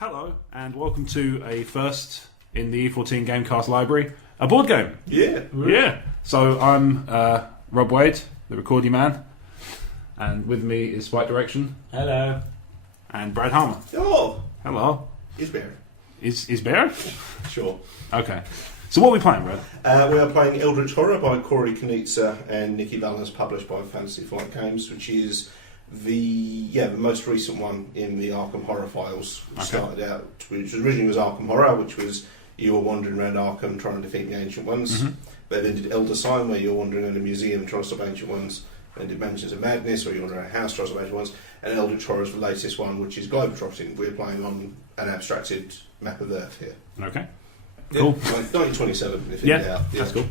Hello, and welcome to a first in the E14 GameCast library, a board game. Yeah. Yeah. So I'm Rob Wade, the recording man, and with me is Spike Direction. Hello. And Brad Harmer. Oh, Hello. it's Bear. Is Bear? Sure. Okay. So what are we playing, Brad? We are playing Eldritch Horror by Corey Knizia and Nikki Valens, published by Fantasy Flight Games, which is the most recent one in the Arkham Horror files. Which started out, which originally was Arkham Horror, which was you were wandering around Arkham trying to defeat the Ancient Ones. Mm-hmm. They then did Elder Sign, where you're wandering around a museum trying to stop Ancient Ones. Then did Mansions of Madness, where you're wandering around a house trying to stop Ancient Ones. And Eldritch Horror is the latest one, which is Globetrotting. We're playing on an abstracted map of Earth here. Okay. Yeah, Cool. 1927, if in doubt. Yeah, that's cool.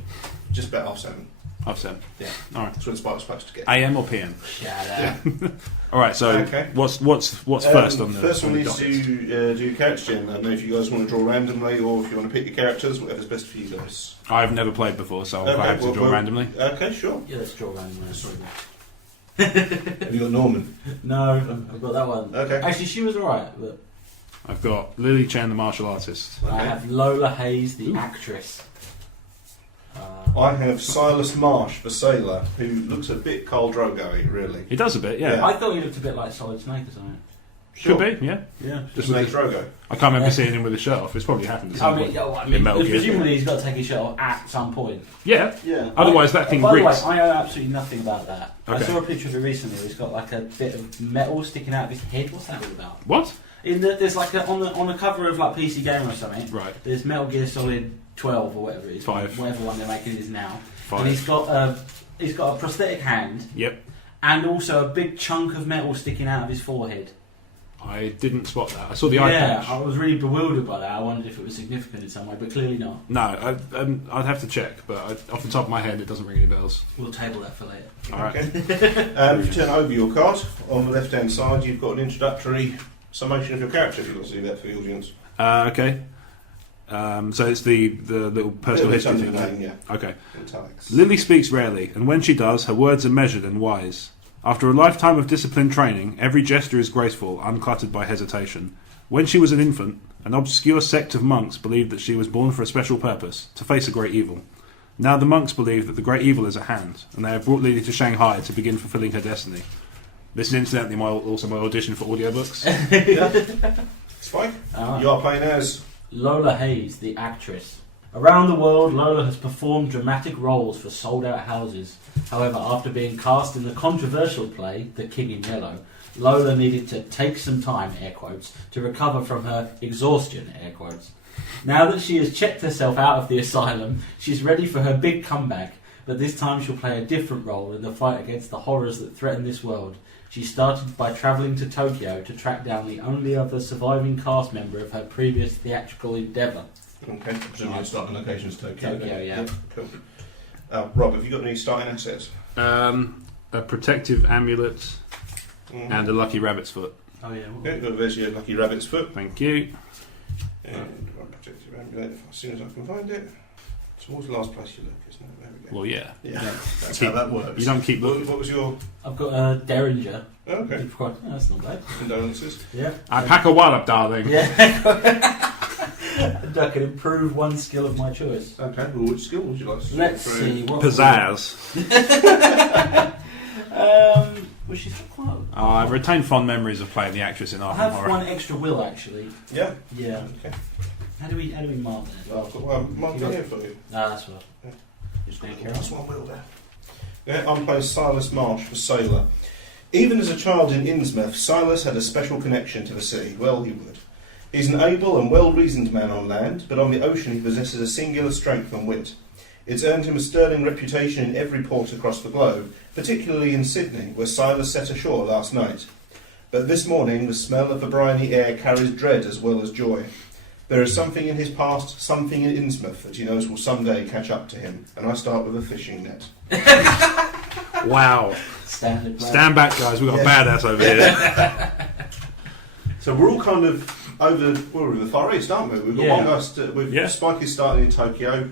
Just about 7:30. Half 7. Yeah. Alright. That's when Spike was supposed to get. AM or PM? Shut up. Alright, so Okay. what's first on the first one on the is docket? to do character gen. I don't know if you guys want to draw randomly or if you want to pick your characters, whatever's best for you guys. I've never played before, so I have to draw randomly. Okay, sure. Yeah, let's draw randomly. Have you got Norman? No, I've got that one. Okay. Actually, she was alright, but I've got Lily Chen, the martial artist. I have Lola Hayes, the actress. I have Silas Marsh, the sailor, who looks a bit Khal Drogo-y, really. He does a bit, yeah. Yeah. I thought he looked a bit like Solid Snake or something. Could be, yeah. Yeah. Just Snake Drogo. I can't remember seeing him with his shirt off. It's probably happened at some point. In Metal Gear. Presumably he's got to take his shirt off at some point. Yeah. Yeah. Otherwise, that thing By the way, reeks. I know absolutely nothing about that. Okay. I saw a picture of it recently. He's got like a bit of metal sticking out of his head. What's that all about? What? There's like on the cover of like PC Gamer or something. Right. There's Metal Gear Solid 12 or whatever it is. 5. Whatever one they're making it is now. 5. And he's got a prosthetic hand. Yep. And also a big chunk of metal sticking out of his forehead. I didn't spot that. I saw the eye patch. I was really bewildered by that. I wondered if it was significant in some way, but clearly not. No, I'd have to check, but off the top of my head, it doesn't ring any bells. We'll table that for later. All right. If you turn over your card, on the left-hand side, you've got an introductory summation of your character, if you'd like to do that for the audience. Okay. So it's the little personal history thing. Name, yeah. Okay. Italics. Lily speaks rarely, and when she does, her words are measured and wise. After a lifetime of disciplined training, every gesture is graceful, uncluttered by hesitation. When she was an infant, an obscure sect of monks believed that she was born for a special purpose, to face a great evil. Now the monks believe that the great evil is at hand, and they have brought Lily to Shanghai to begin fulfilling her destiny. This is incidentally also my audition for audiobooks. Spike, you are playing as Lola Hayes, the actress. Around the world, Lola has performed dramatic roles for sold-out houses. However, after being cast in the controversial play, The King in Yellow, Lola needed to take some time, air quotes, to recover from her exhaustion, air quotes. Now that she has checked herself out of the asylum, she's ready for her big comeback, but this time she'll play a different role in the fight against the horrors that threaten this world. She started by travelling to Tokyo to track down the only other surviving cast member of her previous theatrical endeavour. Okay, so your starting location is Tokyo. Tokyo, yeah. Cool. Rob, have you got any starting assets? A protective amulet and a lucky rabbit's foot. Oh yeah. Okay, there's your lucky rabbit's foot. Thank you. And one protective amulet, as soon as I can find it. Towards the last place you look, isn't it? There we go. Well, yeah. Yeah, that's how that works. You don't keep looking. What was your... I've got a Derringer. Oh, okay. That's not bad. Condolences. Yeah. I pack a wallop, darling. Yeah. And I can improve one skill of my choice. Okay, well, which skill would you like to Let's see. What Pizzazz. Well, she's quite. I've retained fond memories of playing the actress in I Arkham have Horror. one extra will actually. Yeah? Yeah. Okay. How do we mark that? Well, I've got one marked here for you. That's what. Yeah. Just make care That's one will there. Yeah, I'm playing Silas Marsh, the sailor. Even as a child in Innsmouth, Silas had a special connection to the sea. Well, he would. He's an able and well-reasoned man on land, but on the ocean he possesses a singular strength and wit. It's earned him a sterling reputation in every port across the globe, particularly in Sydney, where Silas set ashore last night. But this morning the smell of the briny air carries dread as well as joy. There is something in his past, something in Innsmouth that he knows will someday catch up to him, and I start with a fishing net. Wow. Standard. Stand back, guys. We've got a badass over here. So we're all kind of we're in the Far East, aren't we? We've got one guy, Spike is starting in Tokyo,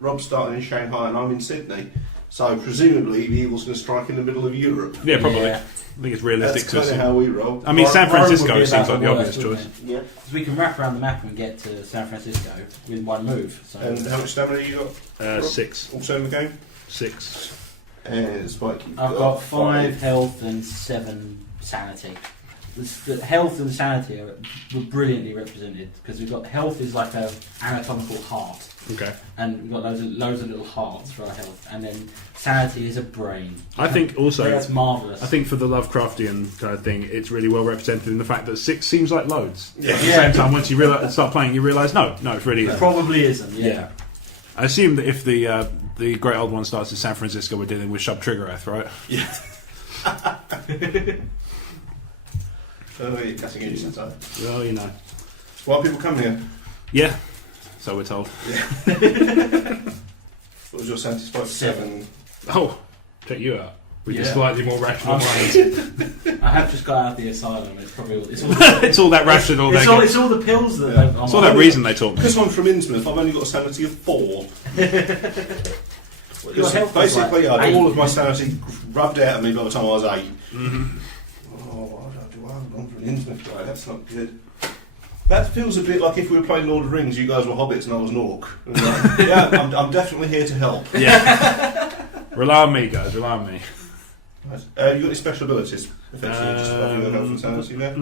Rob's starting in Shanghai, and I'm in Sydney. So presumably the eagle's going to strike in the middle of Europe. Yeah, probably. Yeah. I think it's realistic That's to kind of assume. how we roll. I mean, San Rome would Francisco be seems about like the worst, obvious wouldn't choice. it? Yeah. 'Cause we can wrap around the map and get to San Francisco with one move. So And how much stamina you got? 6. Also in the game? 6. And Spike, you've I've got 5 health and 7 sanity. The health and sanity are brilliantly represented because we've got health is like a anatomical heart, Okay. and we've got loads of little hearts for our health, and then sanity is a brain. I think also, that's marvellous. I think for the Lovecraftian kind of thing, it's really well represented in the fact that 6 seems like loads. Yeah. At the same time, once you start playing, you realise no, it really it isn't. probably isn't. Yeah. I assume that if the Great Old One starts in San Francisco, we're dealing with Shub Triggereth, right? Oh, you're cutting into the time. Well, you know. Why are people coming here? Yeah, so we're told. What was your sanity spike? 7. Oh, check you out. With your Yeah. slightly more rational mind. I have just got out of the asylum. It's probably all, it's all, It's all that rational. it's all the pills that Yeah. I'm It's all on. that reason they taught me. Because I'm from Innsmouth, I've only got a sanity of 4. Your health was Basically, like I had all of 8. my sanity rubbed out of me by the time I was 8. Mm-hmm. Oh, I've gone for an Innsmouth guy. That's not good. That feels a bit like if we were playing Lord of the Rings, you guys were hobbits and I was an orc. Yeah, I'm definitely here to help. Yeah. Rely on me, guys. Rely on me. Right. You got any special abilities? Effectively, just above your health and sanity there.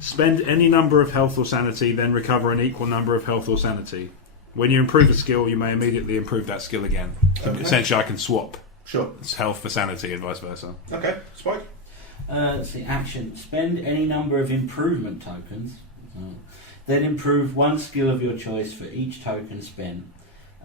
Spend any number of health or sanity, then recover an equal number of health or sanity. When you improve a skill, you may immediately improve that skill again. Okay. Essentially, I can swap Sure. health for sanity and vice versa. Okay, Spike. Let's see, action. Spend any number of improvement tokens. Then improve one skill of your choice for each token spent.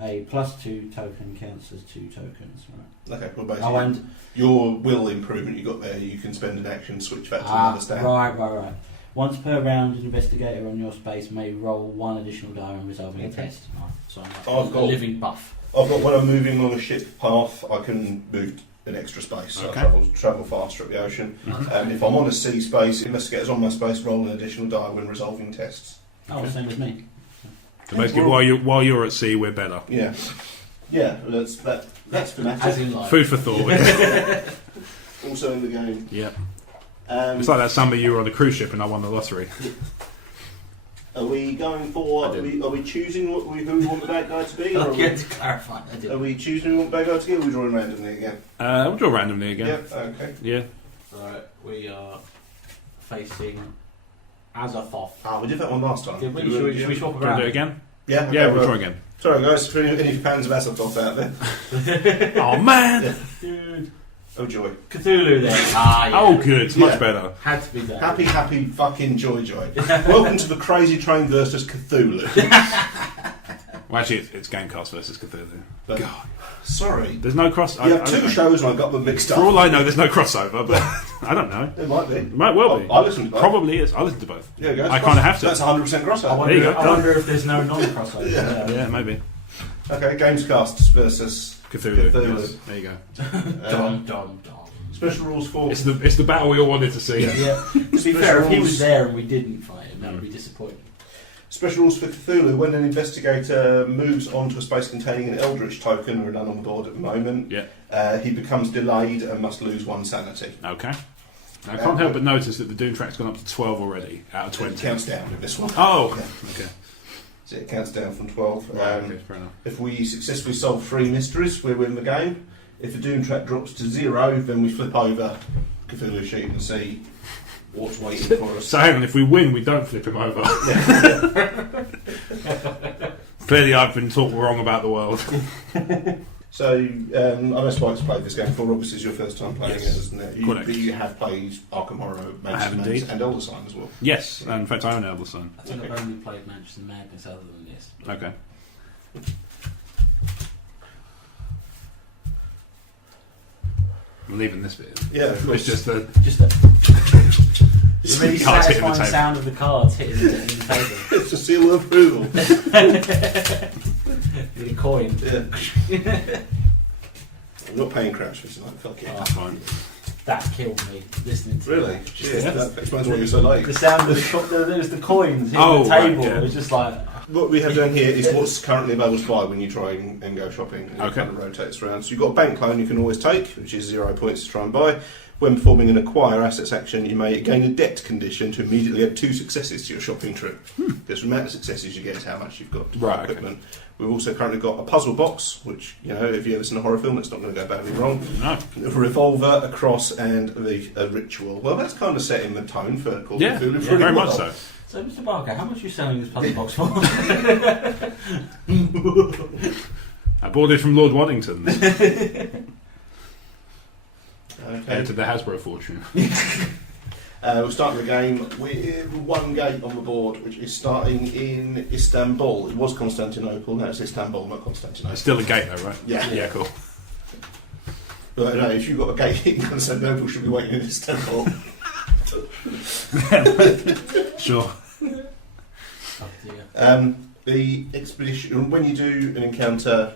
A +2 token counts as 2 tokens. Right. Okay, well basically, your will improvement you got there, you can spend an action, switch that to another stat. Right. Once per round, an investigator on your space may roll 1 additional die when resolving a test. Right. So I'm like a living buff. I've got, when I'm moving along a ship path, I can move an extra space, so Okay. I travel faster up the ocean. If I'm on a sea space, investigators on my space roll an additional die when resolving tests. Oh, same as me. So basically, while you're at sea, we're better. Yeah, that's thematic. As in life. Food for thought. Also in the game. Yeah. It's like that summer you were on a cruise ship and I won the lottery. Are we going for? Are we choosing who we want the bad guy to be? Or I get to clarify. I did. are we choosing who we want the bad guy to be? Or are we drawing randomly again? We'll draw randomly again. Yeah. Okay. Yeah. Right, we are facing Azathoth. We did that one last time. Did we? Did Should we swap Do you want around? to do it again? Yeah. Okay, Yeah, we'll well, try again. Sorry guys, for any fans of Azathoth out there. Oh man! Dude. Oh joy. Cthulhu then. Yeah. Oh good, much Yeah. better. Had to be done. Happy fucking joy. Welcome to the Crazy Train versus Cthulhu. Well, actually, it's GameCast versus Cthulhu. But- God, Sorry. there's no cross. You have I two don't know. shows and I got them mixed up. For all I know, there's no crossover, but I don't know. There might be. It might well be. I listen to both. Probably is. I listen to both. Yeah, guys. I kinda have to. That's 100% I crossover. wonder, There you go. I wonder if there's no non-crossover. Yeah. Maybe. Okay, Gamescast versus Cthulhu. Cthulhu. Yes. There you go. Dum. Special rules for It's the battle we all wanted to see. Yeah. To be fair, if he was there and we didn't fight him, that would be disappointing. Special rules for Cthulhu. When an investigator moves onto a space containing an Eldritch token, we're none on board at the moment. Yeah. He becomes delayed and must lose 1 sanity. Okay. Now, I can't help but notice that the Doom track's gone up to 12 already out of 20. It counts down with this one. Oh. Yeah. Okay. So it counts down from 12. Okay, fair enough. If we successfully solve 3 mysteries, we win the game. If the Doom track drops to 0, then we flip over Cthulhu sheet and see what's waiting for us. So hang on, if we win, we don't flip him over. Clearly, I've been taught wrong about the world. So, I know Spike's played this game before. Obviously, it's your first time playing Yes. it, isn't it? Correct. But you have played Arkham Horror, I have Manchester indeed. Madness, and Elder Sign as well. Yes, and in fact, I own Elder Sign. I think I've only played Manchester Madness other than this. Okay. I'm leaving this bit. Yeah, of course. It's just the Just a really cards hitting the satisfying table. sound of the cards hitting the table. It's a seal of approval. The coin. Yeah. I'm not paying Crouch for tonight, fuck it. That's fine. That killed me listening to Really? that. Cheers. Yeah. That explains why you're so late. The sound of there was the coins hitting Oh, the right, table. yeah. It was just like What we have down here is what's currently available to buy when you try and go shopping. And it kind of rotates around. So you've got a bank loan you can always take, which is 0 points to try and buy. When performing an acquire assets action, you may gain a debt condition to immediately add 2 successes to your shopping trip. Because from the amount of successes you get is how much you've got to buy equipment. We've also currently got a puzzle box, which, you know, if you've ever seen a horror film, it's not going to go badly wrong. No. A revolver, a cross, and a ritual. Well, that's kind of setting the tone for Call of Cthulhu. Very much so. So, Mr. Barker, how much are you selling this puzzle box for? I bought it from Lord Waddington. Okay. To the Hasbro fortune. We'll start the game with one gate on the board, which is starting in Istanbul. It was Constantinople, now it's Istanbul, not Constantinople. It's still a gate though, right? Yeah. Cool. But no, if you've got a gate in Constantinople, you should be waiting in Istanbul. Sure. Oh dear. The expedition, when you do an encounter,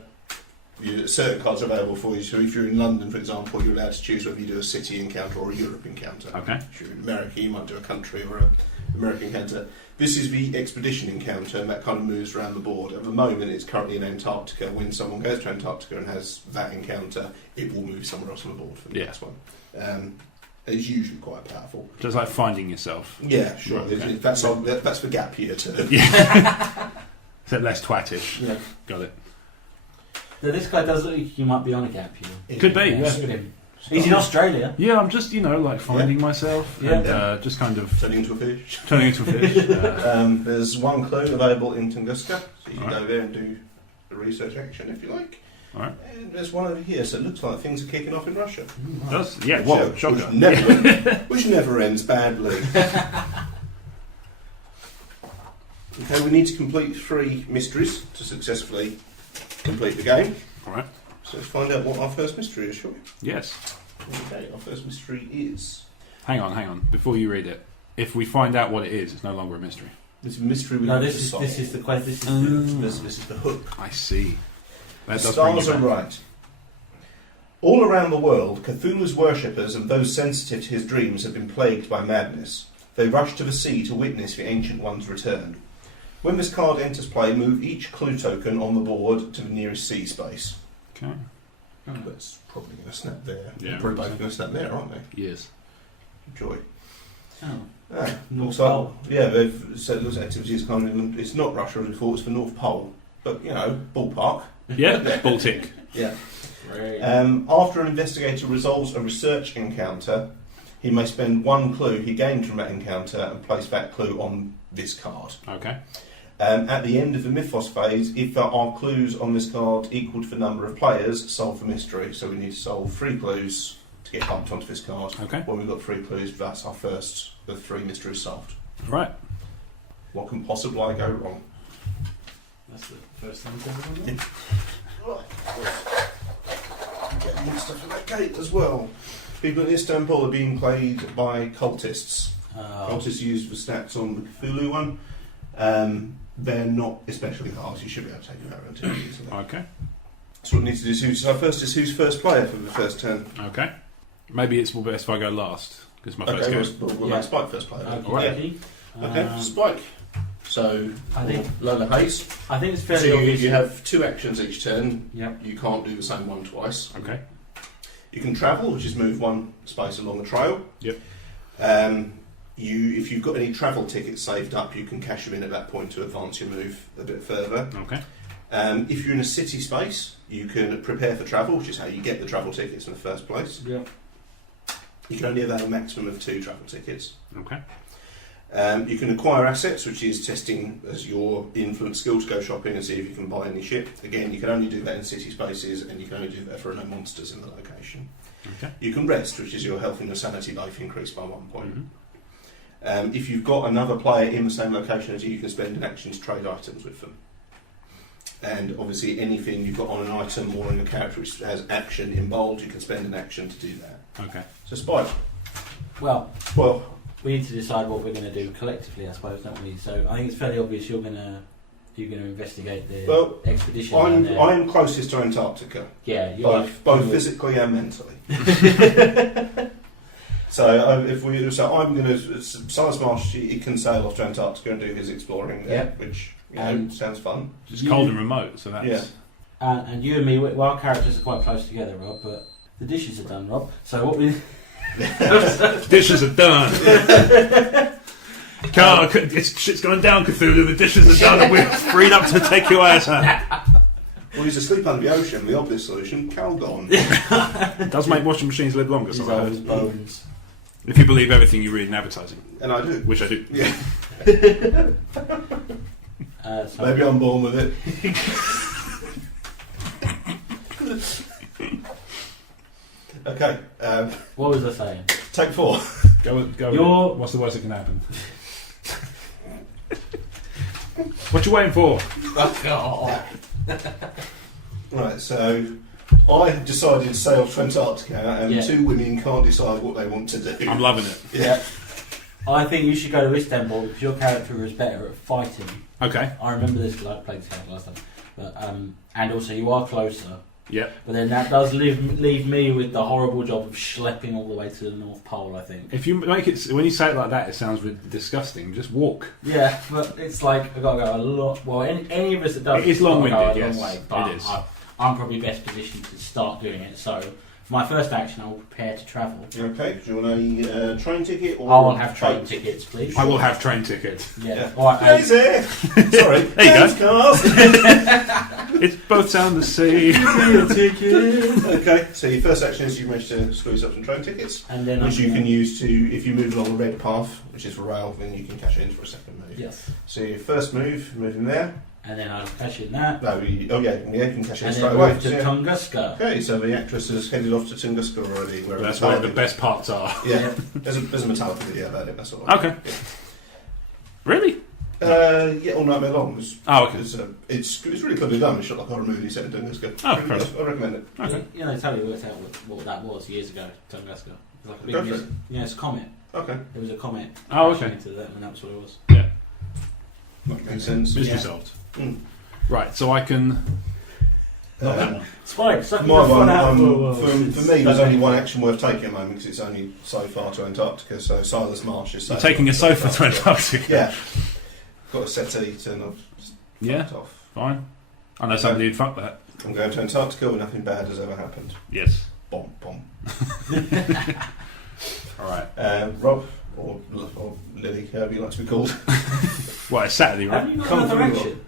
certain cards are available for you. So if you're in London, for example, you're allowed to choose whether you do a city encounter or a Europe encounter. Okay. If you're in America, you might do a country or an American encounter. This is the expedition encounter, and that kind of moves around the board. At the moment, it's currently in Antarctica. When someone goes to Antarctica and has that encounter, it will move somewhere else on the board for the next one. It's usually quite powerful. Just like finding yourself. Yeah, sure. Okay. That's for gap year too. Yeah. Is it less twattish? Yeah. Got it. Now, this guy does look like he might be on a gap year. Could be. Yeah, Yeah. look at him. He's in Australia. Yeah, I'm just, like finding myself and just kind of turning into a fish. turning into a fish. There's one clue available in Tunguska, so you can go there and do the research action if you like. All right. And there's one over here, so it looks like things are kicking off in Russia. Does? Yeah, whoa, shocker. Which never ends badly. Okay, we need to complete 3 mysteries to successfully complete the game. All right. So let's find out what our first mystery is, shall we? Yes. Okay, our first mystery is... Hang on. Before you read it, if we find out what it is, it's no longer a mystery. It's a mystery we No, have this to is solve. this is the question. This is the hook. I see. The That does bring you stars are back. right. All around the world, Cthulhu's worshippers and those sensitive to his dreams have been plagued by madness. They rush to the sea to witness the Ancient One's return. When this card enters play, move each clue token on the board to the nearest sea space. Okay. That's probably going to snap there. Yeah, They're probably both going to snap there, aren't they? Yes. Joy. Oh. Looks like, yeah, they've said those activities kind of, it's not Russia as we thought, it's the North Pole. But, ballpark. Yeah, Baltic. Yeah. Great. After an investigator resolves a research encounter, he may spend 1 clue he gained from that encounter and place that clue on this card. Okay. At the end of the Mythos phase, if there are clues on this card equal to the number of players, solve the mystery. So we need to solve 3 clues to get bumped onto this card. Okay. When we've got 3 clues, that's our first of the 3 mysteries solved. Right. What can possibly go wrong? That's the first thing to do. Right. Get more stuff in that gate as well. People in Istanbul are being played by cultists. Cultists used the stats on the Cthulhu one. They're not especially hard. You should be able to take them out relatively easily. Okay. So what we need to do is who's first player for the first turn. Okay. Maybe it's best if I go last because my first go. We'll make Spike first player. Okay. Okay, Spike. So I think Lola Hayes. I think it's So fairly obvious. you have 2 actions each turn. Yep. You can't do the same one twice. Okay. You can travel, which is move 1 space along a trail. Yep. If you've got any travel tickets saved up, you can cash them in at that point to advance your move a bit further. Okay. If you're in a city space, you can prepare for travel, which is how you get the travel tickets in the first place. Yep. You can only have a maximum of 2 travel tickets. Okay. You can acquire assets, which is testing as your influence skill to go shopping and see if you can buy any ship. Again, you can only do that in city spaces, and you can only do that for no monsters in the location. Okay. You can rest, which is your health and your sanity life increased by 1 point. Mm-hmm. If you've got another player in the same location as you, you can spend an action to trade items with them. And obviously anything you've got on an item or in a character which has action in bold, you can spend an action to do that. Okay. So Spike. Well, Well, we need to decide what we're going to do collectively, I suppose, don't we? So I think it's fairly obvious you're going to investigate the expedition. I'm closest to Antarctica, yeah, you're both physically and mentally. So I'm going to Silas Marsh. He can sail off to Antarctica and do his exploring there, which Sounds fun. It's cold and remote, so that's... Yeah. And you and me, well, our characters are quite close together, Rob, but the dishes are done, Rob. So what we... Dishes are done. Shit's going down, Cthulhu. The dishes are done and we're freed up to take your ass out. Well, he's asleep under the ocean. The obvious solution, Calgon. It does make washing machines live longer, His so I old heard. bones. If you believe everything you read in advertising. And I do. Which I do. Yeah. So Maybe I'm born with it. Okay. what was I saying? Take 4. Go. You're- What's the worst that can happen? What you waiting for? Right, so I have decided to sail to Antarctica, and 2 women can't decide what they want to do. I'm loving it. Yeah. I think you should go to Istanbul because your character is better at fighting. Okay. I remember this because I played this character last time. But, and also you are closer. Yep. But then that does leave me with the horrible job of schlepping all the way to the North Pole, I think. If you make it, when you say it like that, it sounds disgusting. Just walk. Yeah, but it's like I've got to go a lot. Well, any of us that does It is long-winded, go a long yes, way, but it is. I'm probably best positioned to start doing it. So for my first action, I will prepare to travel. Okay, do you want a train ticket or I will have train boat? tickets, please. I will have train tickets. Yeah. Yeah. All right. Crazy! Sorry. There you go. GameCast. It both sound the same. Okay, so your first action is you manage to screw yourself some train tickets, And then which you can use to, if you move along the red path, which is for rail, then you can cash in for a second move. Yes. So your first move, moving there. And then I'll cash in that. No, you can cash in And straight then away. move to Yeah. Tunguska. Okay, so the actress has headed off to Tunguska already. Where That's where the best parts are. Yeah, there's a Metallica video about it. That's all. Okay. Really? Yeah, all night long. Oh, okay. It's really cleverly done. It's shot like a horror movie set in Tunguska. Oh, Really fair good. I recommend it. Okay. You know, totally worked out what that was years ago, Tunguska. It was like a big Go for it. Yeah, it's a comet. Okay, It was a comet. Oh, okay. crashing into that, and that was what it was. that makes sense. Mystery Yeah. solved. Mm. Right, so I can... Not that one. Spike, suck My my one, fun out. for me, there's only one action worth taking at the moment because it's only so far to Antarctica. So Silas Marsh is You're sailing taking a off to sofa to Antarctica. Yeah, got a settee and I've Yeah, fucked off. fine. I know somebody who'd fuck that. I'm going to Antarctica where nothing bad has ever happened. Yes. Bomb, bomb. Alright. Rob or Lily, however you like to be called. Well, it's Saturday, right? Have you got Kung another Fu action?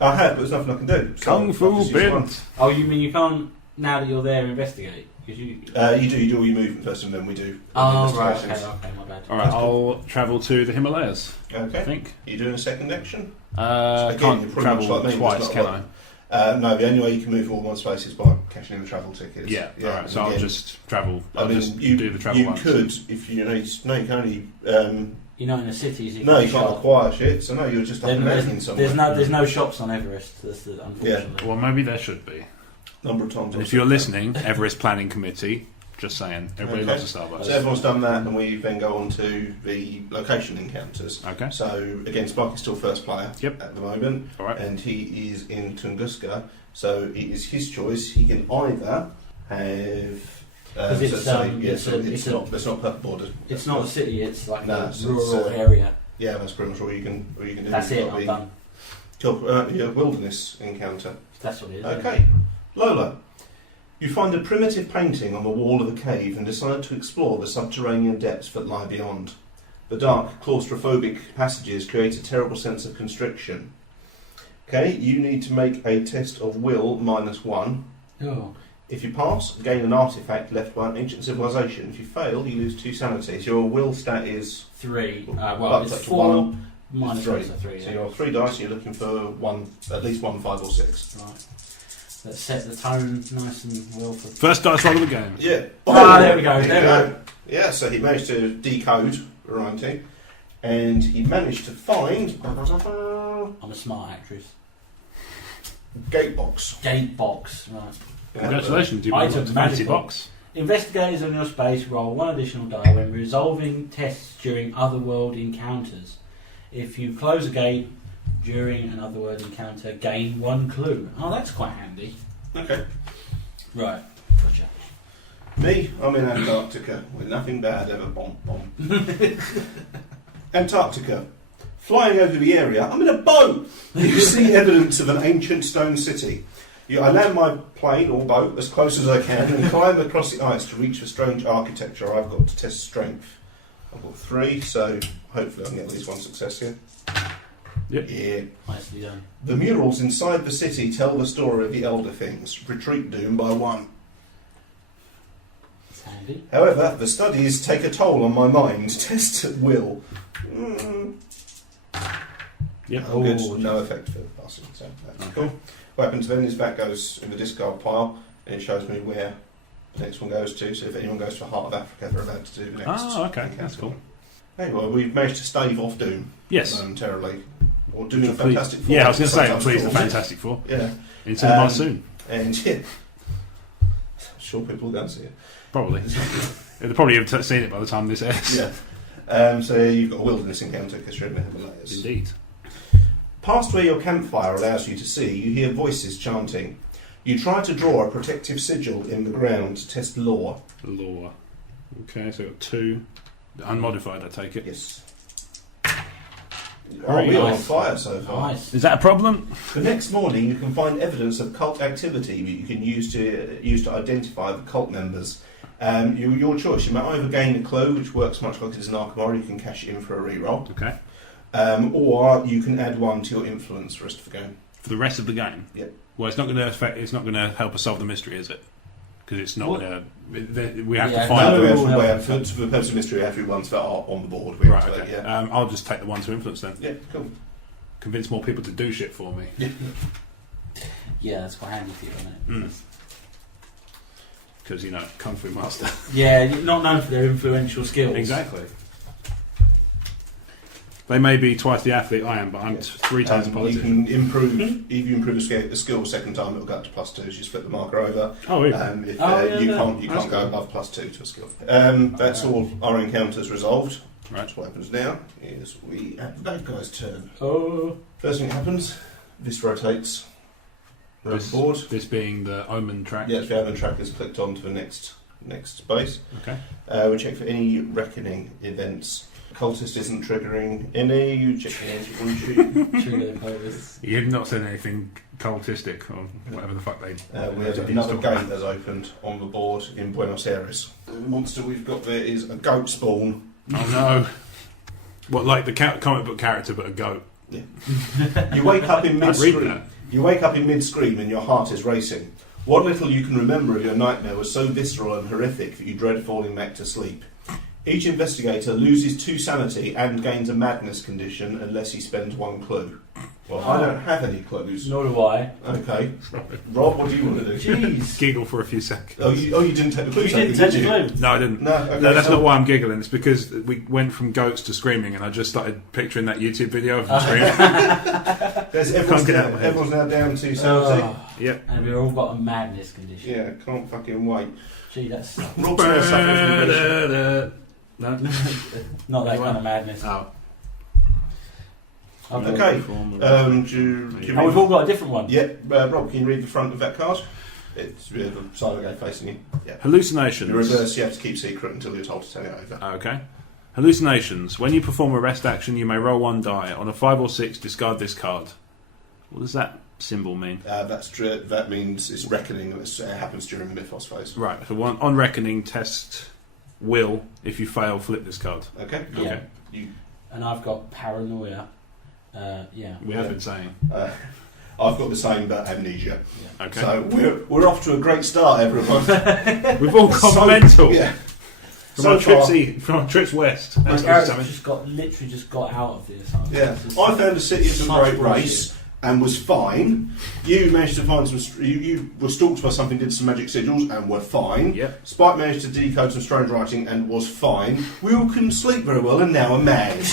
I have, but there's nothing I can do. So Kung I've Fu just used one. bint. Oh, you mean you can't, now that you're there, investigate? Because you... You do all your movement first and then we do Oh, right, okay, investigations. okay, my bad. Alright, I'll travel to the Himalayas, I Okay. think. You doing a second action? I Again, can't you're pretty travel much like me, twice, it's can not I? No, the only way you can move from all one space is by cashing in the travel tickets. Yeah, alright, so I'll again, just travel. I I'll mean, just you, do the travel you once. could, if you know, you can only. You're not in the cities. You No, you shop. can't acquire shit, so no, you're just up Then and mountain somewhere. there's no shops on Everest. That's the, unfortunately. Well, maybe there should be. Number of times. And I've if you're said listening, Everest Planning Committee, just saying, everybody Okay. loves a that. Starbucks. So everyone's done that, and we then go on to the location encounters. Okay, So again, Spike is still first player Yep. at the moment, alright. and he is in Tunguska. So it is his choice. He can either have. 'Cause it's, it's not purple border. It's not a city. It's like No, a it's, rural area. Yeah, that's pretty much all you can do. That's It's it. gotta I'm be done. your wilderness encounter. That's what it is. Okay, Lola. You find a primitive painting on the wall of a cave and decide to explore the subterranean depths that lie beyond. The dark, claustrophobic passages create a terrible sense of constriction. Okay, you need to make a test of will -1. Oh. If you pass, gain an artifact left by an ancient civilization. If you fail, you lose 2 sanity. So your will stat is 3. up Well, to it's 4 1, minus 3. 1, so 3. So Yeah. you're 3 dice. You're looking for at least 1, 5, or 6. Right. Let's set the tone nice and well for. First dice roll of the game. Yeah. There we go. There There you we go. Yeah. So he managed to decode the writing, and he managed to find I'm a smart actress. gatebox. Gate box. Right. Congratulations, you've Item got a fancy magical. box. Investigators on your space roll 1 additional die when resolving tests during otherworld encounters. If you close a gate during an otherworld encounter, gain 1 clue. Oh, that's quite handy. Okay. Right. Gotcha. Me, I'm in Antarctica with nothing bad ever. Bomb, bomb. Antarctica. Flying over the area, I'm in a boat! You see evidence of an ancient stone city. I land my plane or boat as close as I can and climb across the ice to reach the strange architecture I've got to test strength. I've got 3, so hopefully I can get at least 1 success here. Yep. Yeah. Nicely done. The murals inside the city tell the story of the Elder Things. Retreat doomed by 1. It's handy. However, the studies take a toll on my mind. Test at will. Yep. Oh, good. No effect for passing, so that's cool. What happens then is that goes in the discard pile, and it shows me where the next one goes to. So if anyone goes to the Heart of Africa, they're allowed to do the next. Oh, okay, that's cool. Anyway, we've managed to stave off Doom. Yes. Momentarily. Or Doom the Fantastic Four. Yeah, I was going to say, sometimes please, the called. Fantastic Four. Yeah. In cinema soon. And yeah. I'm sure people will go and see it. Probably. They'll probably have seen it by the time this airs. Yeah. So you've got a wilderness encounter because you're in the Himalayas. Indeed. Past where your campfire allows you to see, you hear voices chanting. You try to draw a protective sigil in the ground to test lore. Law. Okay, so got 2. Unmodified, I take it. Yes. Very We're on nice. fire so far. Nice. Is that a problem? The next morning, you can find evidence of cult activity that you can use to identify the cult members. Your choice. You might either gain a clue, which works much like it is in Arkham Horror. You can cash it in for a reroll. Okay. Or you can add 1 to your influence for the rest of the game. For the rest of the game? Yep. Well, it's not going to affect. It's not going to help us solve the mystery, is it? Because it's not What? going to. We have Yeah, to find No, them. we have for the purpose of mystery, we have to be ones that are on the board. We Right. have to, Okay. yeah. I'll just take the 1 to influence then. Yeah, cool. Convince more people to do shit for me. Yeah, that's quite handy for you, isn't it? Because Kung Fu Master. Yeah, you're not known for their influential skills. Exactly. They may be twice the athlete I am, but I'm 3 times the You politician. can improve, if you improve the skill second time, it'll go up to +2, so you just flip the marker over. Oh, yeah. If yeah, you That's can't go cool. above +2 to a skill. That's all our encounters resolved. Right. So what happens now is we at the bad guy's turn. Oh. First thing that happens, this rotates around the board. This being the Omen track. Yeah, if the Omen track is clicked on to the next space. Okay. We check for any reckoning events. Cultist isn't triggering any. You check the anti-wound sheet. Trigger the coders. You've not said anything cultistic or whatever the fuck they. We have another gate that's opened on the board in Buenos Aires. The monster we've got there is a goat spawn. Oh no! What, like the comic book character, but a goat? Yeah. You wake up in I'd read mid-scream. that. You wake up in mid-scream and your heart is racing. What little you can remember of your nightmare was so visceral and horrific that you dread falling back to sleep. Each investigator loses 2 sanity and gains a madness condition unless he spends 1 clue. Well, I don't have any clues. Nor do I. Okay. Rob, what do you want to do? Jeez. Giggle for a few seconds. Oh, you didn't take the clue. You didn't take the clue. No, I didn't. No, okay, No, that's so- not why I'm giggling. It's because we went from goats to screaming, and I just started picturing that YouTube video of them screaming. Everyone's, get out of my head. everyone's now down to sanity. Oh. Yep. And we've all got a madness condition. Yeah, can't fucking wait. Gee, that's Rob's now suffering from depression. No. not that You kind of madness. Oh. Okay. Oh, we've all got a different one. Yeah, Rob, can you read the front of that card? It's with a side guy facing you. Yeah. Hallucinations. In reverse, you have to keep secret until you're told to turn it over. Okay. Hallucinations. When you perform a rest action, you may roll 1 die. On a 5 or 6, discard this card. What does that symbol mean? That means it's reckoning. It happens during the Mythos phase. Right. So on reckoning, test will. If you fail, flip this card. Okay. Yeah. Okay. You, And I've got paranoia. Yeah. We have been saying. I've got the same, but amnesia. Yeah. Okay. So we're off to a great start, everyone. We've all gone mental. Yeah. From So our trips far- from our trips west. My That's character what just literally got out of this. Yeah. I found a city of some Such great bullshit. race and was fine. You managed to find some. You were stalked by something, did some magic sigils, and were fine. Yep. Spike managed to decode some strange writing and was fine. We all couldn't sleep very well and now are mad.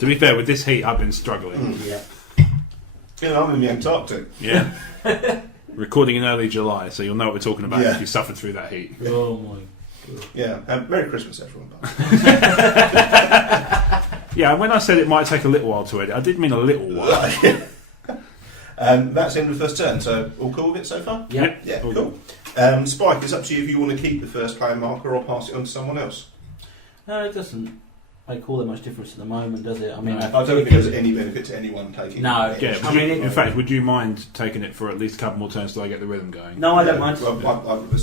To be fair, with this heat, I've been struggling. Yeah. You know, I'm in the Antarctic. Yeah. Recording in early July, so you'll know what we're talking about Yeah. if you suffered through that heat. Oh my. Yeah. Merry Christmas, everyone. Yeah, when I said it might take a little while to edit, I did mean a little while. That's the end of the first turn. So all cool with it so far? Yep. Yeah, All cool. Spike, it's up to you if you want to keep the first player marker or pass it on to someone else. No, it doesn't. make all that much difference at the moment, does it? I mean, No. I don't think there's any benefit to anyone taking No. it. Yeah, I mean, in fact, would you mind taking it for at least a couple more turns till I get the rhythm going? No, I don't mind. Well,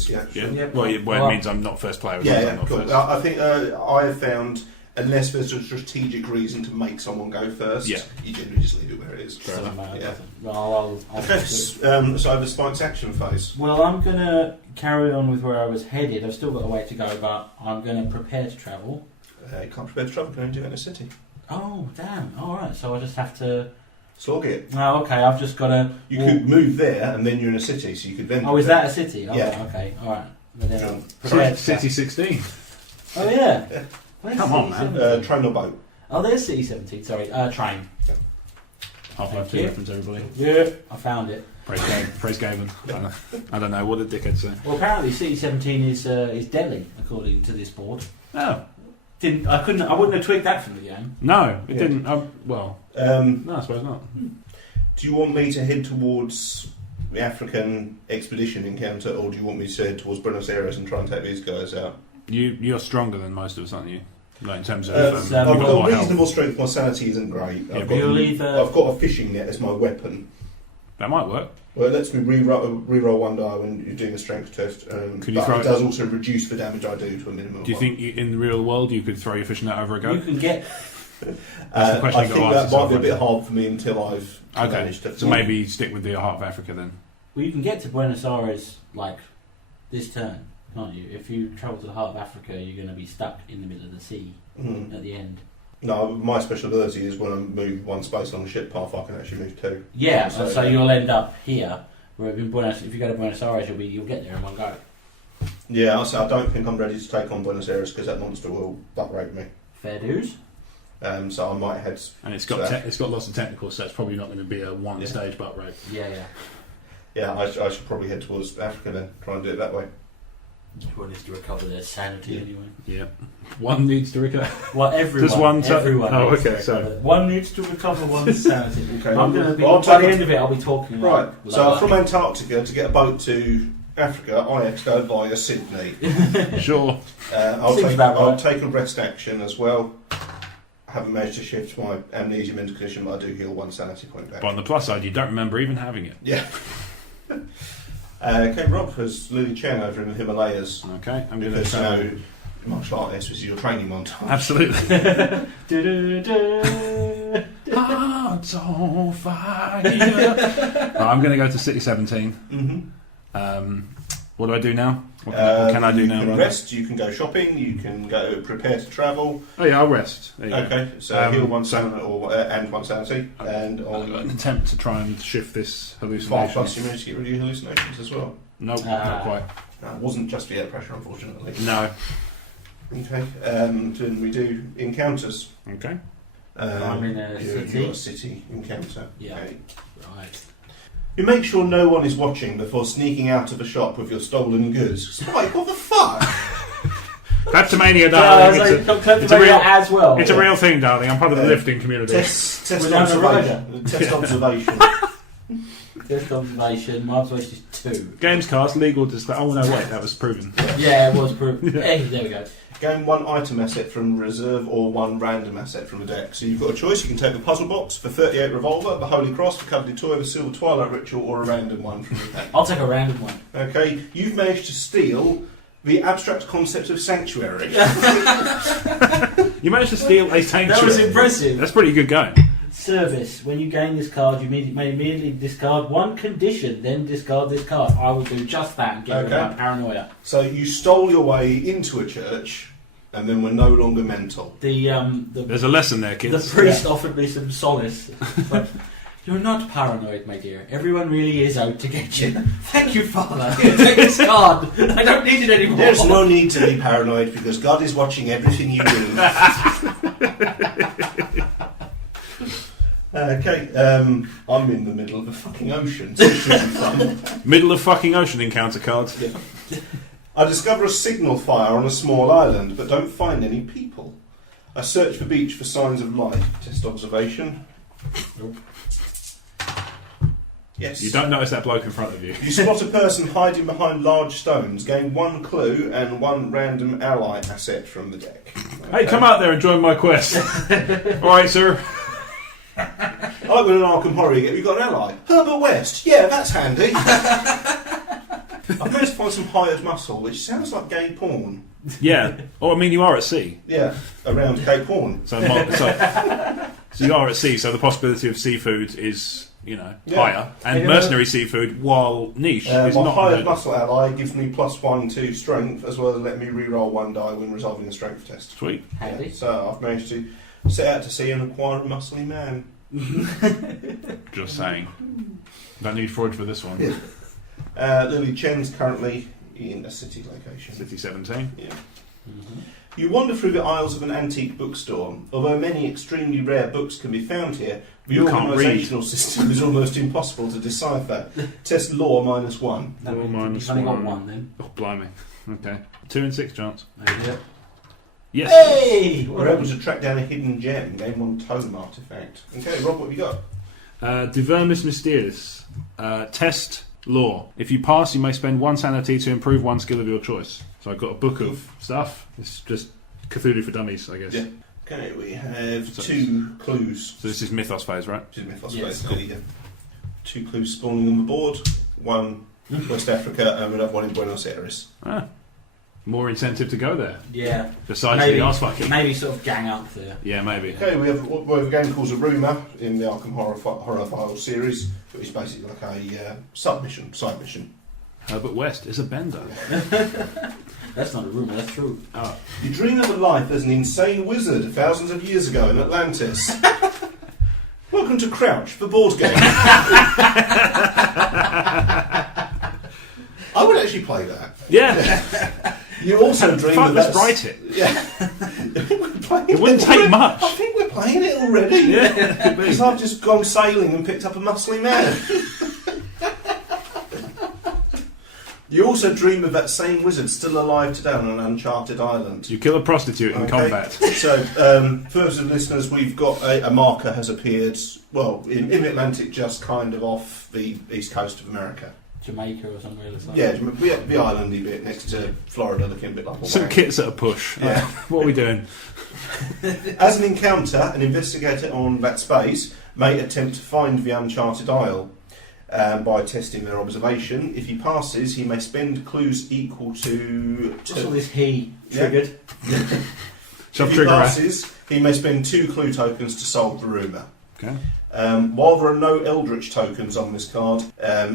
yeah, sure. Yeah. Well, it means I'm not first player. As long as I'm not Cool. first. I think I have found, unless there's a strategic reason to make someone go first, Yeah. you generally just leave it where it is. Fair enough. Yeah. Well, I'll Okay, do it. so over Spike's action phase. Well, I'm going to carry on with where I was headed. I've still got a way to go, but I'm going to prepare to travel. You can't prepare to travel, you can only do it in a city. Oh, damn. Alright, so I just have to... Slog it. Oh, okay, I've just got to... You could move there and then you're in a city, so you could then... Oh, is that a city? Oh, Yeah. Okay, alright. Then Sure. I'm prepared to City travel. 16. Oh, yeah. Yeah. Where's Come on, City man. 17? Train or boat. Oh, there's City 17, sorry. Train. Half-Life Thank 2 you. reference, everybody. Yeah, I found it. Praise Gavin. I don't know, what did dickhead say? Well, apparently City 17 is Delhi, according to this board. Oh. I wouldn't have twigged that from the game. No, it Yeah. didn't. No, I suppose not. Do you want me to head towards the African expedition encounter, or do you want me to head towards Buenos Aires and try and take these guys out? You're stronger than most of us, aren't you? Like in terms of... It's, I've you've got more a health. reasonable strength, my sanity isn't great. Yeah, I've, but you'll leave, I've got a fishing net as my weapon. That might work. Well, it lets me re-roll one die when you're doing a strength test, Could you but throw it it- does also reduce the damage I do to a minimum. Do you think in the real world you could throw your fishing net over a You goat? can get... That's the question I you've think got to that ask might be a yourself, bit hard for me until I've Okay, managed to... so maybe stick with the Heart of Africa then. Well, you can get to Buenos Aires, like, this turn, can't you? If you travel to the heart of Africa, you're going to be stuck in the middle of the sea Mhm. at the end. No, my special ability is when I move one space along the ship path, I can actually move two. Yeah, So- so you'll end up here, where if you go to Buenos Aires, you'll get there in one go. Yeah, so I don't think I'm ready to take on Buenos Aires because that monster will butt rape me. Fair dues. So I might head... And it's So- got lots of technicals, so it's probably not going to be a one-stage butt rape. Yeah. Yeah, I should probably head towards Africa then, try and do it that way. Everyone needs to recover their sanity Yeah. anyway. Yeah. One needs to recover. Well, everyone. Does one everyone oh, needs to okay, so... recover. One needs to recover one's sanity. Okay. I'm going to be... Well, by the end of it, I'll be talking Right, like... so like- from Antarctica to get a boat to Africa, I have to go via Sydney. Sure. Seems about I'll right. take a rest action as well. I haven't managed to shift my amnesia mental condition, but I do heal one sanity point back. But on the plus side, you don't remember even having it. Yeah. Okay, Rob has Lily Chang over in the Himalayas. Okay, I'm going Because, to... martial art this was your training montage. Absolutely. Du-du-du. Hearts on fire. Right, I'm going to go to City 17. Mm-hmm. What do I do now? What can I do you now? can Right? rest, you can go shopping, you can go prepare to travel. Oh yeah, I'll rest. There you go. Okay, so heal one so- sanity and one sanity, and An on attempt to try and shift this 5 hallucination. plus you managed to get rid of your hallucinations as well. Nope, not quite. No, it wasn't just the air pressure, unfortunately. No. Okay, then we do encounters. Okay. I'm in a city. You're a city encounter. Yeah. Okay. Right. You make sure no one is watching before sneaking out of a shop with your stolen goods. Spike, what the fuck? Kleptomania, darling. It's a real- as well. It's a real thing, darling. I'm part of the Yeah. lifting community. Test Without a observation. Test observation. Test observation. My observation is 2. GamesCast, legal display. Oh no, wait, that was proven. Yeah, it was proof. Hey, there we go. Gain 1 item asset from reserve or 1 random asset from a deck. So you've got a choice. You can take the puzzle box for 38 revolver, the holy cross, the coveted toy, the silver twilight ritual, or a random one from the pack. I'll take a random one. Okay, you've managed to steal the abstract concept of sanctuary. You managed to steal a sanctuary. That was impressive. That's pretty good going. Service. When you gain this card, you may immediately discard 1 condition, then discard this card. I will do just that and get rid of my paranoia. So you stole your way into a church, and then were no longer mental. There's a lesson there, kids. The priest offered me some solace. But, you're not paranoid, my dear. Everyone really is out to get you. Thank you, Father. Here, take this card. I don't need it anymore. There's no need to be paranoid because God is watching everything you do. Okay, I'm in the middle of a fucking ocean, so it should be fun. Middle of fucking ocean encounter cards. Yeah. I discover a signal fire on a small island, but don't find any people. I search the beach for signs of life. Test observation. Nope. Yes. You don't notice that bloke in front of you. You spot a person hiding behind large stones, gain 1 clue and 1 random ally asset from the deck. Hey, come out there and join my quest. Alright, sir. I like when in Arkham Horror you've got an ally. Herbert West. Yeah, that's handy. I've managed to find some hired muscle, which sounds like gay porn. Yeah. Oh, I mean, you are at sea. Yeah, around Cape Horn. So you are at sea, so the possibility of seafood is, higher. And mercenary seafood, while niche, is my not hired muscle ally gives me +1 to strength, as well as letting me re-roll 1 die when resolving a strength test. Sweet. Handy. So I've managed to set out to sea and acquire a muscly man. Just saying. Don't need Freud for this one. Yeah. Lily Chen's currently in a city location. City 17. Yeah. Mm-hmm. You wander through the aisles of an antique bookstore. Although many extremely rare books can be found here, the You can't organisational system is almost impossible to decipher. Test law -1. No, Law minus you've only got 1. 1 then. Oh, blimey. Okay. 2 in 6 chance. Yeah. Yes. Hey! We're able to track down a hidden gem, gain 1 tome artifact. Okay, Rob, what have you got? Divermis Mysterious. Test law. If you pass, you may spend 1 sanity to improve 1 skill of your choice. So I've got a book of stuff. It's just Cthulhu for dummies, I guess. Yeah. Okay, we have So 2 clues. So this is Mythos phase, right? Which is Mythos Yes. based, yeah. 2 clues spawning on the board. 1 West Africa and another 1 in Buenos Aires. More incentive to go there. Yeah. Besides Maybe- the arse fucking. Maybe sort of gang up there. Yeah, maybe. Okay, we have a game called a rumour in the Arkham Horror Files series, which is basically like a side mission. Herbert West is a bender. That's not a rumour, that's true. Oh. You dream of a life as an insane wizard thousands of years ago in Atlantis. Welcome to Crouch, the board game. I would actually play that. Yeah. You also dream Fuck, of let's that. write it. Yeah. It wouldn't take much. I think we're playing it already. Yeah, could be. Because I've just gone sailing and picked up a muscly man. You also dream of that same wizard still alive today on an uncharted island. You kill a prostitute in Okay. combat. So, for those of the listeners, we've got a marker has appeared, well, in the Atlantic, just kind of off the east coast of America. Jamaica or somewhere like that. Yeah, the islandy bit next to Florida, looking a bit like a Some wank. kits at a push. Yeah. What are we doing? As an encounter, an investigator on that space may attempt to find the uncharted isle by testing their observation. If he passes, he may spend clues equal to... What's all this he triggered? Shove If he trigger out. passes, he may spend 2 clue tokens to solve the rumour. Okay. While there are no Eldritch tokens on this card,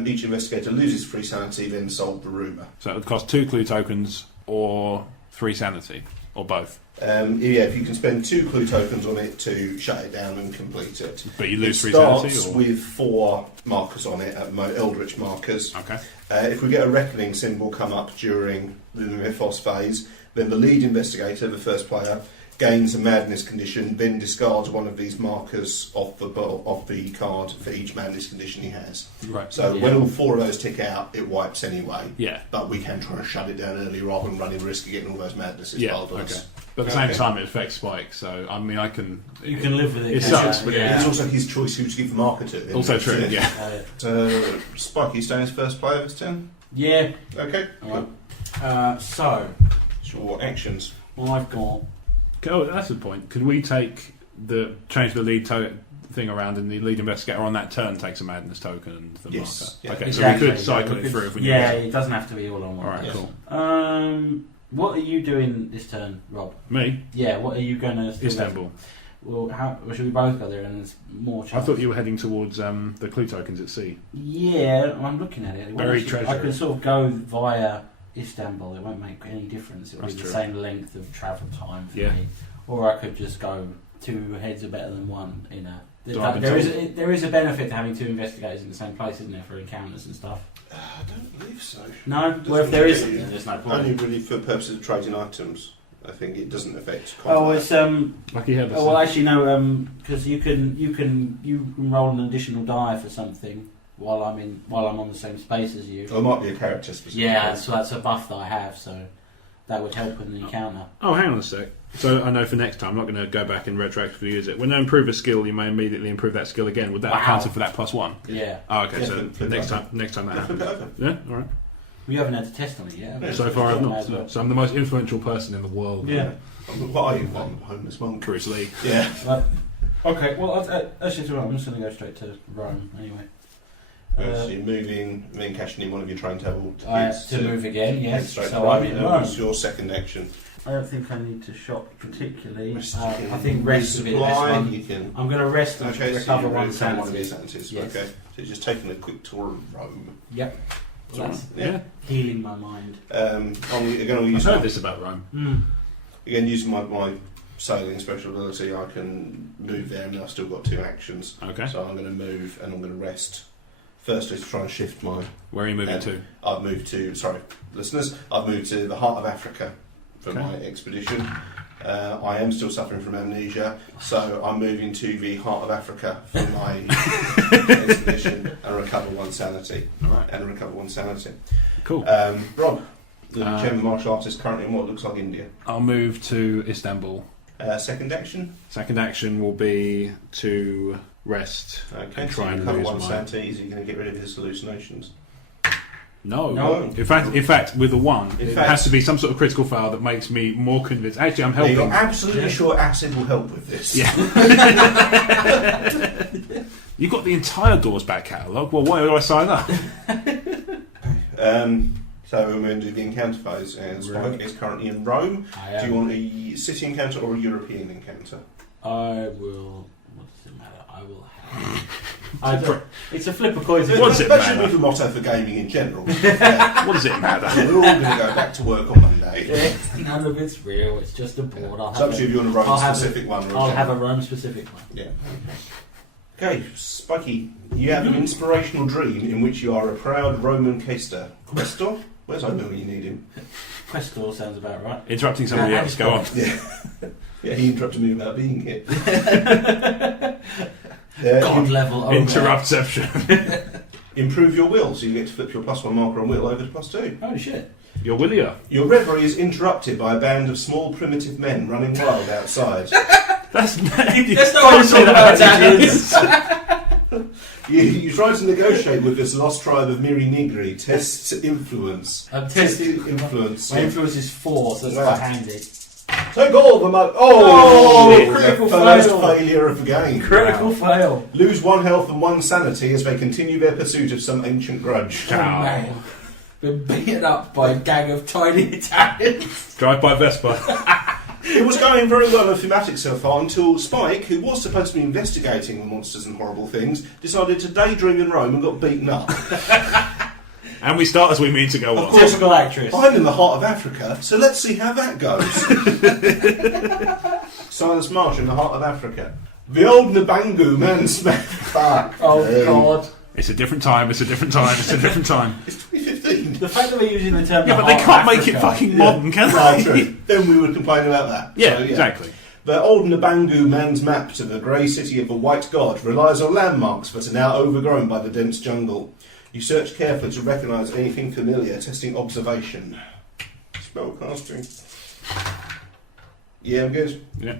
each investigator loses 3 sanity, then solve the rumour. So it would cost 2 clue tokens or 3 sanity, or both. If you can spend 2 clue tokens on it to shut it down and complete it. But you lose It 3 sanity? starts Or? with 4 markers on it, Eldritch markers. Okay. If we get a reckoning symbol come up during the Mythos phase, then the lead investigator, the first player, gains a madness condition, then discards one of these markers off the card for each madness condition he has. Right. So when all 4 of those tick out, it wipes anyway. Yeah. But we can try and shut it down early rather than running the risk of getting all those madnesses Yeah, piled on okay. us. But at the same Okay. time, it affects Spike, so I mean, I can. You can live with it. It can't sucks, you? but yeah. It's also his choice who to give the marker to. Also true, yeah. So, Spike, you staying as first player this turn? Yeah. Okay. Alright. So, Your actions. I've got... Oh, that's the point. Could we change the lead thing around, and the lead investigator on that turn takes a madness token and the Yes, marker? yeah. Okay, Exactly, so we could cycle it through if we need Yeah, to. it doesn't have to be all on one. Alright, Yes. cool. What are you doing this turn, Rob? Me? Yeah, what are you going to... Istanbul. Well, should we both go there and there's more I chance? thought you were heading towards the clue tokens at sea. Yeah, I'm looking at it. Well, Buried actually, treasure. I could sort of go via Istanbul. It won't make any difference. It'll That's be true. the same length of travel time for Yeah. me. Or I could just go 2 heads are better than 1 in a... Dive There into is a benefit to having 2 investigators in the same place, isn't there, for encounters and stuff? I don't believe so. No? Doesn't Well, if there affect isn't, you. then there's no Only point. really for purposes of trading items. I think it doesn't affect Oh, combat. it's Lucky Heather. well, actually no, because you can roll an additional die for something while I'm on the same space as you. Or it might be a character specific. Yeah, so that's a buff that I have. So that would help with an encounter. Oh, hang on a sec. So I know for next time, I'm not going to go back and retroactively use it. When you improve a skill, you may immediately improve that skill again. Would that have counted for that +1? Yeah. Oh, okay. Yeah, So flip next it time that Flip happens. it over. Yeah. All right. We haven't had to test on it yet. Yeah, So far, I've not. Well. So I'm the most influential person in the world. Yeah. What are you? I'm a homeless monk. Bruce Lee. Yeah. Okay, well, actually, I'm just going to go straight to Rome anyway. So you're moving, and then cashing in one of your train table I have to move again, yes. straight So to I'm Rome. in And Rome. what's your second action? I don't think I need to shop particularly. Rest I think rest would be the best supply, one. you can. I'm going to rest and Okay, so recover you one recover one of your sanity. sanities. Yes. Okay. So you're just taking a quick tour of Rome. Yep. That's Yeah. healing my mind. I'm going to I've use heard this about Rome. again using my sailing special ability. I can move there, and I've still got 2 actions. Okay. So I'm going to move, and I'm going to rest. Firstly, to try and shift my. Where are you moving to? I've moved to. Sorry, listeners. I've moved to the heart of Africa for Okay. my expedition. I am still suffering from amnesia, so I'm moving to the heart of Africa for my expedition and recover 1 sanity. All right. And recover 1 sanity. Cool. Rob, the German martial artist currently in what looks like India. I'll move to Istanbul. Second action. Second action will be to rest Okay. and So try you and recover lose 1 my. sanity. Is he going to get rid of his hallucinations? No. No. In fact, with a 1, In it fact- has to be some sort of critical fail that makes me more convinced. Actually, I'm helping. You're absolutely sure acid will help with this. Yeah. You've got the entire Doors back catalogue. Well, why do I sign up? So we're going to do the encounter phase, and Spike is currently in Rome. I Do you want a city encounter or a European encounter? I will. What does it matter? I will have. I don't, it's a flip of coins. What does it That should matter? be the motto for gaming in general. What does it matter? We're all going to go back to work on Monday. Yeah, none of it's real. It's just a board. I'll It's up have to you if you want a I'll have Rome-specific one. Or I'll have a general. Rome specific one. Yeah. Okay, Spiky, you have an inspirational dream in which you are a proud Roman questor. Questor? Where's Owen when you need him? Questor sounds about right. Interrupting somebody else. Go on. Yeah, he interrupted me about being here. God level. over. Interruptception. Improve your will, so you get to flip your +1 marker on will over to +2. Oh shit! Your Willia. Your reverie is interrupted by a band of small primitive men running wild outside. That's That's not what I'm saying about Italians. You try to negotiate with this lost tribe of Miri Nigri. Test influence. I'm Test testing. influence. My influence is 4, so that's Wow. quite handy. Take all the money. Oh, The critical first fail. failure of the game. Critical fail. Lose 1 health and 1 sanity as they continue their pursuit of some ancient grudge. Oh, man. Been beaten up by a gang of tiny Italians. Drive by Vespa. It was going very well on thematic so far until Spike, who was supposed to be investigating the monsters and horrible things, decided to daydream in Rome and got beaten up. And we start as we mean to go Of on. course. Typical actress. I'm in the heart of Africa, so let's see how that goes. Silas Marsh in the heart of Africa. The old Nabangu man smack. Fuck. Oh god. It's a different time. It's a different time. It's a different time. It's 2015. The fact that we're using the term Yeah, the but they heart can't of make it Africa- fucking modern, can Ah, they? true. Then we would complain about that. Yeah, So, exactly. The old Nabangu man's map to the grey city of the White God relies on landmarks that are now overgrown by the dense jungle. You search carefully to recognise anything familiar, testing observation. Spellcasting. Yeah, I'm good. Yeah.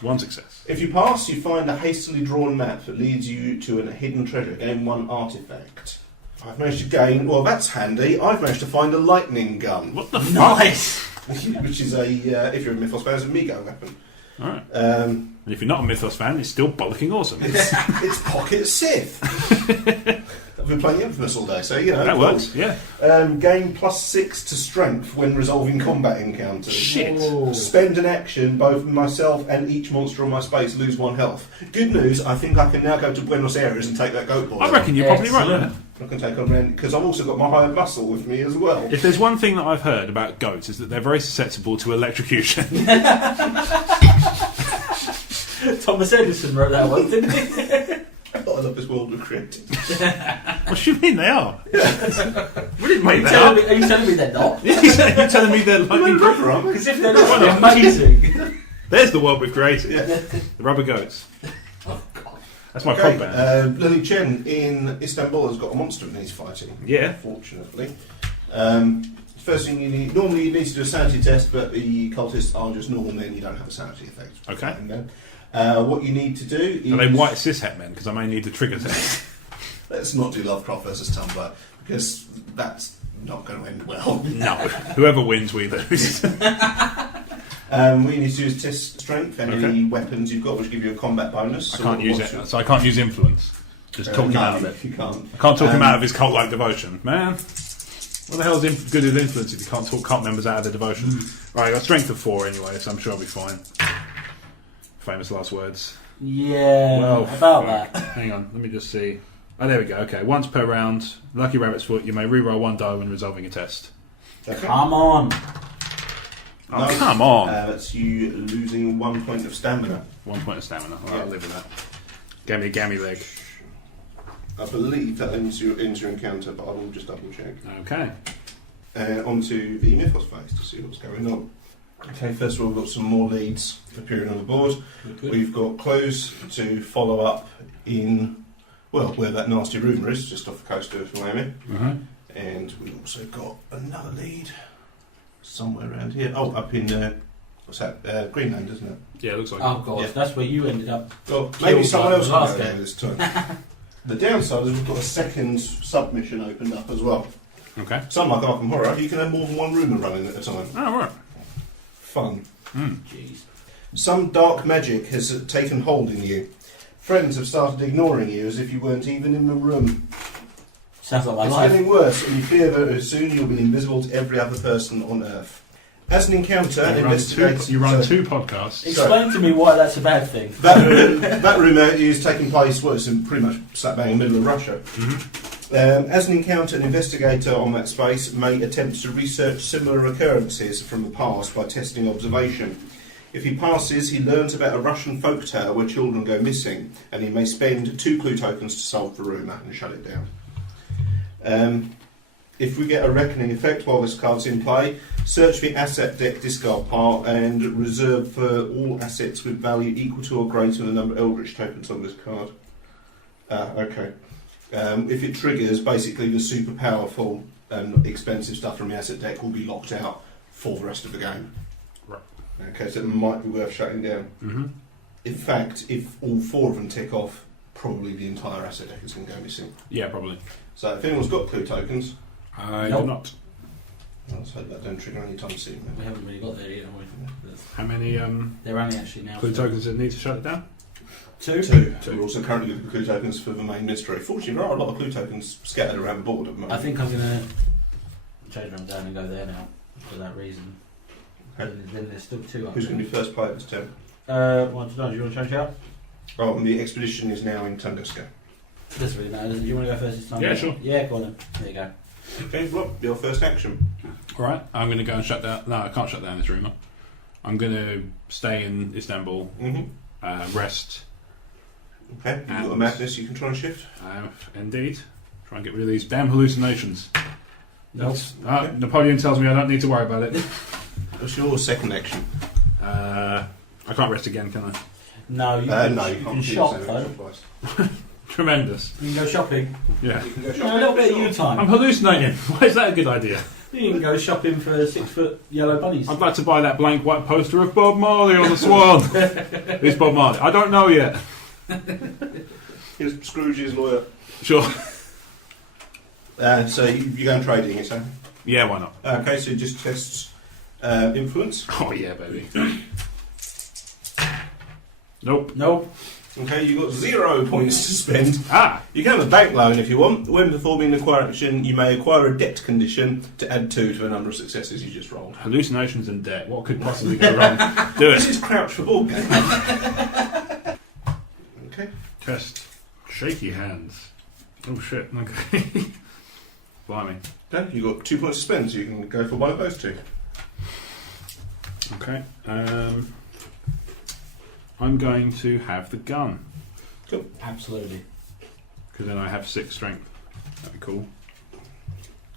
1 success. If you pass, you find a hastily drawn map that leads you to a hidden treasure. Gain 1 artifact. I've managed to gain... Well, that's handy. I've managed to find a lightning gun. What the fuck? Nice. Which is a, if you're a Mythos fan, it's a Mego weapon. Alright. Um, And if you're not a Mythos fan, it's still bollocking awesome. it's Pocket Sith. I've been playing Infamous all day, so you know. That works, yeah. Gain +6 to strength when resolving combat encounters. Shit. Oh. Spend an action, both myself and each monster on my space lose 1 health. Good news, I think I can now go to Buenos Aires and take that goat boy. I reckon you're probably right there. Excellent. I can take on Ren, because I've also got my hired muscle with me as well. If there's one thing that I've heard about goats, is that they're very susceptible to electrocution. Thomas Edison wrote that one, didn't he? I love this world we've created. What do you mean they are? We didn't make that up. Are you telling me they're not? You're telling me they're lightning quick? Because if they're not, they're amazing. There's the world we've created. Yeah. The rubber goats. Oh god. That's my Okay, prog band. Lily Chen in Istanbul has got a monster that he's fighting. Yeah. Fortunately. First thing you need, normally you need to do a sanity test, but the cultists are just normal men, you don't have a sanity effect. Okay. What you need to do is... Are they white cishet men? Because I may need the trigger test. Let's not do Lovecraft versus Tumblr, because that's not going to end well. No. Whoever wins, we lose. What you need to do is test strength and any weapons you've got, which give you a combat bonus. I can't use it, so I can't use influence. Just talk him out of it. You can't. I can't talk him out of his cult-like devotion. Man, what the hell is good as influence if you can't talk cult members out of their devotion? Right, I got strength of 4 anyway, so I'm sure I'll be fine. Famous last words. Yeah, Well, about that. Hang on, let me just see. Oh, there we go. Okay, once per round, Lucky Rabbit's Foot, you may re-roll 1 die when resolving a test. Okay. Come on. Oh, no, come on. That's you losing 1 point of stamina. 1 point of stamina. I'll live with that. Give me a gammy leg. I believe that ends your encounter, but I will just double check. Okay. Onto the Mythos phase to see what's going on. Okay, first of all, we've got some more leads appearing on the board. Good. We've got clues to follow up in, well, where that nasty rumour is, just off the coast of Miami. Mm-hmm. And we've also got another lead somewhere around here. Oh, up in, what's that? Greenland, isn't it? Yeah, it looks like Oh god, that's where you ended up. Well, maybe someone else last can go there game. this time. The downside is we've got a second submission opened up as well. Okay. Some like Arkham Horror, you can have more than one rumour running at a time. Oh, right. Fun. Jeez. Some dark magic has taken hold in you. Friends have started ignoring you as if you weren't even in the room. Sounds like my It's life. getting worse, and you fear that soon you'll be invisible to every other person on Earth. As an encounter, investigate. You run 2 podcasts. Explain to me why that's a bad thing. That rumour is taking place, well, it's in pretty much slap bang in the middle of Russia. Mm-hmm. As an encounter, an investigator on that space may attempt to research similar occurrences from the past by testing observation. If he passes, he learns about a Russian folktale where children go missing, and he may spend 2 clue tokens to solve the rumour and shut it down. If we get a reckoning effect while this card's in play, search the asset deck discard pile and reserve for all assets with value equal to or greater than the number of Eldritch tokens on this card. Okay. If it triggers, basically the super powerful and expensive stuff from the asset deck will be locked out for the rest of the game. Right. Okay, so it might be worth shutting down. Mm-hmm. In fact, if all 4 of them tick off, probably the entire asset deck is going to go missing. Yeah, probably. So if anyone's got clue tokens, I Nope. do not. let's hope that don't trigger any time soon. We haven't really got there yet, have we? How many They're only actually now. clue tokens that need to shut it down? 2. 2. We're also currently looking for clue tokens for the main mystery. Fortunately, there are a lot of clue tokens scattered around the board at the moment. I think I'm going to change them down and go there now for that reason. Okay. Then there's still 2 up Who's there. going to be first player this turn? Want to know? Do you want to change out? Oh, and the expedition is now in Tunguska. Doesn't really matter. Do you want to go first this time? Yeah, sure. Yeah, go on then. There you go. Okay, well, your first action. Alright, I'm going to go and shut down... No, I can't shut down this rumour. I'm going to stay in Istanbul, rest. Okay, you've got a madness you can try and shift. Indeed. Try and get rid of these damn hallucinations. Nope. Napoleon tells me I don't need to worry about it. What's your second action? I can't rest again, can I? No, you can shop though. Twice. Tremendous. You can go shopping. Yeah. You can go You know, a little bit of you time. I'm hallucinating. Why is that a good idea? You can go shopping for 6-foot yellow bunnies. I'd like to buy that blank white poster of Bob Marley on the Swan. Who's Bob Marley? I don't know yet. Here's Scrooge's lawyer. Sure. So you're going trading, you say? Yeah, why not? Okay, so it just tests influence. Oh yeah, baby. Nope. Nope. Okay, you've got 0 points to spend. Ah! You can have a bank loan if you want. When performing an acquire action, you may acquire a debt condition to add 2 to the number of successes you just rolled. Hallucinations and debt. What could possibly go wrong? Do This it. is Crouch for board game. Okay. Test. Shaky hands. Oh shit. Okay. Blimey. Okay, you've got 2 points to spend, so you can go for one of those 2. Okay. I'm going to have the gun. Absolutely. Because then I have 6 strength. That'd be cool.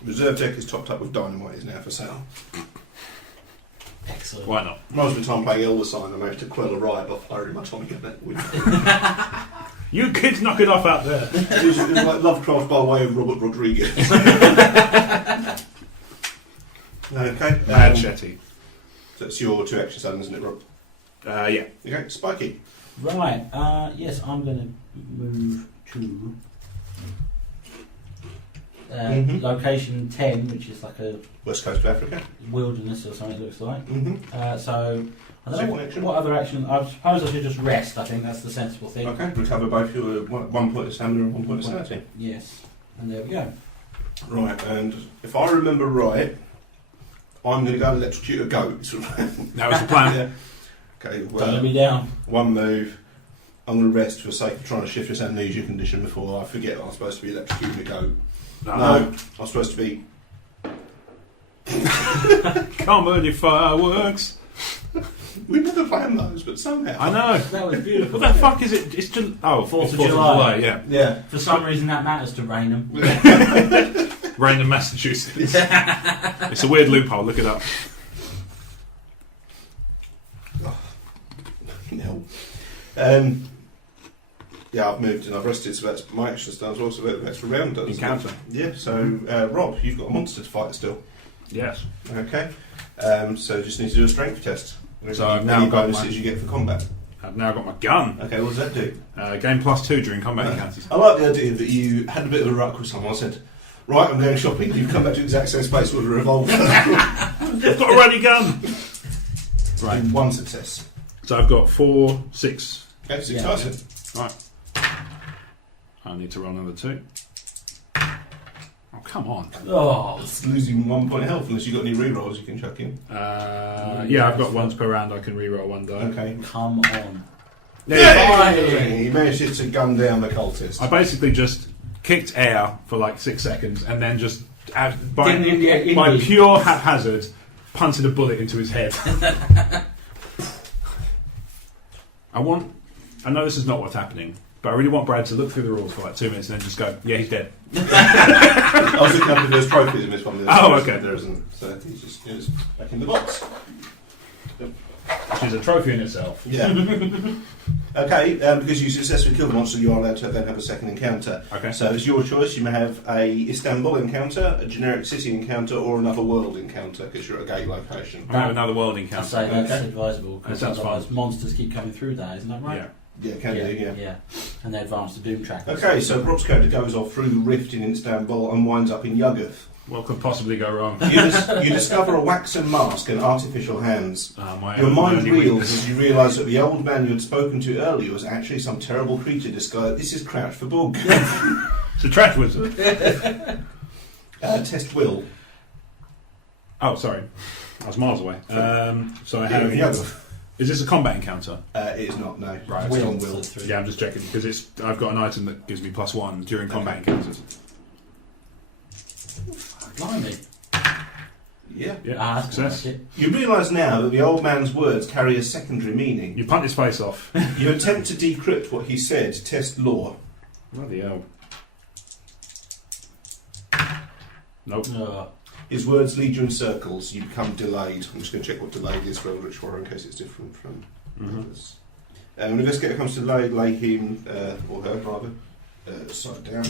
Reserve deck is topped up with dynamite, is now for sale. Excellent. Why not? Most of the time playing Elder Sign, I managed to quell a riot by firing my Tommy gun at window. You kids knock it off out there. It was like Lovecraft by way of Robert Rodriguez. Okay. Mad Shetty. So it's your 2 actions done, isn't it, Rob? Yeah. Okay, Spiky. Right. Yes, I'm going to move to location 10, which is like a West coast of Africa. wilderness or something. It looks like. Mm-hmm. I don't know what other action. I suppose I should just rest. I think that's the sensible thing. Okay, recover both your 1 point of stamina and 1 point of sanity. Yes, and there we go. Right, and if I remember right, I'm going to go electrocute a goat. That was the plan. Yeah. Okay, Don't let well, me down. 1 move. I'm going to rest for the sake of trying to shift this amnesia condition before I forget I'm supposed to be electrocuting a goat. No, I'm supposed to be... Comedy fireworks. We never planned those, but somehow... I know. That was beautiful. What the fuck is it? It's just... Oh, 4th of 4th July. Yeah. Yeah. For some reason, that matters to Raynham. Rain in Massachusetts. It's a weird loophole. Look it up. No. Yeah, I've moved and I've rested, so that's my action's done as well, so that's for round done. Encounter. Yeah, so Rob, you've got a monster to fight still. Yes. Okay. So just need to do a strength test. So I've now now got bonuses my- you get for combat. I've now got my gun. Okay, what does that do? Gain +2 during combat encounters. I like the idea that you had a bit of a ruck with someone. I said, right, I'm going shopping. You've come back to the exact same space with a revolver. I've got a ready gun. Right. And 1 success. So I've got 4, 6. Okay, 6 Yeah. dice. Right. I need to roll another 2. Oh, come on. Oh, It's losing 1 point of health unless you've got any rerolls you can chuck in. Yeah, I've got once per round I can reroll 1 die. Okay. come on. He manages to gun down the cultist. I basically just kicked air for like 6 seconds and then just, by pure haphazard, punted a bullet into his head. I know this is not what's happening, but I really want Brad to look through the rules for like 2 minutes and then just go, yeah, he's dead. I was looking up if there's trophies in this one. Oh, okay. There isn't. So he's just back in the box. Which is a trophy in itself. Yeah. Okay, because you successfully killed the monster, you are allowed to then have a second encounter. Okay. So it's your choice. You may have a Istanbul encounter, a generic city encounter, or another world encounter because you're at a gate location. I'm going to have another world I encounter. say that's Okay. advisable because That sounds otherwise fine. monsters keep coming through that, isn't that right? Yeah. Yeah, can do, yeah. Yeah, and they advance to Doom Track. Okay, so Rob's character goes off through the rift in Istanbul and winds up in Yuggoth. What could possibly go wrong? You discover a waxen mask and artificial hands. My Your mind only reels weakness. as you realise that the old man you had spoken to earlier was actually some terrible creature disguised. This is Crouch for Bug. It's a trash wizard. Test will. Oh, sorry. I was miles away. So I Yeah, have... Yuggoth. Is this a combat encounter? It is not, no. Right, It's Will. on will. Yeah, I'm just checking because I've got an item that gives me +1 during combat encounters. Blimey. Yeah. Yeah, Ah, that's success. like it. You realise now that the old man's words carry a secondary meaning. You punt his face off. You attempt to decrypt what he said. Test law. Bloody hell. Nope. His words lead you in circles. You become delayed. I'm just going to check what delayed is for Eldritch Horror in case it's different from others. When an investigator comes to delayed, lay him, or her rather, side down.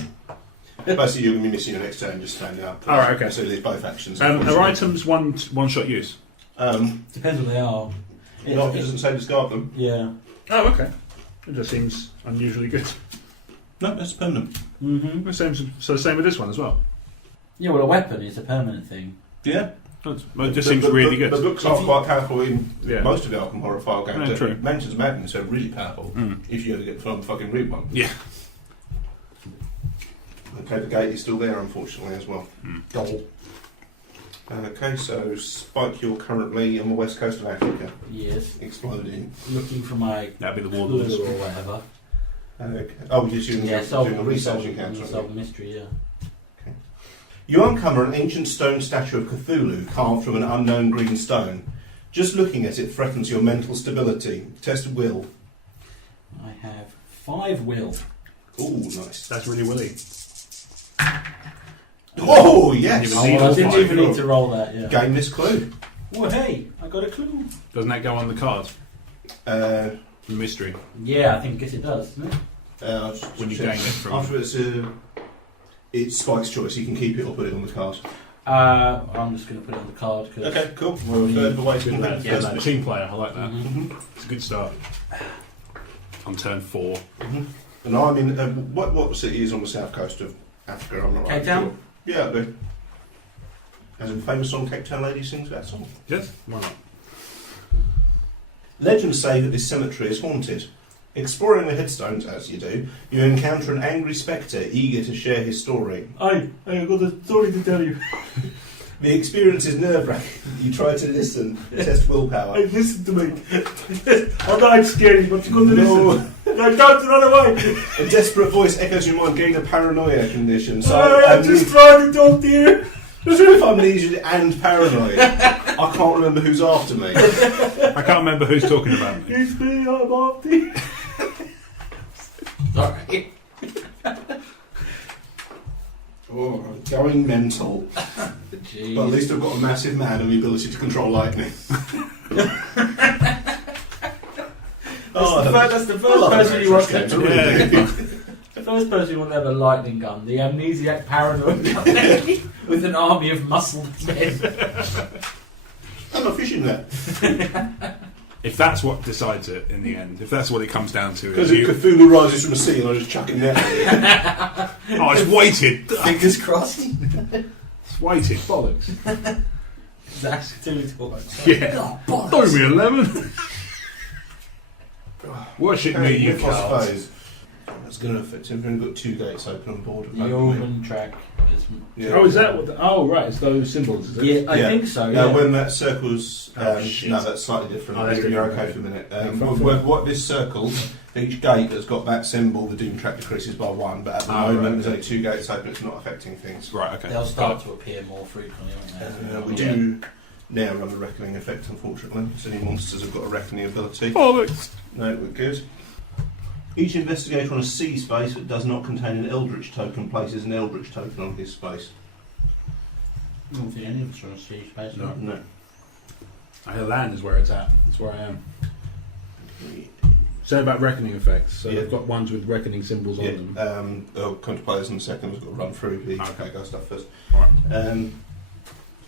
Basically, you're going to be missing your next turn, just stand up. All right, okay. So there's both actions. Are items one-shot use? Depends what they are. It doesn't say discard them. Yeah. Oh, okay. It just seems unusually good. No, that's permanent. Mm-hmm. So same with this one as well. Yeah, well, a weapon is a permanent thing. Yeah. Well, it just seems really good. The books are quite powerful in Yeah. most of the Arkham Horror file games. Yeah, true. Mansions of Madness are really powerful Mm. if you ever get to fucking read one. Yeah. Okay, the gate is still there, unfortunately, as well. Goal. Okay, so Spike, you're currently on the west coast of Africa, Yes. exploding. Looking for my That'd be the clue warlords. or whatever. Okay. Oh, you're doing a research encounter. Solve a mystery, yeah. You uncover an ancient stone statue of Cthulhu carved from an unknown green stone. Just looking at it threatens your mental stability. Test will. I have 5 will. Ooh, nice. That's really willy. Oh, yes! Oh, Oh, well, I didn't 5 even need to roll that, yeah. Gain this clue. Oh, hey, I got a clue. Doesn't that go on the card? Mystery. Yeah, I guess it does, doesn't it? I'll just When you check. gain it from... After it's Spike's choice, he can keep it or put it on the card. I'm just going to put it on the card. Okay, cool. We're a third of the way to Good, the yeah, team player, I like that. Mm-hmm. It's a good start. On turn 4. Mm-hmm. And I'm in. What city is on the south coast of Africa? I'm not Cape Town? Sure. Yeah, I do. As a famous song, Cape Town Lady sings that song. Yes, why not? Legends say that this cemetery is haunted. Exploring the headstones, as you do, you encounter an angry spectre eager to share his story. I've got a story to tell you. The experience is nerve-wracking. You try to listen, test willpower. Listen to me. I know it's scary, but you've got to listen. I can't run away. A desperate voice echoes in your mind, getting a paranoia condition. So I'm just trying to talk to you. if I'm amnesia and paranoid, I can't remember who's after me. I can't remember who's talking about me. It's me, I'm after you. Sorry. Oh, I'm going mental. Jeez. But at least I've got a massive man and the ability to control lightning. That's the first person you want to have. Yeah. The first person you want to have a lightning gun, the amnesiac paranoid guy with an army of muscled men. I'm a fishing net. If that's what decides it in the end, if that's what it comes down to, Because if Cthulhu rises from the sea and I just chuck him net at oh, it's weighted. Fingers crossed. It's weighted. Bollocks. That's too tall. Yeah. Throw me a lemon. Worship me, you Mythos cows. phase. That's going to affect him. We've got 2 gates open on board. The Orman track is... Yeah. Oh, is that what? Oh, right. It's those symbols. Is it? Yeah, I think so. Now, Yeah. when that circles, shit. no, that's slightly different. Oh, that's You're different. okay for a minute. Fine. What this circles, each gate that's got that symbol, the doom track decreases by 1. But at the moment, right, there's okay. only 2 gates open. It's not affecting things. Right. Okay. They'll start to appear more frequently, won't they? We do now run the reckoning effect, unfortunately. So any monsters have got a reckoning ability. Bollocks. No, we're good. Each investigator on a C space that does not contain an Eldritch token places an Eldritch token on his space. I don't think any of us are on a sea space. No. No. I hear land is where it's at. That's where I am. Say about reckoning effects. So Yeah. I've got ones with reckoning symbols on them. I'll come to players in a second. We've got to run through the Okay. go stuff first. Alright.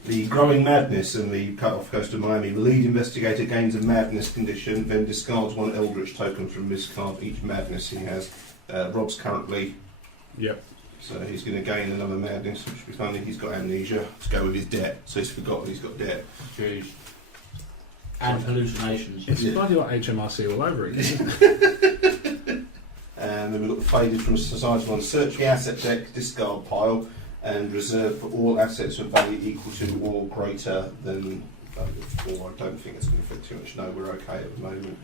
The growing madness in the cut-off coast of Miami. The lead investigator gains a madness condition, then discards 1 Eldritch token from this card. Each madness he has. Rob's currently, Yep. so he's going to gain another madness, which will be funny. He's got amnesia to go with his debt, so he's forgotten he's got debt. Jeez. And hallucinations. It's Yeah. bloody like HMRC all over it. Isn't it? And then we've got the faded from society one. Search the asset deck, discard pile, and reserve for all assets of value equal to or greater than value of 4. I don't think it's going to affect too much. No, we're okay at the moment.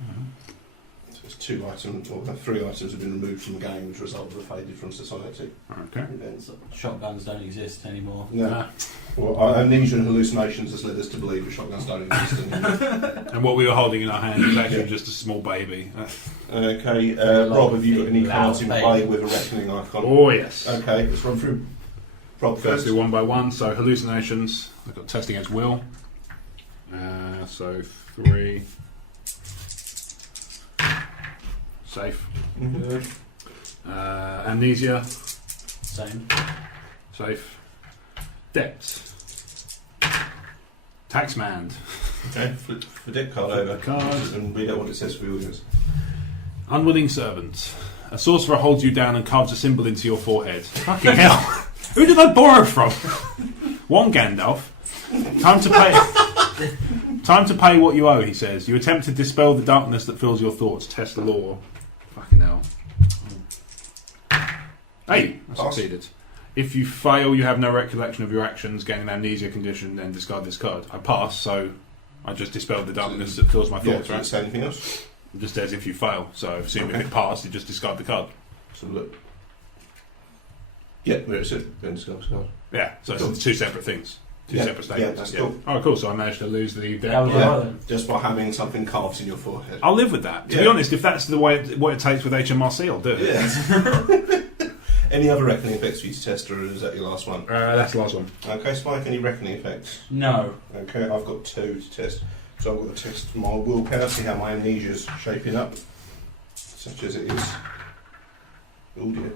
So it's 2 items, or 3 items have been removed from the game as a result of the faded from society Okay. events. Shotguns don't exist anymore. No. Ah. Well, our amnesia and hallucinations has led us to believe that shotguns don't exist anymore. And what we were holding in our hand was actually just a small baby. Okay, Rob, have you got any cards in play with a reckoning icon? Oh yes. Okay, let's run through Rob First first. do one by one. So hallucinations. I've got test against will. So 3. Safe. Mhm. Amnesia. Same. Safe. Depths. Taxman. Okay, flip the deck card over. The card. And read out what it says for the audience. Unwilling servant. A sorcerer holds you down and carves a symbol into your forehead. Fucking hell. Who did I borrow from? One Gandalf. Time to pay what you owe, he says. You attempt to dispel the darkness that fills your thoughts. Test the law. Fucking hell. Hey, I Pass. succeeded. If you fail, you have no recollection of your actions, gain an amnesia condition, then discard this card. I pass, so I just dispelled the darkness that fills my Yeah, thoughts, does it right? say anything else? It just says if you fail, so assume Okay. if it passed, you just discard the card. So look. Yeah, there it is. Then discard card. Yeah, so Cool. it's 2 separate things. 2 Yeah, separate statements. yeah, that's cool. Oh, cool, so I managed to lose the... That was Yeah. alright then. Just by having something carved in your forehead. I'll live with that. To be Yeah. honest, if that's the way what it takes with HMRC, I'll do it. Yeah. Any other reckoning effects for you to test, or is that your last one? That's the last one. Okay, Spike, any reckoning effects? No. Okay, I've got 2 to test. So I'm going to test my willpower, see how my amnesia's shaping up. Such as it is. Oh dear.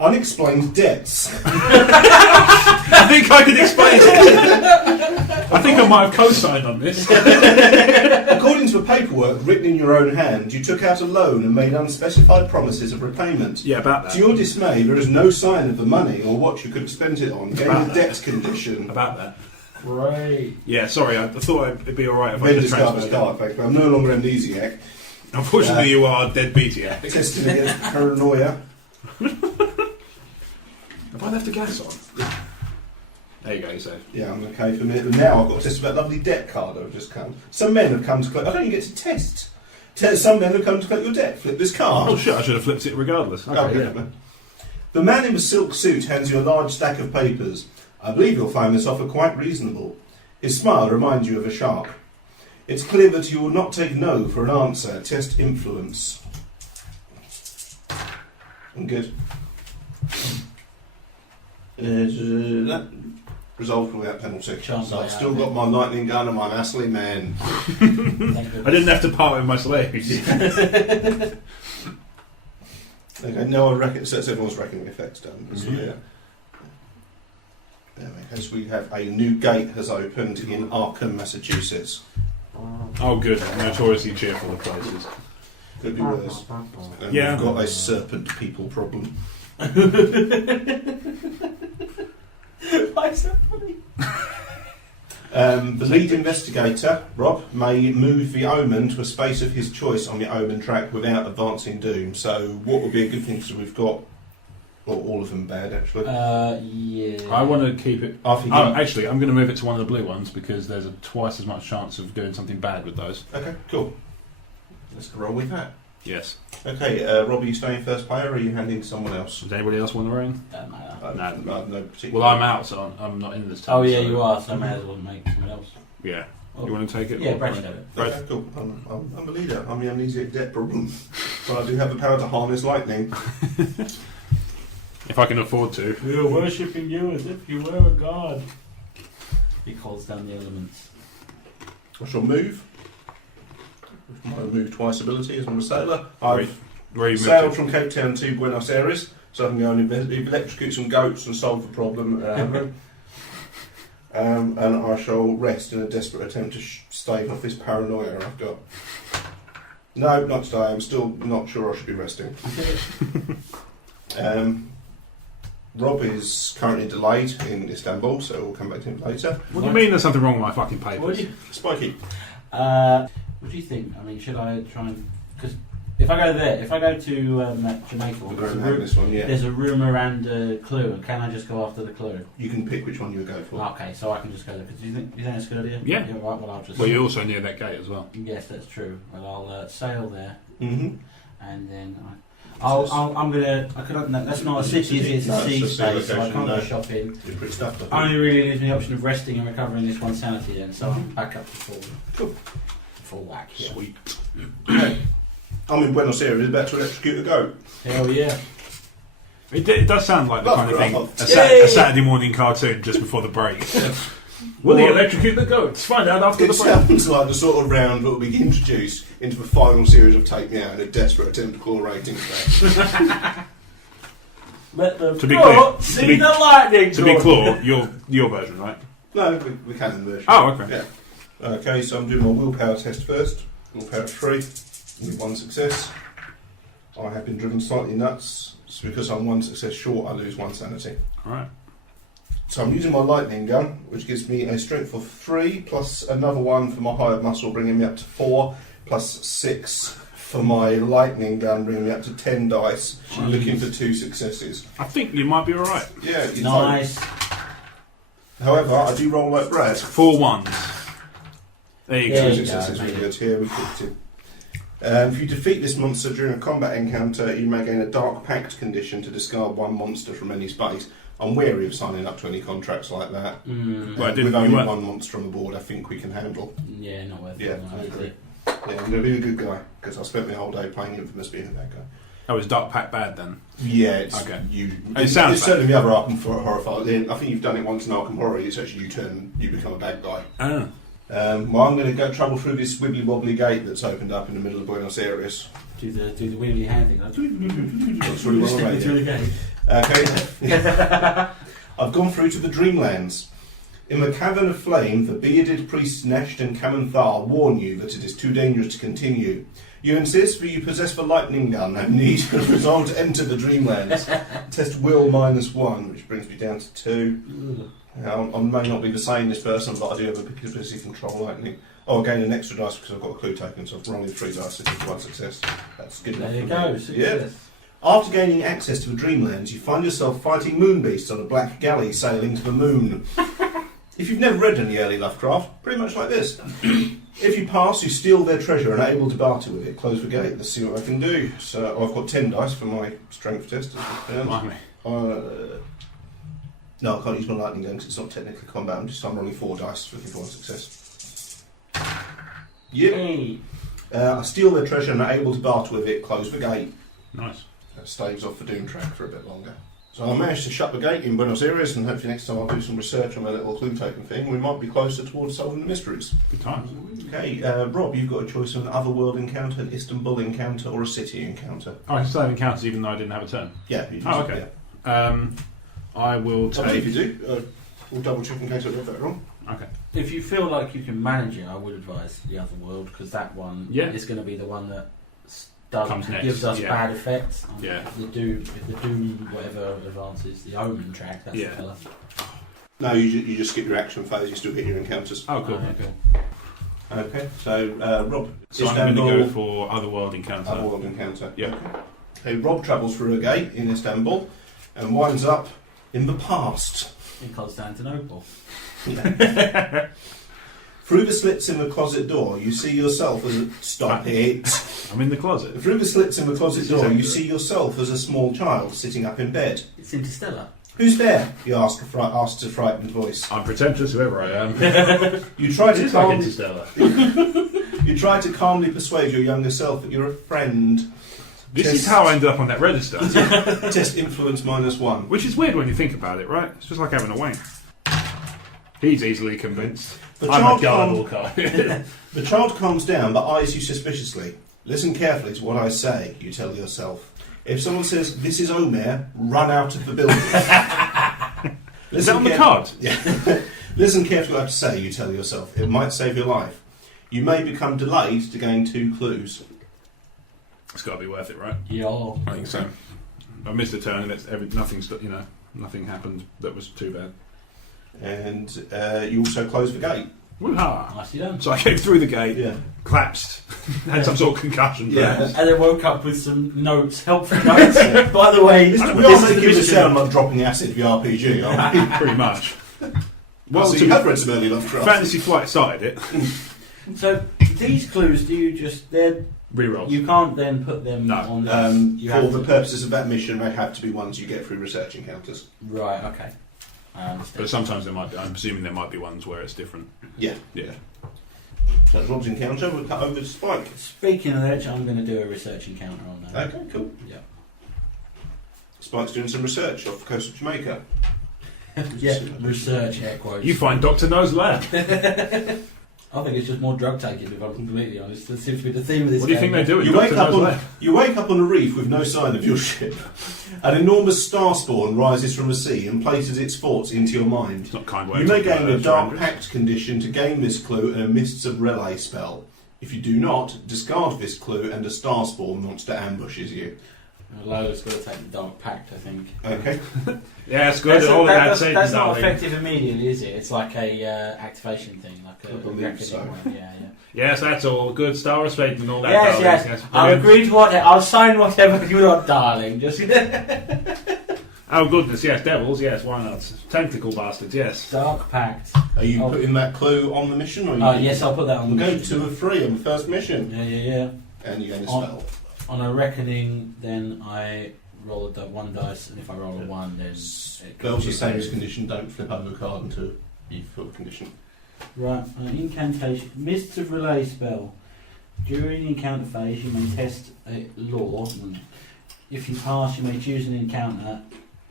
Unexplained debts. I think I could explain it. I think I might have co-signed on this. According to the paperwork written in your own hand, you took out a loan and made unspecified promises of repayment. Yeah, about that. To your dismay, there is no sign of the money or what you could have spent it on. Getting the debts condition. About that. Great. Yeah, sorry, I thought it'd be alright if I Vendor's just card transferred was card, thanks, but I'm no longer amnesiac. Unfortunately, you are dead BTX. Testing against paranoia. Have I left the gas on? There you go, you're safe. Yeah, I'm okay for a minute. But now I've got to test about lovely debt card I've just come. Some men have come to collect. I don't even get to test. Some men have come to collect your debt. Flip this card. Oh shit, I should have flipped it regardless. Okay, yeah. The man in the silk suit hands you a large stack of papers. I believe you'll find this offer quite reasonable. His smile reminds you of a shark. It's clear that you will not take no for an answer. Test influence. I'm good. That resolved without penalty. So I've still got my lightning gun and my Nassley man. I didn't have to part with my slaves. Okay, no, I reckon so everyone's reckoning effects done. So, yeah. As we have a new gate has opened in Arkham, Massachusetts. Oh, good. Notoriously cheerful of places. Could be worse. And Yeah. we've got a serpent people problem. Why is that funny? The lead investigator, Rob, may move the omen to a space of his choice on the omen track without advancing doom. So, what would be a good thing? So we've got, well, all of them bad actually. Yeah. I want to keep it. I think Actually, I'm going to move it to one of the blue ones because there's twice as much chance of doing something bad with those. Okay, cool. Let's roll with that. Yes. Okay, Rob, are you staying first player or are you handing to someone else? Does anybody else want to ring? Don't matter. No particular. Well, I'm out, so I'm not in this time. Oh yeah, so- you are. So I may as well make someone else. Yeah. Oh. You want to take it? Yeah, Or- Brad should have it. Right. Okay, cool. I'm a leader. I'm the amnesiac debt problem. But I do have the power to harness lightning. If I can afford to. We are worshipping you as if you were a god. He calls down the elements. I shall move. With my move twice ability as I'm a sailor. I've Where you sailed moved from Cape Town to Buenos Aires, so I can go and electrocute some goats and solve the problem. And I shall rest in a desperate attempt to stave off this paranoia I've got. No, not today. I'm still not sure I should be resting. Rob is currently delayed in Istanbul, so we'll come back to him later. What do you mean there's something wrong with my fucking What papers? do you? Spiky. What do you think? I mean, should I try and? Because if I go there, if I go to Jamaica, We'll go and have this one, yeah. there's a rumour and a clue, and can I just go after the clue? You can pick which one you would go for. Okay, so I can just go there. Do you think that's a good idea? Yeah. Right, well, I'll just. Well, you're also near that gate as well. Yes, that's true. Well, I'll sail there, Mm-hmm. and then I'm gonna. I could. No, that's not a city, is it? It's No, a sea it's a sea space, so I location, can't no. go shopping. You're pretty stuffed up. Only really leaves me the option of resting and recovering this one sanity then, so I'm back up to full whack. Yeah. Sweet. I'm in Buenos Aires about to electrocute a goat. Hell yeah. It does sound like the kind of thing Lovecraft. a Saturday morning cartoon just before the break. Will they electrocute the goats? Find out after It the break. sounds like the sort of round that will be introduced into the final series of Take Me Out in a desperate attempt to claw ratings back. Let the To be floor clear- see to be- the lightning. To be Gordon. clear, your version, right? No, we canon version. Oh, okay. Yeah. Okay, so I'm doing my willpower test first. Willpower 3, with 1 success. I have been driven slightly nuts. It's because I'm 1 success short, I lose 1 sanity. Alright. So I'm using my lightning gun, which gives me a strength of 3, plus another 1 for my hired muscle, bringing me up to 4, plus 6 for my lightning gun, bringing me up to 10 dice. I'm looking for 2 successes. I think you might be alright. Yeah, you Nice. However, I do roll like Brad. 4 ones. There you Yeah, go. Two you successes, go, really mate. good. Here we picked it. If you defeat this monster during a combat encounter, you may gain a Dark Pact condition to discard 1 monster from any space. I'm wary of signing up to any contracts like that. Well, With only 1 monster on the board, I think we can handle. Yeah, not worth it. Yeah, no, I it's agree. it. Yeah, I'm going to be a good guy, because I spent my whole day playing Infamous being a bad guy. Oh, is Dark Pact bad then? Yeah, it's Okay. you. It sounds it's bad. certainly the other Arkham Horror file. I think you've done it once in Arkham Horror. It's actually you become a bad guy. Oh. Well, I'm going to go travel through this wibbly wobbly gate that's opened up in the middle of Buenos Aires. Do the wiggly hand thing. Like, That's really well step through the gate. Okay. I've gone through to the Dreamlands. In the cavern of flame, the bearded priests Nesht and Kamanthar warn you that it is too dangerous to continue. You insist that you possess the lightning gun and need a resolve to enter the Dreamlands. Test will -1, which brings me down to 2. I may not be the same this person, but I do have a ability to control lightning. Oh, I gain an extra dice because I've got a clue token, so I've rolled 3 dice and 1 success. That's good enough. There you go. Success. Yeah. After gaining access to the Dreamlands, you find yourself fighting moon beasts on a black galley sailing to the moon. If you've never read any early Lovecraft, pretty much like this. If you pass, you steal their treasure and are able to barter with it. Close the gate. Let's see what I can do. So I've got 10 dice for my strength test. No, I can't use my lightning gun because it's not technically combat. I'm rolling 4 dice looking for 1 success. Yep. Hey. I steal their treasure and are able to barter with it. Close the gate. Nice. That staves off the Doom track for a bit longer. So I managed to shut the gate in Buenos Aires, and hopefully next time I'll do some research on my little clue token thing. We might be closer towards solving the mysteries. Good times. Okay, Rob, you've got a choice of an otherworld encounter, an Istanbul encounter, or a city encounter. Oh, I can still have encounters even though I didn't have a turn. Yeah. You Oh, okay. I will I believe take... you do. We'll double check in case I got that wrong. Okay. If you feel like you can manage it, I would advise the other world because that one is going to be the one that Comes next, gives us yeah. bad effects. Yeah. If the Doom whatever advances, the Omen track, that's the fella. No, you just skip your action phase, you still get your encounters. Oh, cool. Okay. Okay, so Rob. So I'm going to go for Otherworld Encounter. Otherworld encounter. Yeah. Okay, Rob travels through a gate in Istanbul and winds up in the past. In Constantinople. Yeah. Through the slits in the closet door, you see yourself as a... Stop it! I'm in the closet. Through the slits in the closet door, you see yourself as a small child sitting up in bed. It's Interstellar. Who's there? You asks a frightened voice. I'm pretentious, whoever I am. You try to Like Interstellar. You try to calmly persuade your younger self that you're a friend. This is how I ended up on that register. Test influence -1. Which is weird when you think about it, right? It's just like having a wank. He's easily convinced. I'm a gullible guy. The child calms down but eyes you suspiciously. Listen carefully to what I say, you tell yourself. If someone says, "This is Omer," run out of the building. Is that on the card? Yeah. Listen carefully what I have to say, you tell yourself. It might save your life. You may become delayed to gain 2 clues. It's got to be worth it, right? Yeah. I think so. I missed a turn and nothing happened that was too bad. And you also close the gate. Woo-ha! Nicely done. So I came through the gate, Yeah. collapsed, had some sort of concussion. Yeah. perhaps. And then woke up with some notes, helpful notes. By the way, We this are is the making it mission. sound like dropping acid the RPG, aren't we? Pretty much. Well, so you have read some early Lovecraft. Fantasy Flight started it. So these clues, do you just Rerolls. you can't then put them No. on this. You For have the to- purposes of that mission, they have to be ones you get through research encounters. Right. Okay. I understand. But sometimes there might be, I'm presuming there might be ones where it's different. Yeah. Yeah. So that's Rob's encounter. We'll cut over to Spike. Speaking of which, I'm going to do a research encounter on that. Okay, cool. Yeah. Spike's doing some research off the coast of Jamaica. Yeah. Research air quotes. You find Dr. No's lab. I think it's just more drug taking, if I'm completely honest. That seems to be the theme of this. What do you think game. they do at You Dr. wake, up No's on, lab? you wake up on a reef with no sign of your ship. An enormous star spawn rises from the sea and places its thoughts into your mind. It's not kind way You to may talk gain about a Dark surrenders. Pact condition to gain this clue and a Mists of Relay spell. If you do not, discard this clue and a star spawn monster ambushes you. Lola's got to take the Dark Pact, I think. Okay. Yeah, it's good. All That's that not darling. effective immediately, is it? It's like a activation thing, like a I believe reckoning so. one. Yeah, yeah. Yes, that's all. Good. Star Respect and all that. Yes, darling. yes. I'll brilliant. agree to whatever. I'll sign whatever you want, darling. Just Oh, goodness, yes. Devils, yes. Why not? Tentacle bastards, yes. Dark Pact. Are you Oh. putting that clue on the mission? Or Oh, yes, I'll put that on the We'll go mission. 2 of 3 on the first mission. Yeah, yeah, yeah. And you gain a On- spell. On a reckoning, then I roll one dice, and if I roll a 1, then Spells the same as condition, don't flip over a card until you fill condition. Right, incantation. Mists of Relay spell. During the encounter phase, you may test a law. If you pass, you may choose an encounter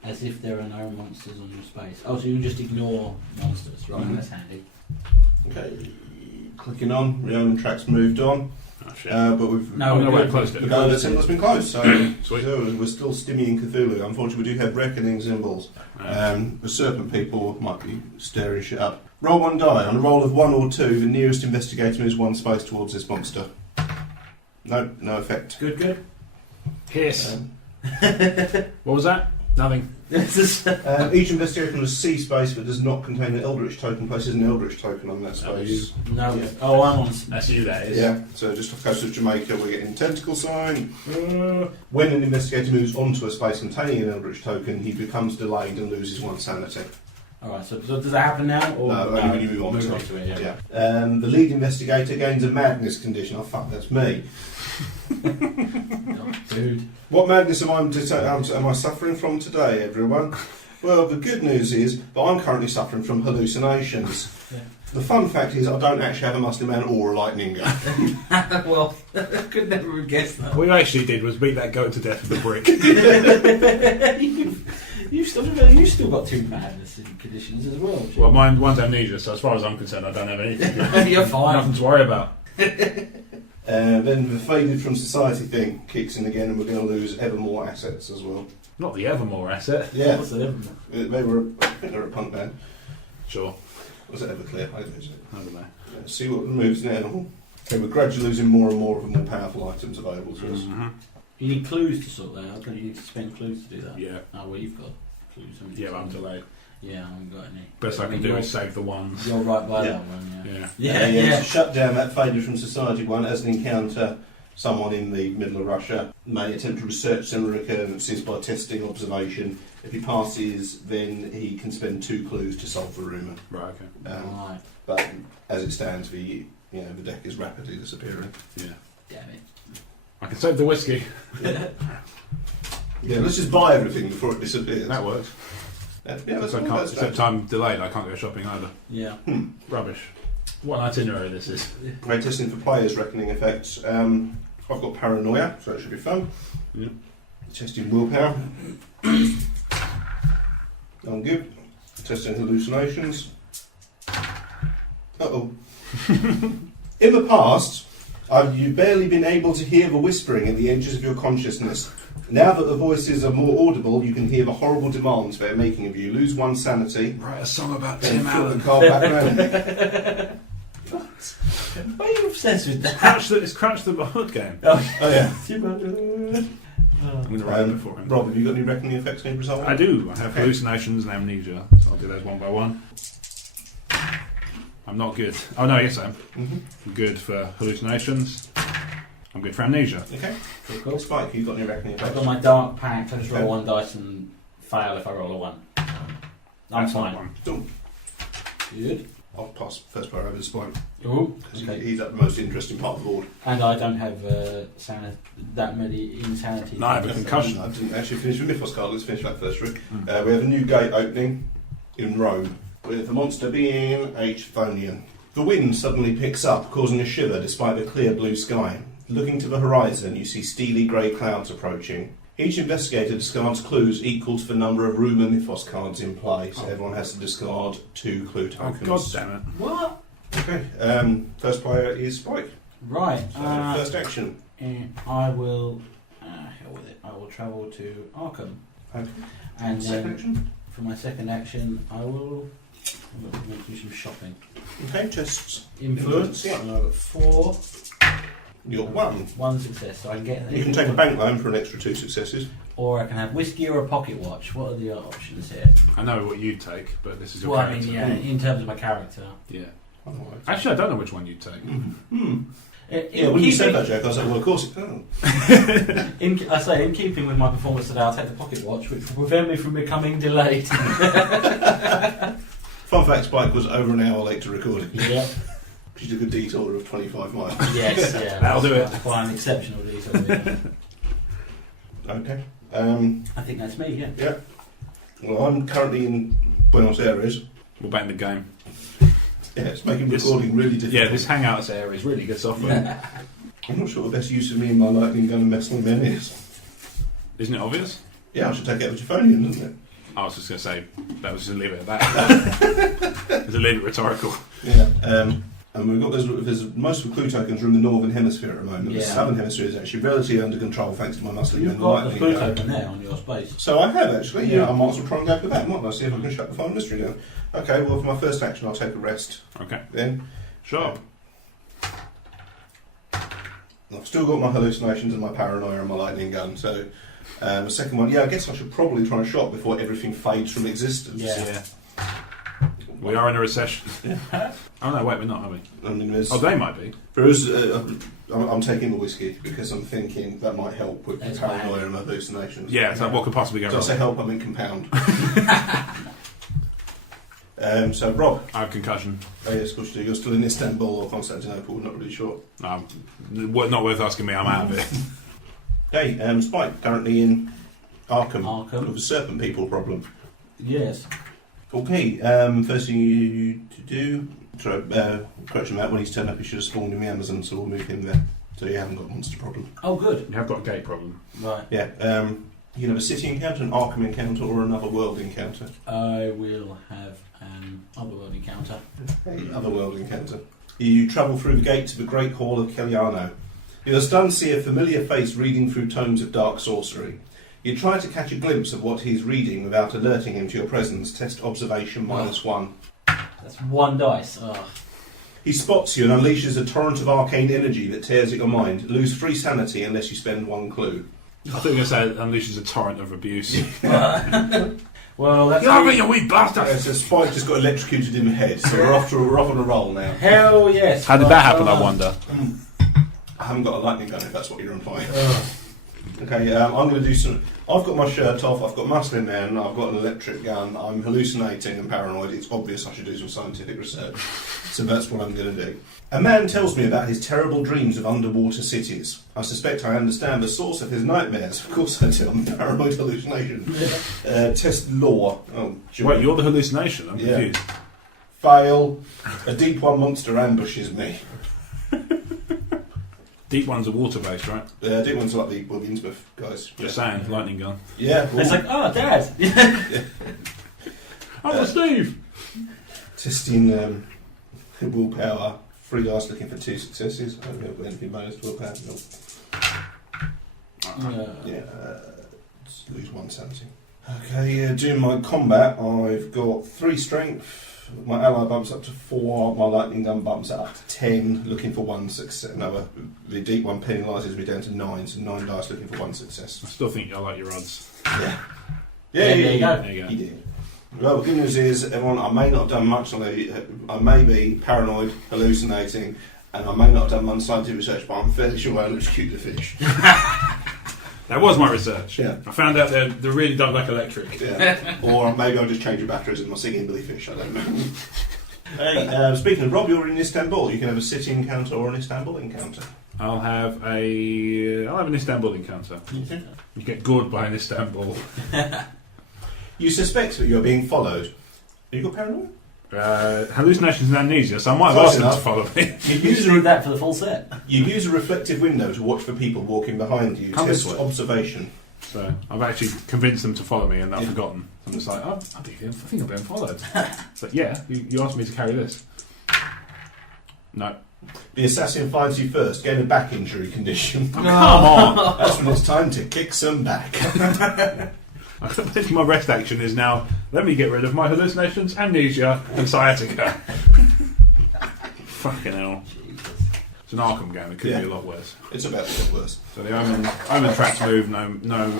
as if there are no monsters on your space. Oh, so you can just ignore monsters. Right, Mhm. that's handy. Okay. clicking on. Roman track's moved on. Oh, shit. But we've we're close to it. the symbol's been closed, so, Sweet. so we're still Stimmy and Cthulhu. Unfortunately, we do have reckoning symbols. The serpent people might be stirring shit up. Roll 1 die. On a roll of 1 or 2, the nearest investigator moves 1 space towards this monster. No effect. Good. Hiss. What was that? Nothing. Each investigator can use C space but does not contain an Eldritch token. Places an Eldritch token on that space. No. Yeah. Oh, I'm on. That's you, that is. Yeah, so just off the coast of Jamaica, we're getting tentacle sign. When an investigator moves onto a space containing an Eldritch token, he becomes delayed and loses 1 sanity. Alright, so does that happen now? Or No, only when you move on to it. Yeah. The lead investigator gains a madness condition. Oh fuck, that's me. Oh, dude. What madness am I suffering from today, everyone? Well, the good news is that I'm currently suffering from hallucinations. Yeah. The fun fact is I don't actually have a muscle man or a lightning gun. Well, I could never have guessed that. What you actually did was beat that goat to death with a brick. You've still got 2 madness conditions as well. Well, one's amnesia, so as far as I'm concerned, I don't have anything. You're fine. Nothing to worry about. Then the faded from society thing kicks in again, and we're going to lose ever more assets as well. Not the Evermore asset. Yeah, What's the difference? I think they're a punk band. Sure. Was it Everclear? I don't know. I don't know. Let's see what moves now. Okay, we're gradually losing more and more of the more powerful items available to us. Mm-hmm. You need clues to sort that out, don't you? You need to spend clues to do that. Yeah. Oh, well, you've got clues, haven't you? Yeah, but I'm delayed. Yeah, I haven't got any. Best I can do is save the ones. You're right by Yeah. that one, Yeah. Yeah. To shut down that faded from society one as an encounter. Someone in the middle of Russia may attempt to research similar occurrences by testing observation. If he passes, then he can spend 2 clues to solve the rumour. Right, okay. Right. But as it stands, the deck is rapidly disappearing. Yeah. Damn it. I can save the whiskey. Yeah, let's just buy everything before it disappears. That works. Yeah, Except I'm delayed, I can't go shopping either. Yeah. Rubbish. What an itinerary this is. We're testing for players' reckoning effects. I've got paranoia, so that should be fun. Yeah. Testing willpower. I'm good. Testing hallucinations. Uh-oh. In the past, you've barely been able to hear the whispering at the edges of your consciousness. Now that the voices are more audible, you can hear the horrible demands they're making of you. Lose 1 sanity. Write a song about Then Tim flip the Allen. card back round. Why are you obsessed with that? It's Crouch the Hood game. Oh yeah. I'm going to write it for him. Rob, have you got any reckoning effects need resolving? I do. I have Okay. hallucinations and amnesia, so I'll do those one by one. I'm not good. Oh no, yes I am. Mm-hmm. I'm good for hallucinations. I'm good for amnesia. Okay. Cool. Spike, you've got any reckoning I've effects? got my dark pact. I just Okay. roll 1 dice and fail if I roll a 1. I'm That's fine. one. Done. Good. I'll pass first player over to Spike. Ooh, Because okay. he's at the most interesting part of the board. And I don't have that many insanity. No, I have a concussion. I didn't actually finish the Mythos card. Let's finish that first, Rick. Mm. We have a new gate opening in Rome, with the monster being a Chthonian. The wind suddenly picks up, causing a shiver despite the clear blue sky. Looking to the horizon, you see steely grey clouds approaching. Each investigator discards clues equal to the number of rumour Mythos cards in play, so everyone has to discard 2 clue Oh tokens. god damn it. What? Okay, first player is Spike. Right. So first action. I will. Hell with it. I will travel to Arkham. Okay. And Second then action. for my second action, I will do some shopping. Okay, tests. Influence. Yeah. And I've got 4. You got 1. 1 success, so I can get. You can take a bank loan for an extra 2 successes. Or I can have whiskey or a pocket watch. What are the options here? I know what you'd take, but this is your Well, I character. mean, yeah, in terms of my character. Yeah. Oh, Actually, I don't know which one you'd take. Yeah, when you said that joke, I was like, well, of course it can. I say, in keeping with my performance today, I'll take the pocket watch, which will prevent me from becoming delayed. Fun fact, Spike was over an hour late to recording. Yeah. She took a detour of 25 miles. Yes, yeah. That'll do it. That's quite an exceptional detail. Yeah. Okay. I think that's me, yeah. Yeah. Well, I'm currently in Buenos Aires. We're back in the game. Yeah, it's making recording really difficult. Yeah, this Hangouts area is really good software. I'm not sure the best use of me and my lightning gun and messing men is. Isn't it obvious? Yeah, I should take out the Euphonian, doesn't it? I was just going to say, that was just leave it at that. It's a little bit rhetorical. Yeah. And we've got there's most of the clue tokens are in the northern hemisphere at the moment. Yeah. The southern hemisphere is actually relatively under control thanks to my muscling You've and got the lightning. clue token there on your space. So I have actually. Yeah. Yeah, I might as well try and go for that. Might I see if I can shut the final mystery down? Okay. Well, for my first action, I'll take a rest. Okay. Then. Sure. I've still got my hallucinations and my paranoia and my lightning gun. So the second one, I guess I should probably try and shot before everything fades from existence. Yeah. We are in a recession. Oh no, wait, we're not, are we? I mean, They might be. I'm taking the whiskey because I'm thinking that might help with That's paranoia and hallucinations. Yeah, so what could possibly go Did I wrong? say help? I mean compound. So Rob. I have concussion. Oh yes, of course you do. You're still in Istanbul or Constantinople. We're not really sure. Not worth asking me. I'm out of it. Hey, Spike currently in Arkham. Arkham. With a serpent people problem. Yes. Okay, first thing you to do, correction Matt, when he's turned up he should have spawned in the Amazon, so we'll move him there. So you haven't got a monster problem. Oh, good. You have got a gate problem. Right. Yeah, you can have a city encounter, an Arkham encounter, or another world encounter. I will have an otherworld encounter. Hey, other world encounter. You travel through the gates of the Great Hall of Keliano. You're stunned to see a familiar face reading through tomes of dark sorcery. You try to catch a glimpse of what he's reading without alerting him to your presence. Test observation -1. That's one dice. Oh. He spots you and unleashes a torrent of arcane energy that tears at your mind. Lose 3 sanity unless you spend 1 clue. I think you're going to say it unleashes a torrent of abuse. Well, that's... Get over here, you wee bastard! So Spike just got electrocuted in the head, so we're off on a roll now. Hell yes. How did that happen, I wonder? I haven't got a lightning gun if that's what you're implying. Okay, I'm going to do some... I've got my shirt off, I've got muscle in there, and I've got an electric gun. I'm hallucinating and paranoid. It's obvious I should do some scientific research. So that's what I'm going to do. A man tells me about his terrible dreams of underwater cities. I suspect I understand the source of his nightmares. Of course I do. I'm a paranoid hallucination. Test law. Oh, Wait, you're the hallucination? I'm Yeah. confused. Fail. A deep one monster ambushes me. Deep ones are water-based, right? Deep ones are like the Innsmouth guys. Just saying, lightning gun. Yeah. It's like, oh, Dad. Oh, Steve! Testing willpower. 3 dice looking for 2 successes. I don't know anything bonus to willpower. No. Yeah. Just lose 1 sanity. Okay, doing my combat, I've got 3 strength. My ally bumps up to 4. My lightning gun bumps up to 10. Looking for 1 success. No, the deep one penalises me down to 9. So 9 dice looking for 1 success. I still think I like your odds. Yeah. There you go. There you go. You did. Well, the good news is, everyone, I may not have done much. I may be paranoid, hallucinating, and I may not have done much scientific research, but I'm fairly sure I electrocuted the fish. That was my research. Yeah. I found out they really don't like electric. Yeah. Or maybe I'll just change the batteries in my singing billy fish, I don't know. Hey, speaking of Rob, you're in Istanbul. You can have a city encounter or an Istanbul encounter. I'll have an Istanbul encounter. You get gored by an Istanbul. You suspect that you're being followed. Have you got paranoia? Hallucinations and amnesia, so I might have Close asked them to enough. follow me. You Usually need that for the full set. You use a reflective window to watch for people walking behind you. Come this Test way. observation. So I've actually convinced them to follow me and I've forgotten. I'm just like, I think I'm being followed. But yeah, you asked me to carry this. No. The assassin finds you first. Gain a back injury condition. Oh, come on! That's when it's time to kick some back. I think my rest action is now, let me get rid of my hallucinations, amnesia, and sciatica. Fucking hell. It's an Arkham game, it could be a lot worse. It's about to get worse. So the Omen tracks move, no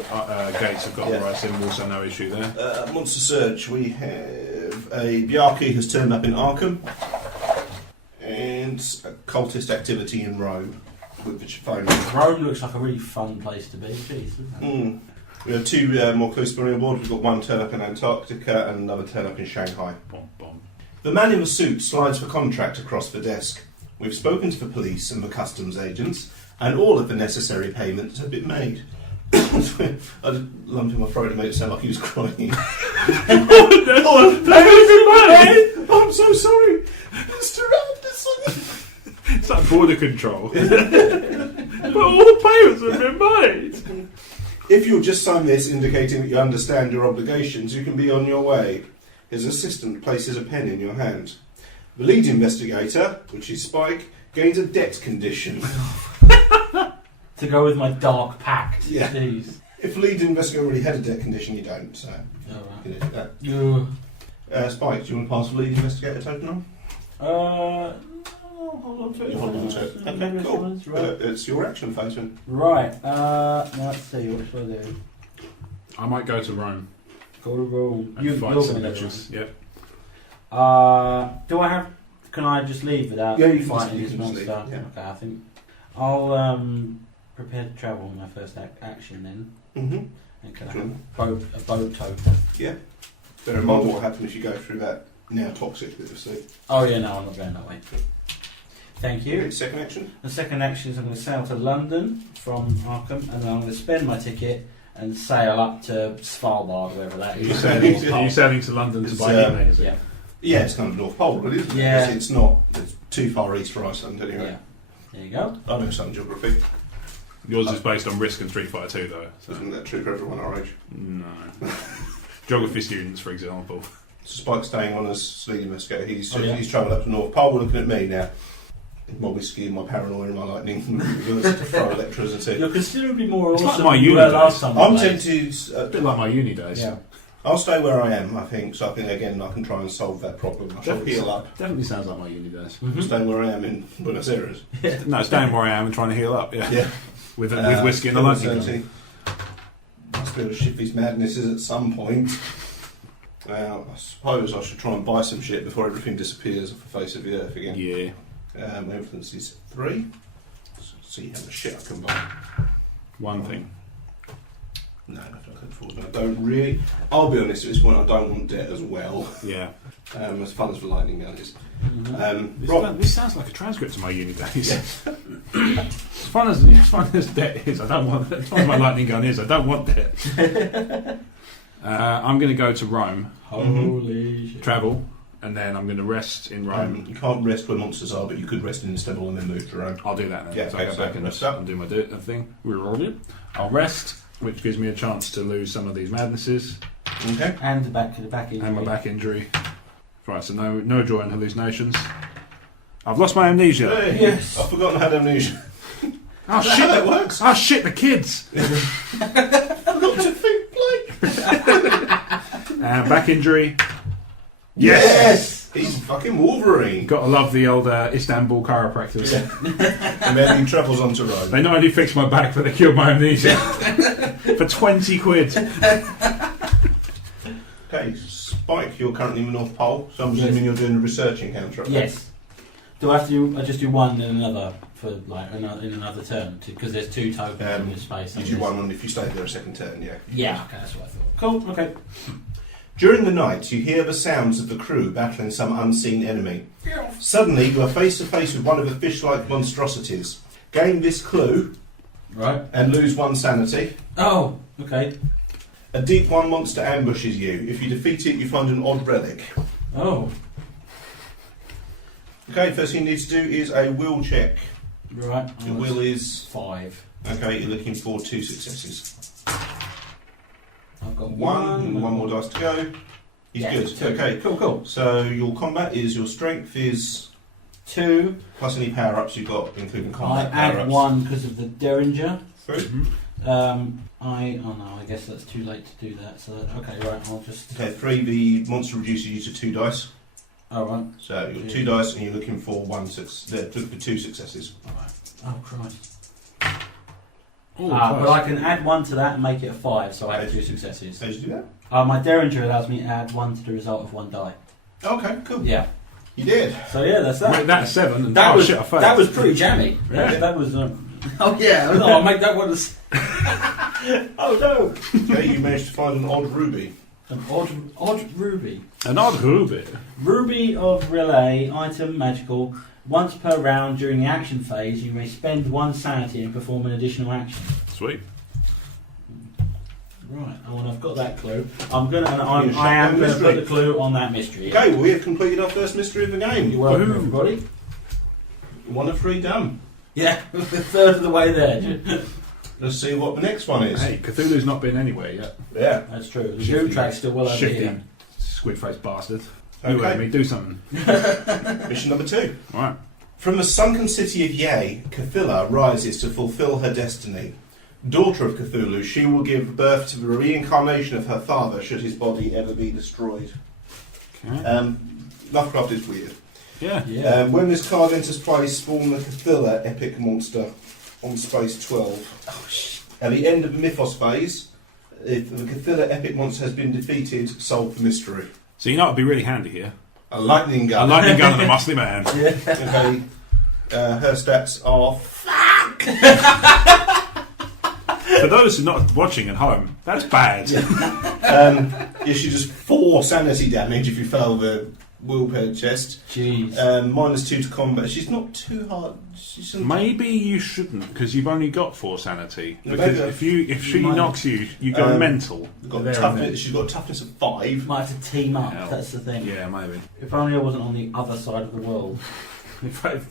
gates have got the right symbol, so no issue there. Monster Search, we have a Bjarki has turned up in Arkham, and a cultist activity in Rome with the phone. Rome looks like a really fun place to be. Jeez, doesn't it? We have 2 more clues spinning on board. We've got 1 turn up in Antarctica and another turn up in Shanghai. Bomb, bomb. The man in the suit slides for contract across the desk. We've spoken to the police and the customs agents, and all of the necessary payments have been made. I just lumped in my throat and made it sound like he was crying. I'm so sorry, Mr. Anderson. It's like border control. But all the payments have been made. If you'll just sign this indicating that you understand your obligations, you can be on your way. His assistant places a pen in your hand. The lead investigator, which is Spike, gains a debt condition. To go with my dark pact. Yeah. Jeez. If the lead investigator already had a debt condition, you don't, so you can do that. Ugh. Spike, do you want to pass the lead investigator token on? No, hold on to it. You hold on to it. Okay, cool. Right. It's your action phase then. Right. Let's see. What should I do? I might go to Rome Go to Rome. and You're fight going some to go to bitches. Yep. Rome. Do I have? Can I just leave without Yeah, you can fighting just- this you can just monster? leave, Okay, I think I'll prepare to travel. My first action then. Mm-hmm. And can I Sure. have a boat token? Yeah. Bear in mind what happens if you go through that now toxic bit of sea. Oh yeah, no, I'm not going that way. Thank you. Okay, second action. The second action is I'm going to sail to London from Arkham, and then I'm going to spend my ticket and sail up to Svalbard, wherever that Are is. you sailing to London to It's, buy He-Man, is it? Yeah. Yeah, it's kind of North Pole, really, isn't it? Yeah. It's not. It's too far east for Iceland, anyway. Yeah. There you go. I know some geography. Yours is based on Risk and Street Fighter 2, though. So. Isn't that true for everyone our age? No. Geography students, for example. Spike staying on as lead investigator. He's Oh, travelled up to North Pole, looking at me now. My whiskey and my paranoia and my lightning. To throw electricity. You're considerably more It's awesome like my than you uni were days. last time. I'm we played. tempted to. A bit like my uni days. Yeah. I'll stay where I am, I think. So I think again I can try and solve that problem. I shall heal up. Definitely sounds like my uni days. Mhm. Staying where I am in Buenos Aires. No, staying where I am and trying to heal up, yeah. Yeah. With whiskey and a lightning gun. Insanity. Must be able to shift these madnesses at some point. I suppose I should try and buy some shit before everything disappears off the face of the earth again. Yeah. My influence is 3. Let's see how much shit I can buy. One thing. No, nothing I can afford. No, I don't really. I'll be honest at this point, I don't want debt as well. Yeah. As fun as the lightning gun is. Mhm. This sounds like a transcript of my uni days. as fun as debt is, I don't want. As fun as my lightning gun is, I don't want debt. I'm going to go to Rome, Holy shit. travel, and then I'm going to rest in Rome. You can't rest where monsters are, but you could rest in Istanbul and then move to Rome. I'll do that then. Yeah, so I go okay, back so and rest up. do my thing. I'll rest, which gives me a chance to lose some of these madnesses Okay. And the back injury. and my back injury. Right, so no joy and hallucinations. I've lost my amnesia. Hey, Yes. I've forgotten how to amnesia. Oh Is that how shit! that works? Oh shit! The kids. Not to think, Blake. Back injury. Yes! He's fucking Wolverine. Gotta love the old Istanbul chiropractors. And then he travels on to Rome. They not only fixed my back, but they cured my amnesia for 20 quid. Okay, Spike, you're currently in the North Pole, so I'm assuming you're doing a research encounter up there. Yes. Do I have to? I just do one and another for like in another turn because there's 2 tokens in this space. You do one, and if you stay there a second turn, yeah. Yeah. Okay, that's what I thought. Cool. Okay. During the night, you hear the sounds of the crew battling some unseen enemy. Suddenly, you are face to face with one of the fish-like monstrosities. Gain this clue Right. and lose 1 sanity. Oh. Okay. A deep one monster ambushes you. If you defeat it, you find an odd relic. Oh. Okay, first thing you need to do is a will check. Right. Your will is... 5. Okay, you're looking for 2 successes. I've got 1, and 1 more dice to go. He's Yeah, good. 2. Okay, Cool. so your combat is your strength is 2. plus any power-ups you've got, including I combat add power-ups. 1 because of the Derringer. Through. I guess that's too late to do that. So okay, right. I'll just. Okay, 3, the monster reduces you to 2 dice. All right. So you've got 2 dice and you're looking for 2 successes. Oh Christ. Oh, But I can add 1 to that and make it a 5, so I have 2 successes. How did you do that? My Derringer allows me to add 1 to the result of 1 die. Okay, cool. Yeah. You did. So yeah, that's that. Make that a 7 and That was shit, I failed. that was pretty jammy. Yeah. That was. Oh yeah. No, I'll make that one. Oh no. Okay, you managed to find an odd ruby. An odd ruby. An odd ruby. Ruby of relay, item magical. Once per round during the action phase, you may spend 1 sanity and perform an additional action. Sweet. Right. Oh, and I've got that clue. I am Your going shotgun to mystery. put the clue on that mystery. Okay, well, we have completed our first mystery of the game. You're welcome, Woohoo. everybody. 1 of 3 done. Yeah, a third of the way there. Let's see what the next one is. Hey, Cthulhu's not been anywhere yet. Yeah. That's true. The Shifty. Zoom track's still well over Shifty here. squid-faced bastard. You Okay. let me do something. Mission number 2. Alright. From the sunken city of Ye, Cthulhu rises to fulfill her destiny. Daughter of Cthulhu, she will give birth to the reincarnation of her father should his body ever be destroyed. Okay. Lovecraft is weird. Yeah. When this card enters play, spawn the Cthulhu epic monster on space 12. Oh, shit. At the end of the Mythos phase, if the Cthulhu epic monster has been defeated, solve the mystery. So you know what would be really handy here? A lightning A gun. lightning gun and a muscly man. Okay. Her stats are For those who are not watching at home, that's bad. she does 4 sanity damage if you fail the willpower chest. Jeez. -2 to combat. She's not too hard. She's Maybe you shouldn't, because you've only got 4 sanity. No, Because maybe if she might- knocks you, you go mental. got Very toughness. She's got a toughness of 5. Might have to team up, Hell. that's the thing. Yeah, maybe. If only I wasn't on the other side of the world. If I'd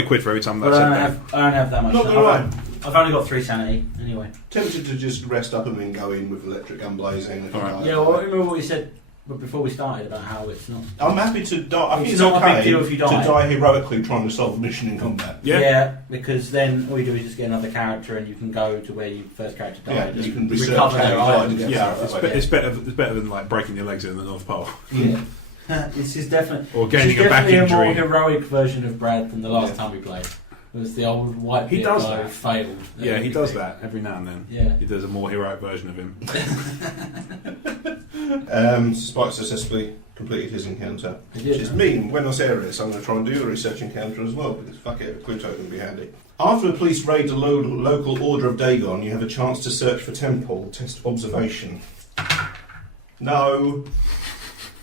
have quit for every time But that I I don't, said that. have, I don't have that much. Not gonna lie. I've only got 3 sanity, anyway. Tempted to just rest up and then go in with electric gun blazing. If you Alright. like. Yeah, well, remember what you said before we started about how it's not... I'm happy to die. I think It's it's not a okay big deal if you to die. die heroically trying to solve a mission in combat. Yeah. Because then all you do is just get another character and you can go to where your first character Yeah, died. you and can research recover how their you died items. and Yeah, that it's, way. it's better than like breaking your legs in the North Pole Yeah. This is definitely... or gaining a back definitely a more injury. heroic version of Brad than the last Yeah. time we played. It was the old white He beard does guy that. who failed. Yeah, he does that every now and then. Yeah. He does a more heroic version of him. Spike successfully completed his encounter. He Which did, is huh? me in Buenos Aires. I'm going to try and do a research encounter as well because fuck it, a Pluto can be handy. After the police raid a local Order of Dagon, you have a chance to search for temple, test observation. No.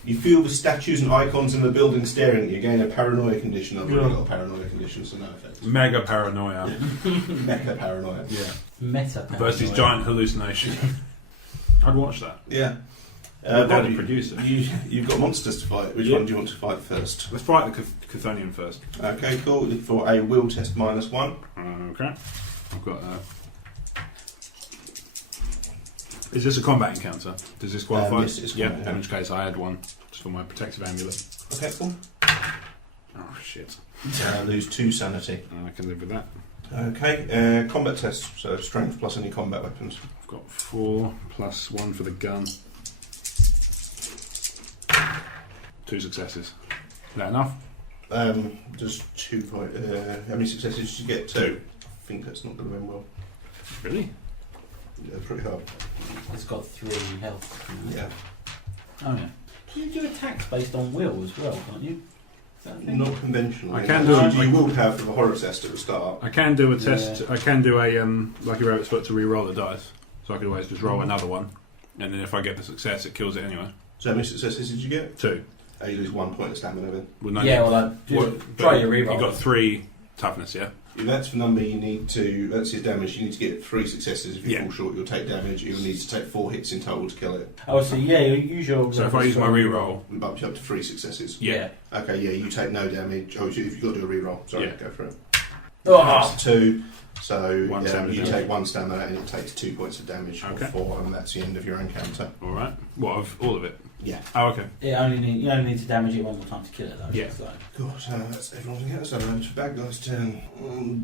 You feel the statues and icons in the building staring at you, gain a paranoia condition. I've already got a paranoia condition, so no effect. Mega paranoia. Mecha paranoia. Yeah. Meta Versus paranoia. giant hallucination. I'd watch that. Yeah. They're Bob, the producer. you've got monsters to fight. Which Yeah. one do you want to fight first? Let's fight the Chthonian first. Okay, cool. For a will test -1. Okay. I've got. Is this a combat encounter? Does this qualify? Yes, it's yeah. combat, In yeah. which case, I had one just for my protective amulet. Okay, cool. Oh shit! Lose 2 sanity. I can live with that. Okay, combat test. So strength plus any combat weapons. I've got 4 plus 1 for the gun. 2 successes. Is that enough? Just 2 point. How many successes did you get? 2. I think that's not going to end well. Really? Yeah, pretty hard. It's got 3 health. Yeah. Oh yeah. Can you do attacks based on will as well, can't you? Is that a thing? Not conventional. I can do So it. you will have for the horror test at the start. I can do a test. Yeah. I can do a Lucky Rabbit's Foot to re-roll the dice, so I could always just roll another one, and then if I get the success, it kills it anyway. So how many successes did you get? 2. You lose 1 point of stamina then. Well, no, Yeah, well, try your reroll. You got 3 toughness, yeah. If that's the number you need to. That's his damage. You need to get 3 successes. If you Yeah. fall short, you'll take damage. You'll need to take 4 hits in total to kill it. Oh, so yeah, you use your... So if I use my reroll, We bump you up to 3 successes. yeah. Okay, yeah, you take no damage. Oh, you've got to do a reroll. Sorry, Yeah. go for it. Oh, That's 2. So 1 stamina you damage. take 1 stamina and it takes 2 points of damage Okay. or 4, and that's the end of your encounter. All right. What of all of it? Yeah. Oh, okay. you only need to damage it one more time to kill it, though. Yeah. So. Cool, so that's everyone's encounter. So it's bad guy's turn.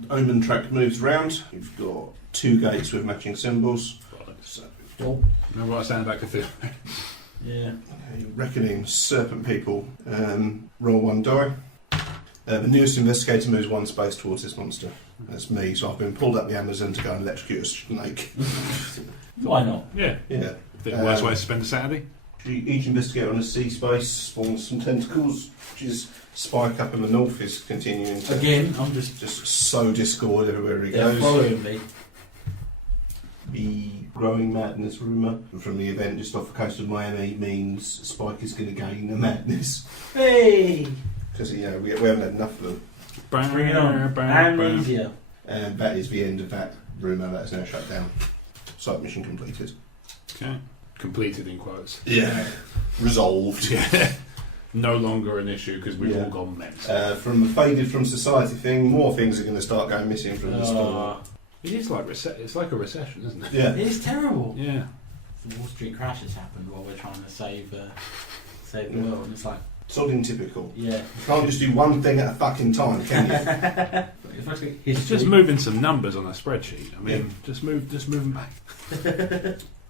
Omen track moves round. You've got 2 gates with matching symbols. So, Oh, Remember what I was saying about Cthulhu? yeah. okay, reckoning serpent people. Roll 1 die. The newest investigator moves 1 space towards this monster. That's me, so I've been pulled up the Amazon to go and electrocute a snake. Why not? Yeah. Yeah. The worst way to spend a Saturday. Each investigator on a sea space spawns some tentacles, which is Spike up in the north is continuing to Again, I'm just... just sow discord everywhere he They're goes. following me. The growing madness rumour from the event just off the coast of Miami means Spike is going to gain the madness. Hey! Because, we haven't had enough of them. Bring it on. Amnesia. And that is the end of that rumour. That is now shut down. Site mission completed. Okay. Completed in quotes. Yeah. Resolved. Yeah. No longer an issue because we've Yeah. all gone mental. From the faded from society thing, more things are going to start going missing from the store. It is like it's like a recession, isn't it? Yeah. It is terrible. Yeah. The Wall Street crash has happened while we're trying to save the world, and it's like, Sodding typical. Yeah. You can't just do one thing at a fucking time, can you? It's just moving some numbers on a spreadsheet. I mean, just move them back.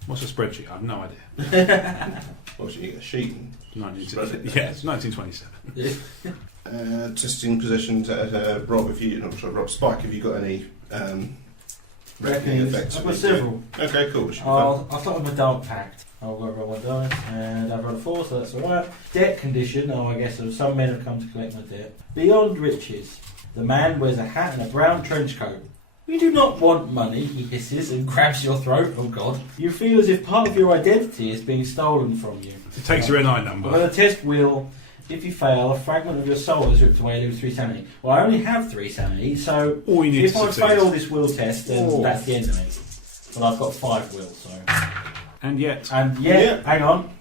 What's a spreadsheet? I have no idea. Well, you get a sheet and 1927. testing positions at Rob. Rob Spike. Have you got any reckoning effects? I've got several. Okay, cool. I'll start with my Dark Pact. I'll go roll one dice, and I've rolled a 4, so that's alright. Debt condition. Oh, I guess some men have come to collect my debt. Beyond riches. The man wears a hat and a brown trench coat. We do not want money, he hisses and grabs your throat. Oh God. You feel as if part of your identity is being stolen from you. It takes your NI number. On a test wheel, if you fail, a fragment of your soul is ripped away, lose 3 sanity. Well, I only have 3 sanity, so all you need if to I succeed. fail this will test, then that's the end of it. But I've got 5 will, so... And yet, hang on.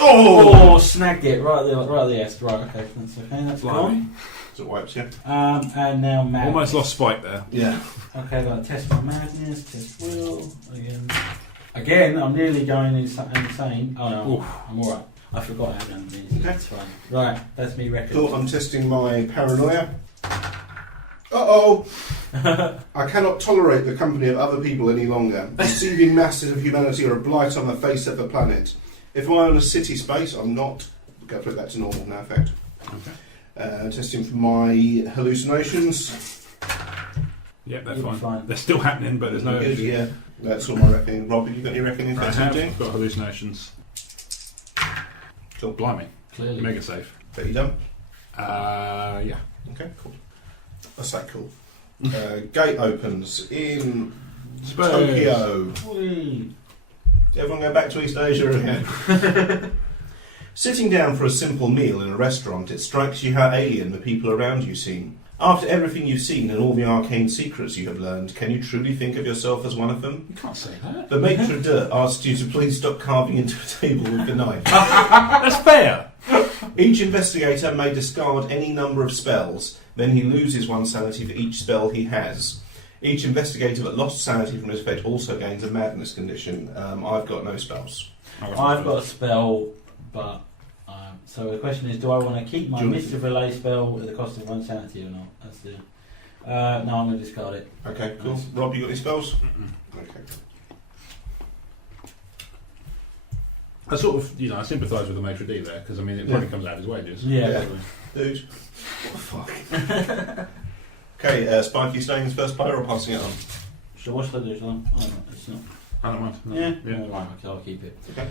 Oh! Snagged it right at the S. Right, okay, that's gone. So it wipes, yeah. And now madness. almost lost Spike there. Yeah. Okay, I've got to test my madness, test will again. I'm nearly going insane. Oh no, Oof. I'm alright. I forgot I had madness. Okay. That's fine. Right, that's me record. Cool, I'm testing my paranoia. Uh-oh! I cannot tolerate the company of other people any longer. Deceiving masses of humanity are a blight on the face of the planet. If I own a city space, I'm not... Go put that to normal now, in fact. Okay. Testing for my hallucinations. Yep, they're You'll be fine. fine. They're still happening, but there's no... Good, yeah, that's all my reckoning. Rob, have you got any reckoning? I have got hallucinations. Cool. Blimey. Clearly. Mega safe. Bet you done? Yeah. Okay, cool. That's that cool. Gate opens in Spurs. Tokyo. Whee. Everyone go back to East Asia again. Sitting down for a simple meal in a restaurant, it strikes you how alien the people around you seem. After everything you've seen and all the arcane secrets you have learned, can you truly think of yourself as one of them? You can't say that. The maitre d' asks you to please stop carving into a table with the knife. That's fair. Each investigator may discard any number of spells, then he loses 1 sanity for each spell he has. Each investigator that lost sanity from his effect also gains a madness condition. I've got no spells. I've got a spell, but so the question is, do I want to keep my Mischief Relay spell at the cost of 1 sanity or not? That's the no, I'm going to discard it. Okay, cool. Nice. Rob, you got any spells? Mm-mm. Okay. I sort of, I sympathise with the maitre d' there, because, I mean, it probably comes out of his wages. Yeah. Dude. What the fuck? Okay, Spike, you staying as first player or passing it on? So what should I do? Shall I? Oh, no, it's not. I don't mind. No. Yeah. Yeah. Oh, right, okay, I'll keep it. Okay.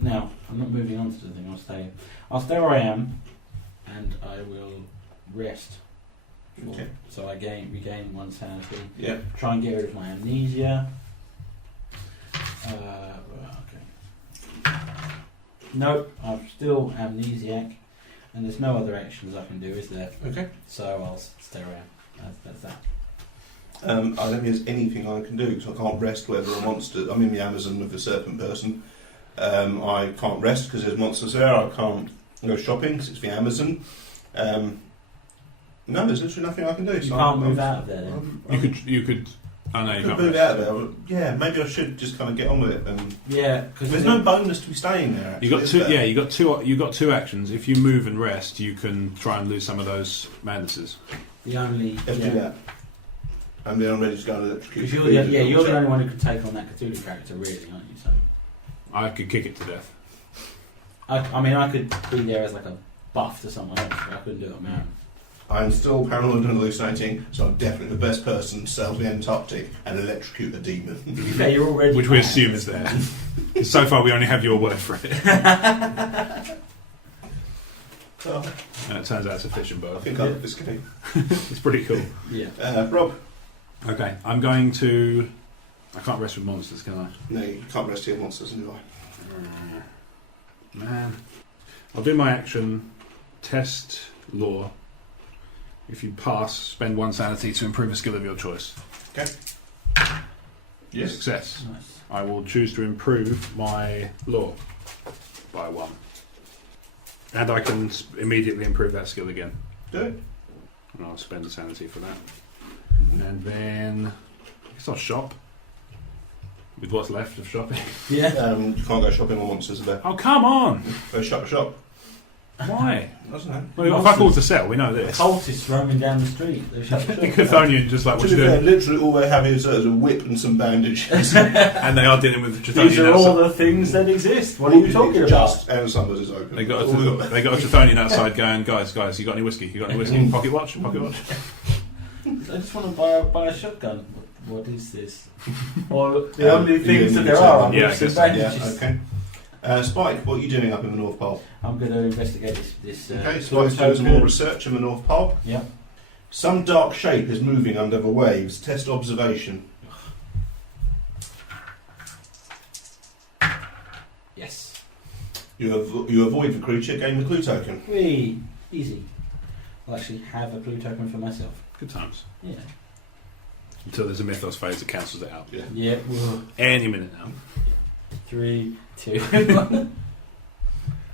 Now, I'm not moving on to the thing. I'll stay where I am, and I will rest. Okay. So I regain 1 sanity. Yeah. Try and get rid of my amnesia. Okay. Nope, I'm still amnesiac, and there's no other actions I can do, is there? Okay. So I'll stay around. That's that. I don't think there's anything I can do, because I can't rest whether a monster... I'm in the Amazon with the serpent person. I can't rest because there's monsters there. I can't go shopping because it's the Amazon. No, there's literally nothing I can do. You can't move out of there then? You could. I know you could can't. move out of there. But yeah, maybe I should just kind of get on with it. And Yeah, because there's no bonus to be staying there. Actually, You got is two. there? Yeah, you got two actions. If you move and rest, you can try and lose some of those madnesses. the only... Let's do that. And then I'm ready to go and electrocute. Because you're the only one who can take on that Cthulhu character, really, aren't you? So I could kick it to death. I mean, I could be there as like a buff to someone else, but I couldn't do it on my own. I'm still paranoid and hallucinating, so I'm definitely the best person to sail to the Antarctic and electrocute a demon. To be fair, you're already Which we mad. assume is there. So far, we only have your word for it. Oh, And it turns out it's a fishing boat. I think I love this game. It's pretty cool. Yeah. Rob? Okay, I'm going to. I can't rest with monsters, can I? No, you can't rest here monsters in life. Man. I'll do my action. Test law. If you pass, spend 1 sanity to improve a skill of your choice. Okay. Yes. Success. Nice. I will choose to improve my law by 1. And I can immediately improve that skill again. Do it. And I'll spend a sanity for that. And then I guess I'll shop. With what's left of shopping. Yeah. You can't go shopping on Monsters there. Oh, come on! Go shop to shop. Why? I don't know. Well, we've got fuck all to sell, we know The this. cultists roaming down the street. They've shut the The shop. Chthonian just like, To what be you fair, doing? literally all they have is a whip and some bandages. And they are dealing with the Chthonian These are all outside. the things that exist. What are you talking about? Just and somebody's is open. They got a Chthonian outside going, guys, you got any whiskey? You got any whiskey? Pocket watch? Pocket watch? I just want to buy a shotgun. What is this? Or the only things that there are Yeah, I whips guess and so. Yeah, bandages. okay. Spike, what are you doing up in the North Pole? I'm going to investigate this. Okay, Spike's doing some more research in the North Pole. Yeah. Some dark shape is moving under the waves. Test observation. Yes. You avoid the creature, gain the clue token. Wee. Easy. I'll actually have a clue token for myself. Good times. Yeah. Until there's a mythos phase that cancels it out. Yeah. Yeah. Whoa. Any minute now. 3, 2, 1.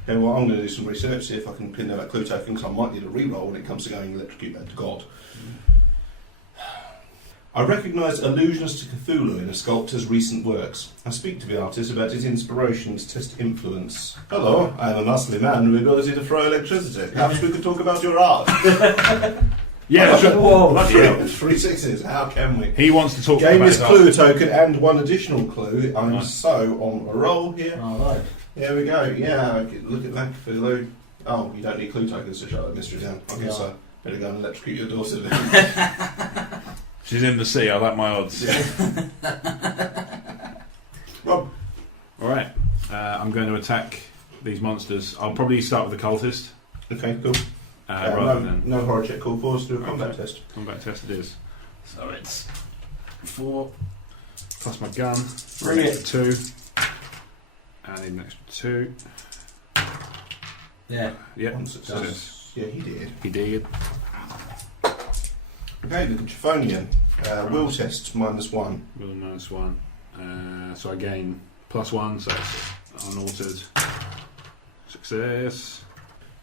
Okay, well, I'm going to do some research, see if I can pin down that clue token, because I might need a reroll when it comes to going electrocute that to God. I recognise allusions to Cthulhu in a sculptor's recent works. I speak to the artist about his inspirations, test influence. Hello, I am a muscly man with the ability to throw electricity. Perhaps we could talk about your art. Yeah, sure. Whoa. Bloody hell. 3 sixes, how can we? He wants to talk Game about is his clue art. token and one additional clue. I'm Nice. so on a roll here. Alright. Here we go. Yeah, look at that, Cthulhu. Oh, you don't need clue tokens to shut that mystery down. I guess so. Better go and electrocute your daughter then. She's in the sea, I like my odds. Rob. Alright, I'm going to attack these monsters. I'll probably start with the cultist. Okay, cool. Rather than no horror check call for us. Do a combat Okay. test. combat test it is. So it's 4 plus my gun. Bring it. 2. I need an extra 2. Yeah. Yep. One success. Yeah, he did. He did. Okay, the Chthonian. Will test -1. With a -1. So I gain +1, so it's unaltered. Success.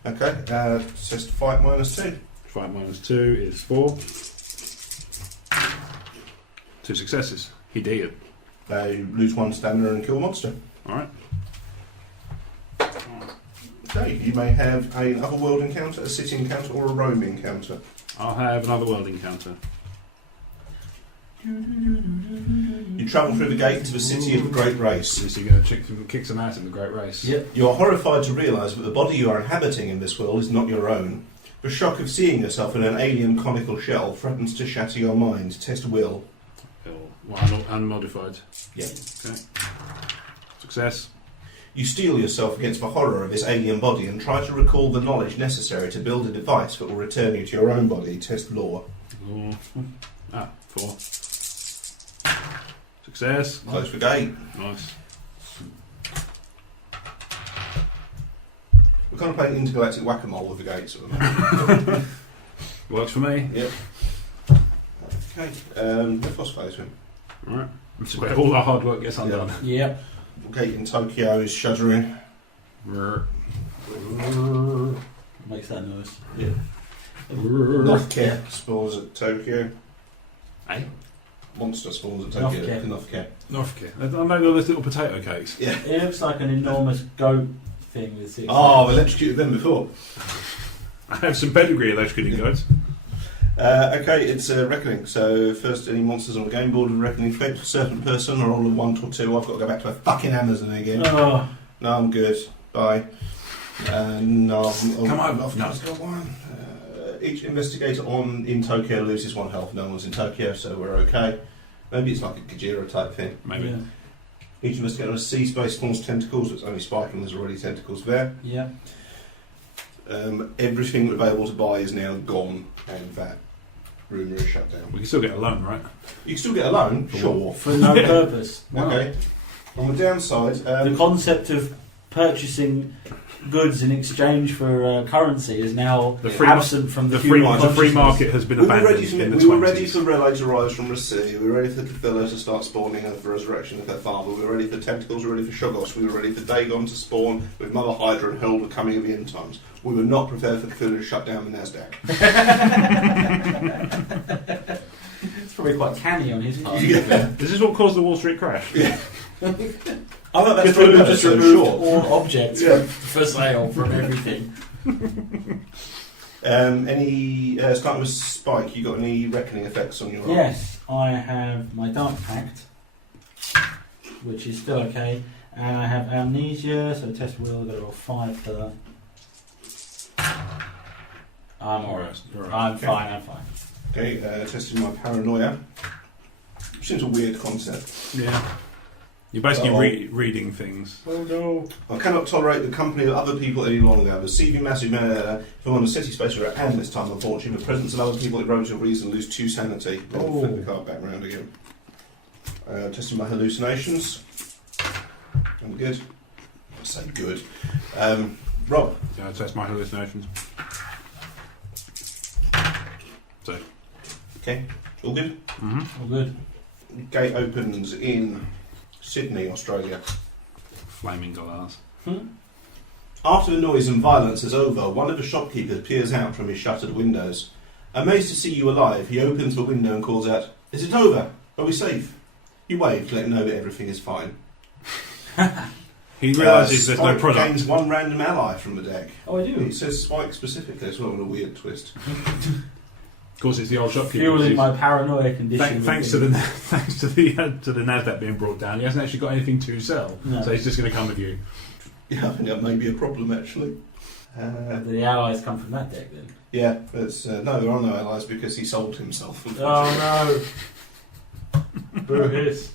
Okay, test fight -2. Fight -2 is 4. 2 successes. He did. They lose 1 stamina and kill a monster. Alright. Okay, you may have an otherworld encounter, a city encounter, or a roam encounter. I'll have another world encounter. You travel through the gate to the city of the Great Race. Is he going to kick some ass in the Great Race? Yep. You are horrified to realise that the body you are inhabiting in this world is not your own. The shock of seeing yourself in an alien conical shell threatens to shatter your mind. Test will. Well, unmodified. Yeah. Okay. Success. You steel yourself against the horror of this alien body and try to recall the knowledge necessary to build a device that will return you to your own body. Test law. 4. Success. Close the gate. Nice. We're kind of playing intergalactic whack-a-mole with the gates at the moment. Works for me. Yep. Okay. Mythos phase then. Alright. This is where all our hard work gets undone. Yep. Gate in Tokyo is shuddering. Makes that noise. Yeah. Nothcare spawns at Tokyo. Hey? Monster spawns at Tokyo. Nothcare. Nothcare. Norfolk. I made all those little potato cakes. Yeah. It looks like an enormous goat thing with 6 Oh, I've electrocuted them before. I have some pedigree electrocuting goats. Okay, it's Reckoning. So first, any monsters on the game board with Reckoning effect, Serpent Person, or all of 1 or 2. I've got to go back to a fucking Amazon again. Oh. No, I'm good. Bye. No, Come on. I've got one. Each investigator in Tokyo loses 1 health. No one's in Tokyo, so we're okay. Maybe it's like a Gajira type thing. Maybe. Yeah. Each investigator on a sea space spawns tentacles. So it's only Spike and there's already tentacles there. Yeah. Everything available to buy is now gone, and that rumour is shut down. We can still get a loan, right? You can still get a loan, sure. For no purpose. Wow. Okay. On the downside, The concept of purchasing goods in exchange for currency is now The free absent from the, The free human consciousness. market has been we were abandoned ready for in the we were 20s. ready for Relay to rise from the sea. We were ready for Cthulhu to start spawning of the resurrection of their father. We were ready for tentacles. We were ready for Shoggoth. We were ready for Dagon to spawn with Mother Hydra and herald the coming of the end times. We were not prepared for Cthulhu to shut down the Nasdaq. It's Probably quite canny on his part. Yeah. This is what caused the Wall Street crash. Yeah. I thought that's Just so removed short. all objects Yeah. for sale from everything. Starting with Spike, you got any reckoning effects on your roll? Yes, I have my Dark Pact, which is still okay, and I have Amnesia, so test will, got to roll 5 for that. I'm alright. I'm fine. Okay, testing my Paranoia. Which seems a weird concept. Yeah. You're basically reading things. Oh no. I cannot tolerate the company of other people any longer. Receiving massive if I'm on a city space or and this time, unfortunately, the presence of other people erodes your reason, lose 2 sanity. Then flip the card back around again. Testing my hallucinations. I'm good. I say good. Rob. Yeah, I test my hallucinations. So. Okay. All good? All good. Gate opens in Sydney, Australia. Flaming glass. After the noise and violence is over, one of the shopkeepers peers out from his shuttered windows. Amazed to see you alive, he opens the window and calls out, "Is it over? Are we safe?" You wave to let him know that everything is fine. He realises there's no Spike product. gains one random ally from the deck. Oh, I do. He says Spike specifically as well, in a weird twist. Of course, it's the old shopkeeper. Fueling my paranoia condition. Thanks to the NASDAQ being brought down, he hasn't actually got anything to sell. No. So he's just going to come with you. Yeah, I think that may be a problem actually. The allies come from that deck then? Yeah, it's, no, there are no allies because he sold himself. Oh no! Boo hiss.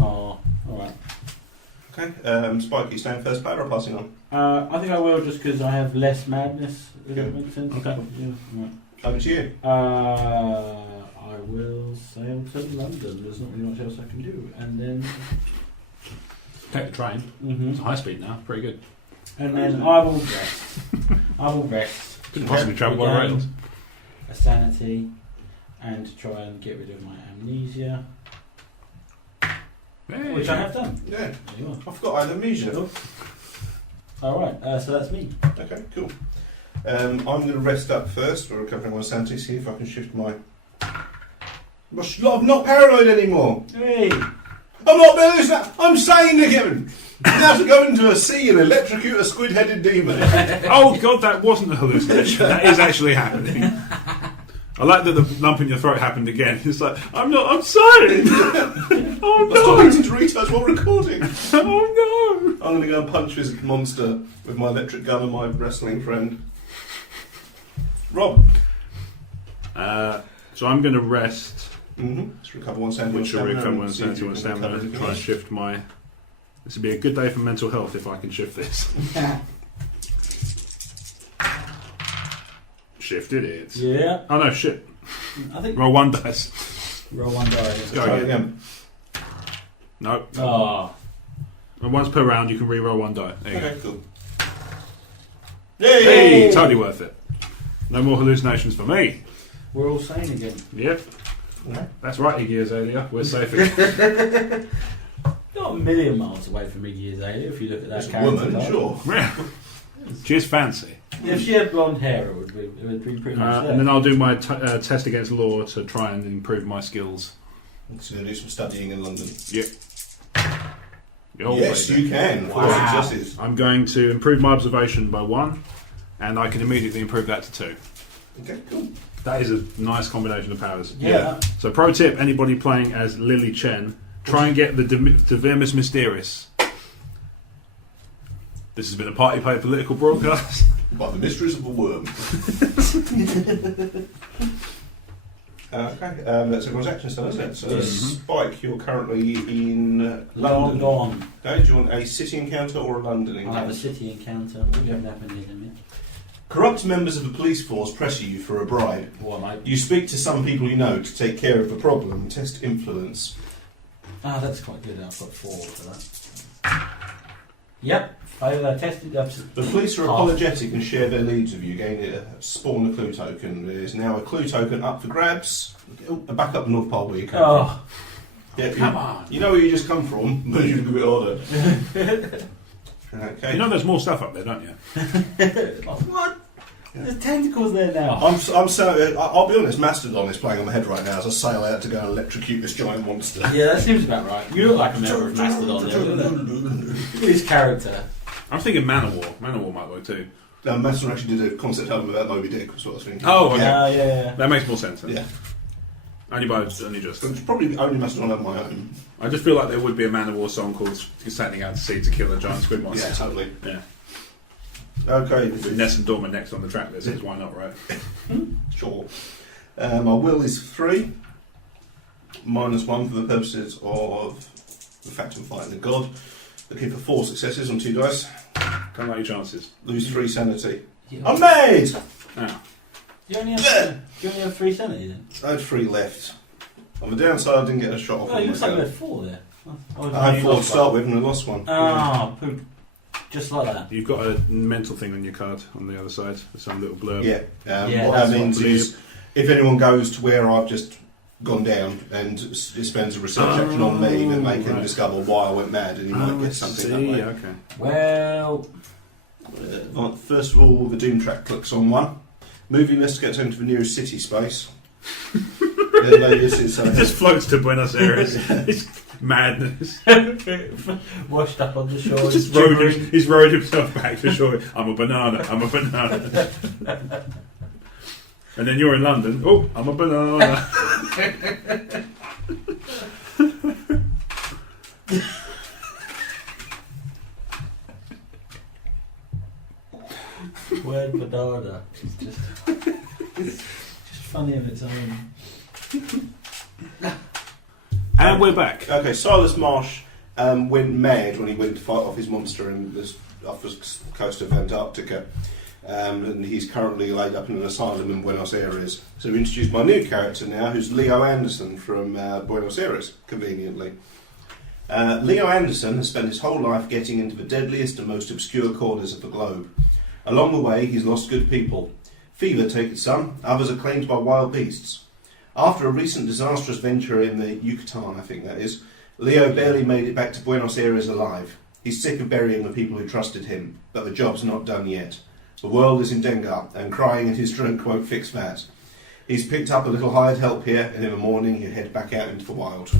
Oh, alright. Okay, Spike, you staying first player or passing on? I think I will just because I have less madness. Does that make sense? Okay. Yeah, right. Over to you. I will sail to London. There's not really much else I can do. And then... Take the train. It's high speed now. Pretty good. And then I will rest. I will rest. Couldn't possibly travel by Regain rails. a sanity and to try and get rid of my amnesia. Hey. Which I have done. Yeah, There you are. I forgot I had amnesia. Alright, so that's me. Okay, cool. I'm going to rest up first for recovering my sanity, see if I can shift my... I'm not paranoid anymore! Hey! I'm not Billy, I'm sane again! You have to go into a sea and electrocute a squid-headed demon. Oh god, that wasn't a hallucination. That is actually happening. I like that the lump in your throat happened again. It's like, I'm sorry! Oh I stopped no! eating Doritos while recording. Oh no! I'm going to go and punch this monster with my electric gun and my wrestling friend. Rob. So I'm going to rest. Let's recover one sanity. Which will recover one sanity, one stamina. Try and shift my... This would be a good day for mental health if I can shift this. Shifted it. Yeah. Oh no, shit. I think... Roll 1 dice. Roll 1 die. Let's go Try again. No. Oh. And once per round you can re-roll 1 die. There you Okay, cool. go. Hey! Totally worth it. No more hallucinations for me. We're all sane again. Yep. Okay. That's right, Iggy Azalea. We're safe again. Not a million miles away from Iggy Azalea if you look at that It's a character. woman, sure. She's fancy. If she had blonde hair, it would be pretty much there. And then I'll do my test against law to try and improve my skills. So you're going to do some studying in London. Yep. Yes, you can. 4 Wow. successes. I'm going to improve my observation by 1, and I can immediately improve that to 2. Okay, cool. That is a nice combination of powers. Yeah. So pro tip, anybody playing as Lily Chen, try and get the Divimus Mysteris. This has been a party play political broadcast. By the mysteries of the worm. Okay, that's everyone's action still, isn't it? So, Yes. Spike, you're currently in Long London. gone. Okay, do you want a city encounter or a London I'll have a encounter? city encounter. We haven't happened near them yet. Corrupt members of the police force pressure you for a bribe. What, mate? You speak to some people you know to take care of the problem. Test influence. Ah, that's quite good. I've got 4 for that. Yep. I tested up. The police are Half. apologetic and share their leads with you. Spawn a clue token. There's now a clue token up for grabs. Oh, back up the North Pole where you come Oh, from. Yeah, Come on. You know where you just come from, but you can be ordered. Okay. You know there's more stuff up there, don't you? what? There's tentacles there now. I'll be honest, Mastodon is playing on my head right now as I sail out to go and electrocute this giant monster. Yeah, that seems about right. You look like a member of Mastodon there, doesn't it? Look at his character. I'm thinking Manowar. Manowar might work too. Mastodon actually did a concept album about Moby Dick, was what I was thinking. Oh, okay. Yeah. That makes more sense then. Yeah. Only just. It's probably the only Mastodon of my own. I just feel like there would be a Manowar song called Sailing Out to Sea to Kill a Giant Squid Monster. Yeah, totally. Yeah. Okay. With Ness and Dorman next on the track list, why not, right? Sure. My will is 3. -1 for the purposes of the fact I'm fighting a god. Looking for 4 successes on 2 dice. Don't like your chances. Lose 3 sanity. Yeah. I'm made! Ah. You only have 3 sanity then? I had 3 left. On the downside, I didn't get a shot off. Oh, you looks like you had 4 there. I had 4 to start with and I lost 1. Ah, poop. Just like that. You've got a mental thing on your card on the other side with some little blurb. Yeah. Yeah, What that that's means what- is if anyone goes to where I've just gone down and it spends a research action on me, then they can right. discover why I went mad and you might get something that way. Okay. Well, First of all, the Doom track clicks on 1. Movie list gets into the nearest city space. This is It just floats to Buenos Aires. It's madness. washed up on the shore. He's rowed himself back to shore. I'm a banana. And then you're in London. Oh, I'm a banana. Word banana. It's just funny in its own. And we're back. Okay, Silas Marsh went mad when he went to fight off his monster off the coast of Antarctica. And he's currently laid up in an asylum in Buenos Aires. So we introduced my new character now, who's Leo Anderson from Buenos Aires, conveniently. Leo Anderson has spent his whole life getting into the deadliest and most obscure corners of the globe. Along the way, he's lost good people. Fever taken some, others are claimed by wild beasts. After a recent disastrous venture in the Yucatan, I think that is, Leo barely made it back to Buenos Aires alive. He's sick of burying the people who trusted him, but the job's not done yet. The world is in danger, and crying in his drink won't fix that. He's picked up a little hired help here, and in the morning he'll head back out into the wild.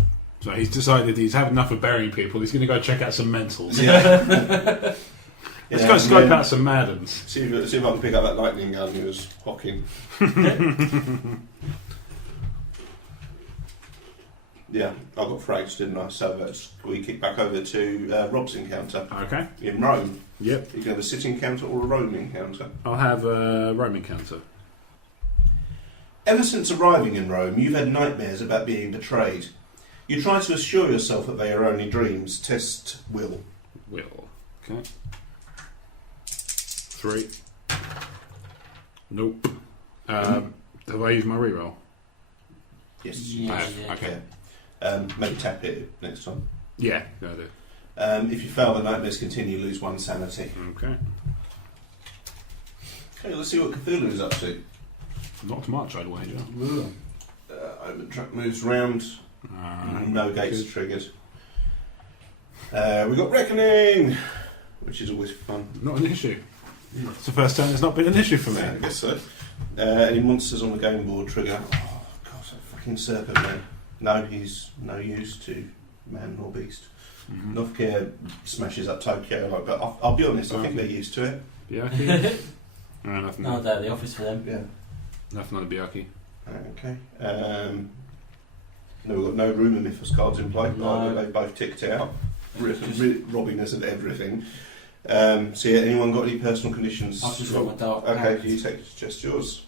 So he's decided he's had enough of burying people. He's going to go check out some mentals. Yeah. Let's go scope out some Maddens. See if I can pick up that lightning gun he was hocking. Yeah, I got frags, didn't I? So we kick back over to Rob's encounter Okay. in Rome. Yep. You can have a sit encounter or a Rome encounter. I'll have a Rome encounter. Ever since arriving in Rome, you've had nightmares about being betrayed. You try to assure yourself that they are only dreams. Test will. Will. Okay. 3. Nope. Have I used my reroll? Yes. Yeah, I have. yeah. Okay. Maybe tap it next time. Yeah, go do. If you fail, the nightmares continue, lose 1 sanity. Okay. Okay, let's see what Cthulhu is up to. Not much, I'd wager. Omen track moves round. No gates good. triggered. We got Reckoning, which is always fun. Not an issue. It's the first time it's not been an issue for me. I guess so. Any monsters on the game board trigger? Oh, God, that fucking serpent man. No, he's no use to man nor beast. Mm-hmm. Northcare smashes up Tokyo, but I'll be honest, I think they're used to it. Byakuya? Nothing. No, they're the office for them. Yeah. Nothing on the Byakuya. Okay. No, we've got no Rumour Mythos cards in play. No. They both ticked out. Robbing us of everything. So yeah, anyone got any personal conditions? I've just got my dark Okay, pact. you take just yours.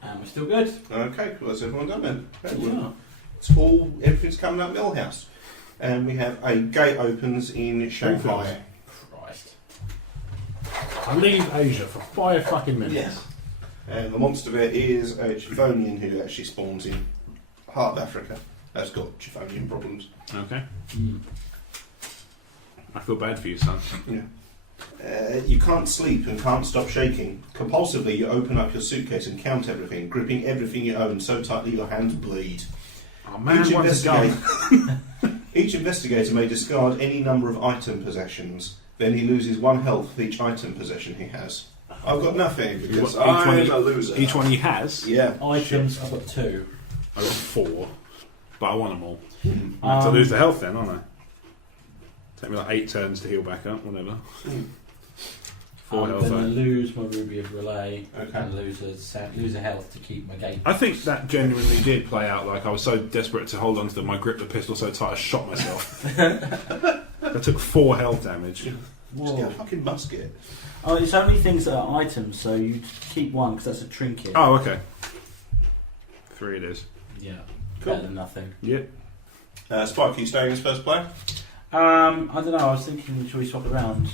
And we're still good. Okay, cool. That's everyone done then. Okay, well, Yeah. it's all, everything's coming up Millhouse. And we have a gate opens in Shanghai. Christ. I leave Asia for 5 fucking minutes. Yes. And the monster there is a Chifonian who actually spawns in heart of Africa. Has got Chifonian problems. Okay. Mm. I feel bad for you, son. Yeah. You can't sleep and can't stop shaking. Compulsively, you open up your suitcase and count everything, gripping everything you own so tightly your hands bleed. Oh man, what's a gun? Each investigator may discard any number of item possessions. Then he loses 1 health for each item possession he has. I've got nothing because Each one I'm he- a loser. Each one he has. Yeah. Items, I've got 2. I got 4, but I want them all. Mm. So I lose the health then, aren't I? Take me like 8 turns to heal back up, whatever. 4 I'm health. going to eh? lose my Ruby of Relay Okay. and lose a health to keep my gate. I think that genuinely did play out. Like I was so desperate to hold on to them, I gripped the pistol so tight I shot myself. I took 4 health damage. Just Whoa. get a fucking musket. Oh, it's only things that are items, so you keep one because that's a trinket. Oh, okay. 3 it is. Yeah, Cool. better than nothing. Yep. Spike, are you staying as first player? I don't know. I was thinking, should we swap around?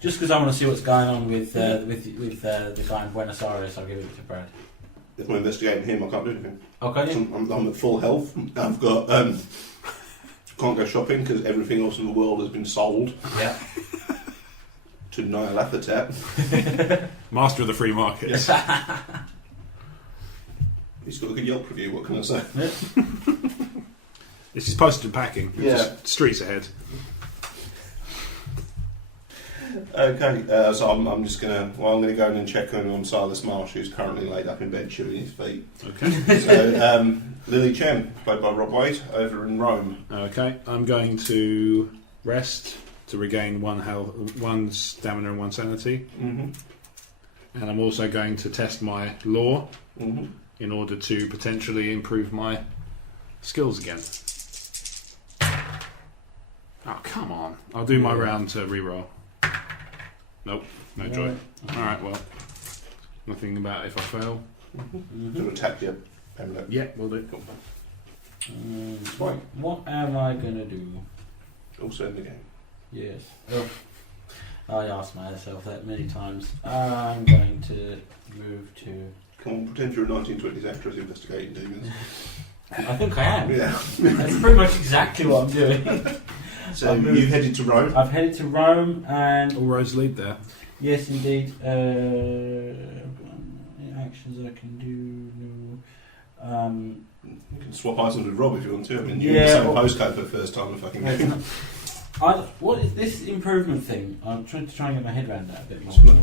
Just because I want to see what's going on with the guy in Buenos Aires, I'll give it to Brad. If I'm investigating him, I can't do anything. Okay. I'm at full health. I've got can't go shopping because everything else in the world has been sold Yeah. to Nyarlathotep. Master of the free markets. He's got a good Yelp review. What can I say? This is postage and packing. It's Yeah. just streets ahead. Okay, so I'm just gonna. Well, I'm gonna go in and check on Silas Marsh, who's currently laid up in bed chewing his feet. Okay. So Lily Chen, played by Rob Wade, over in Rome. Okay. I'm going to rest to regain 1 health, 1 stamina and 1 sanity, Mm-hmm. and I'm also going to test my lore Mm-hmm. in order to potentially improve my skills again. Oh, come on. I'll do my round to reroll. Nope, no joy. Alright, well, nothing about if I fail. To attack your amulet. Yeah, we'll do. What am I gonna do? Also in the game. Yes. Oh. I asked myself that many times. I'm going to move to. Come on, pretend you're a 1920s actress investigating demons. I think I am. Yeah. That's pretty much exactly what I'm doing. So you headed to Rome. I've headed to Rome and All roads lead there. yes, indeed. Actions I can do. No. You can swap items with Rob if you want to. I mean, you're Yeah, in the same well- postcode for the first time if I can get it. What is this improvement thing? I'm trying to and get my head around that a bit more. Split.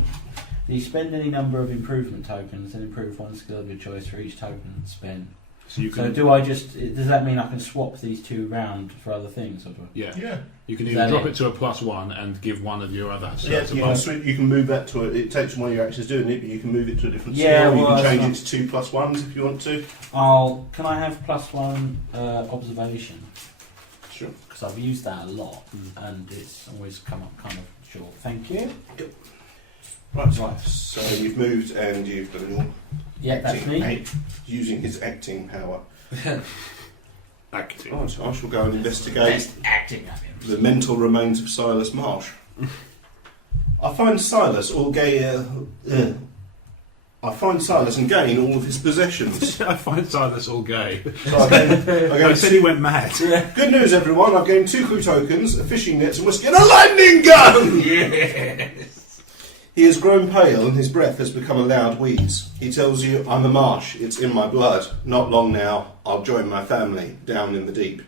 You spend any number of improvement tokens and improve 1 skill of your choice for each token spent. So you So can. does that mean I can swap these 2 round for other things? Or do I? Yeah. Yeah. You can Is either that drop it? it to a +1 and give one of your other Yeah, stats you a can, you can move that to a, it takes one of your actions doing it, but you can move it to a different Yeah, skill. You well, can that's change it to 2 +1s if you want to. Can I have +1 observation? Sure. Because I've used that a lot and it's always come up kind of short. Thank you. Right. So you've moved and you've done your Yeah, that's acting, me. using his acting power. Acting. Right, I shall go and investigate Best acting I've ever the seen. mental remains of Silas Marsh. I find Silas all gay. I find Silas and gain all of his possessions. I find Silas all gay. So I I said he went mad. Good news, everyone! I've gained 2 clue tokens, a fishing net, some whiskey, and a lightning gun. Yes. He has grown pale and his breath has become a loud wheeze. He tells you, I'm a marsh, it's in my blood. Not long now, I'll join my family down in the deep.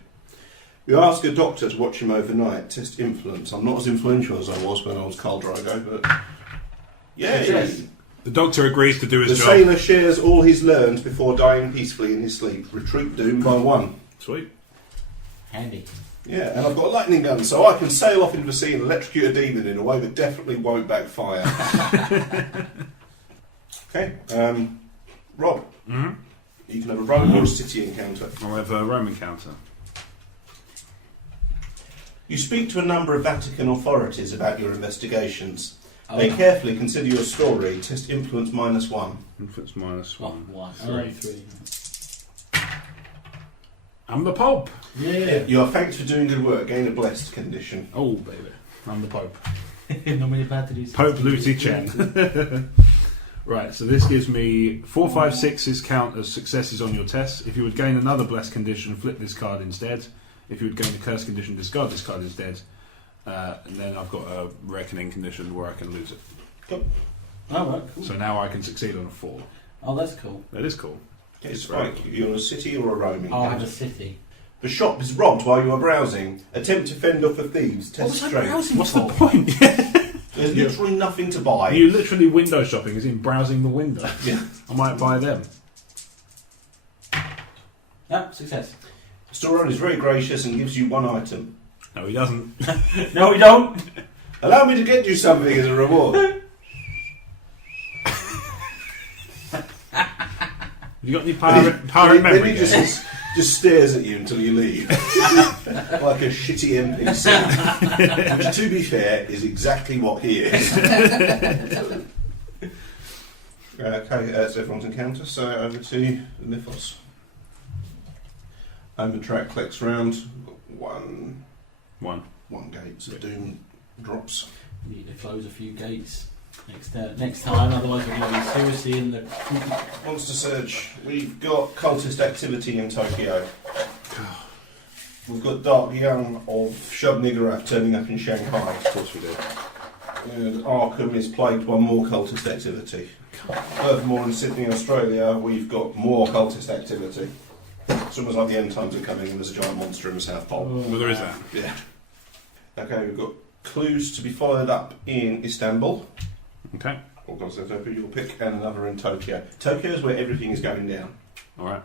You ask a doctor to watch him overnight, test influence. I'm not as influential as I was when I was Khal Drogo, but... Yeah, Yes. The doctor agrees to do the his job. sailor shares all he's learned before dying peacefully in his sleep. Retreat doomed by 1. Sweet. Handy. Yeah, and I've got a lightning gun, so I can sail off into the sea and electrocute a demon in a way that definitely won't backfire. Okay, Rob, Mm-hmm. you can have a Rome or a city encounter. I'll have a Roman counter. You speak to a number of Vatican authorities about your investigations. Oh, They carefully consider your story, test influence -1. Influence -1. one. 3. 3. I'm the Pope. Yeah. You are thanked for doing good work, gain a blessed condition. Oh, baby. I'm the Pope. Not many batteries. Pope Lucy Chen. Right, so this gives me 4, 5, 6's count as successes on your test. If you would gain another blessed condition, flip this card instead. If you would gain a curse condition, discard this card instead. And then I've got a reckoning condition where I can lose it. Oh, right, cool. So now I can succeed on a 4. Oh, that's cool. That is cool. Okay, Spike, you're a city or a Rome I'll have a encounter. city. The shop is robbed while you are browsing. Attempt to fend off the thieves. What Test was I strength. browsing What's for? the point? There's literally nothing to buy. You literally window shopping is in browsing the window. Yeah. I might buy them. Yep, success. Store owner is very gracious and gives you one item. No, he doesn't. No, we don't. Allow me to get you something as a reward. You got any pirate Then memory? he just stares at you until you leave. Like a shitty NPC. Which, to be fair, is exactly what he is. Okay, that's everyone's encounter, so over to the Mythos. Home track collects round. One gate, so Doom drops. We need to close a few gates next time, otherwise we're going to be seriously in the... Monster Surge. We've got cultist activity in Tokyo. We've got Dark Young of Shub Niggurath turning up in Shanghai. Of course we do. And Arkham is plagued by more cultist activity. Furthermore, in Sydney, Australia, we've got more cultist activity. It's almost like the end times are coming and there's a giant monster in the South Pole. Well, there is that. Yeah. Okay, we've got clues to be followed up in Istanbul. Okay. Or Constantinople, you'll pick, and another in Tokyo. Tokyo is where everything is going down. Alright.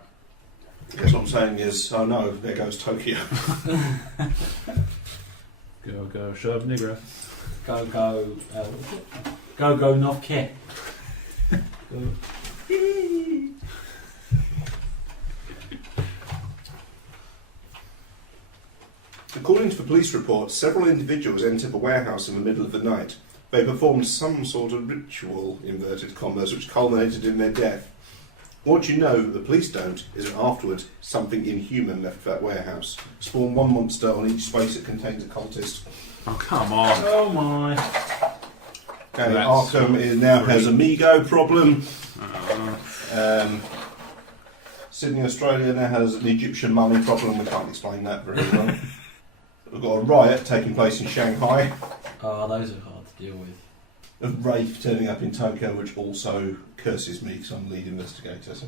I guess what I'm saying is, oh no, there goes Tokyo. Go, shove nigger. Go, not care. According to the police report, several individuals entered the warehouse in the middle of the night. They performed some sort of ritual, inverted commas, which culminated in their death. What you know that the police don't is that afterwards something inhuman left that warehouse. Spawn one monster on each space that contains a cultist. Oh, come on. Oh my. Okay, That's Arkham now has Amigo problem. Uh, Sydney, Australia now has an Egyptian mummy problem. We can't explain that very well. We've got a riot taking place in Shanghai. Oh, those are hard to deal with. A Wraith turning up in Tokyo, which also curses me because I'm the lead investigator. So.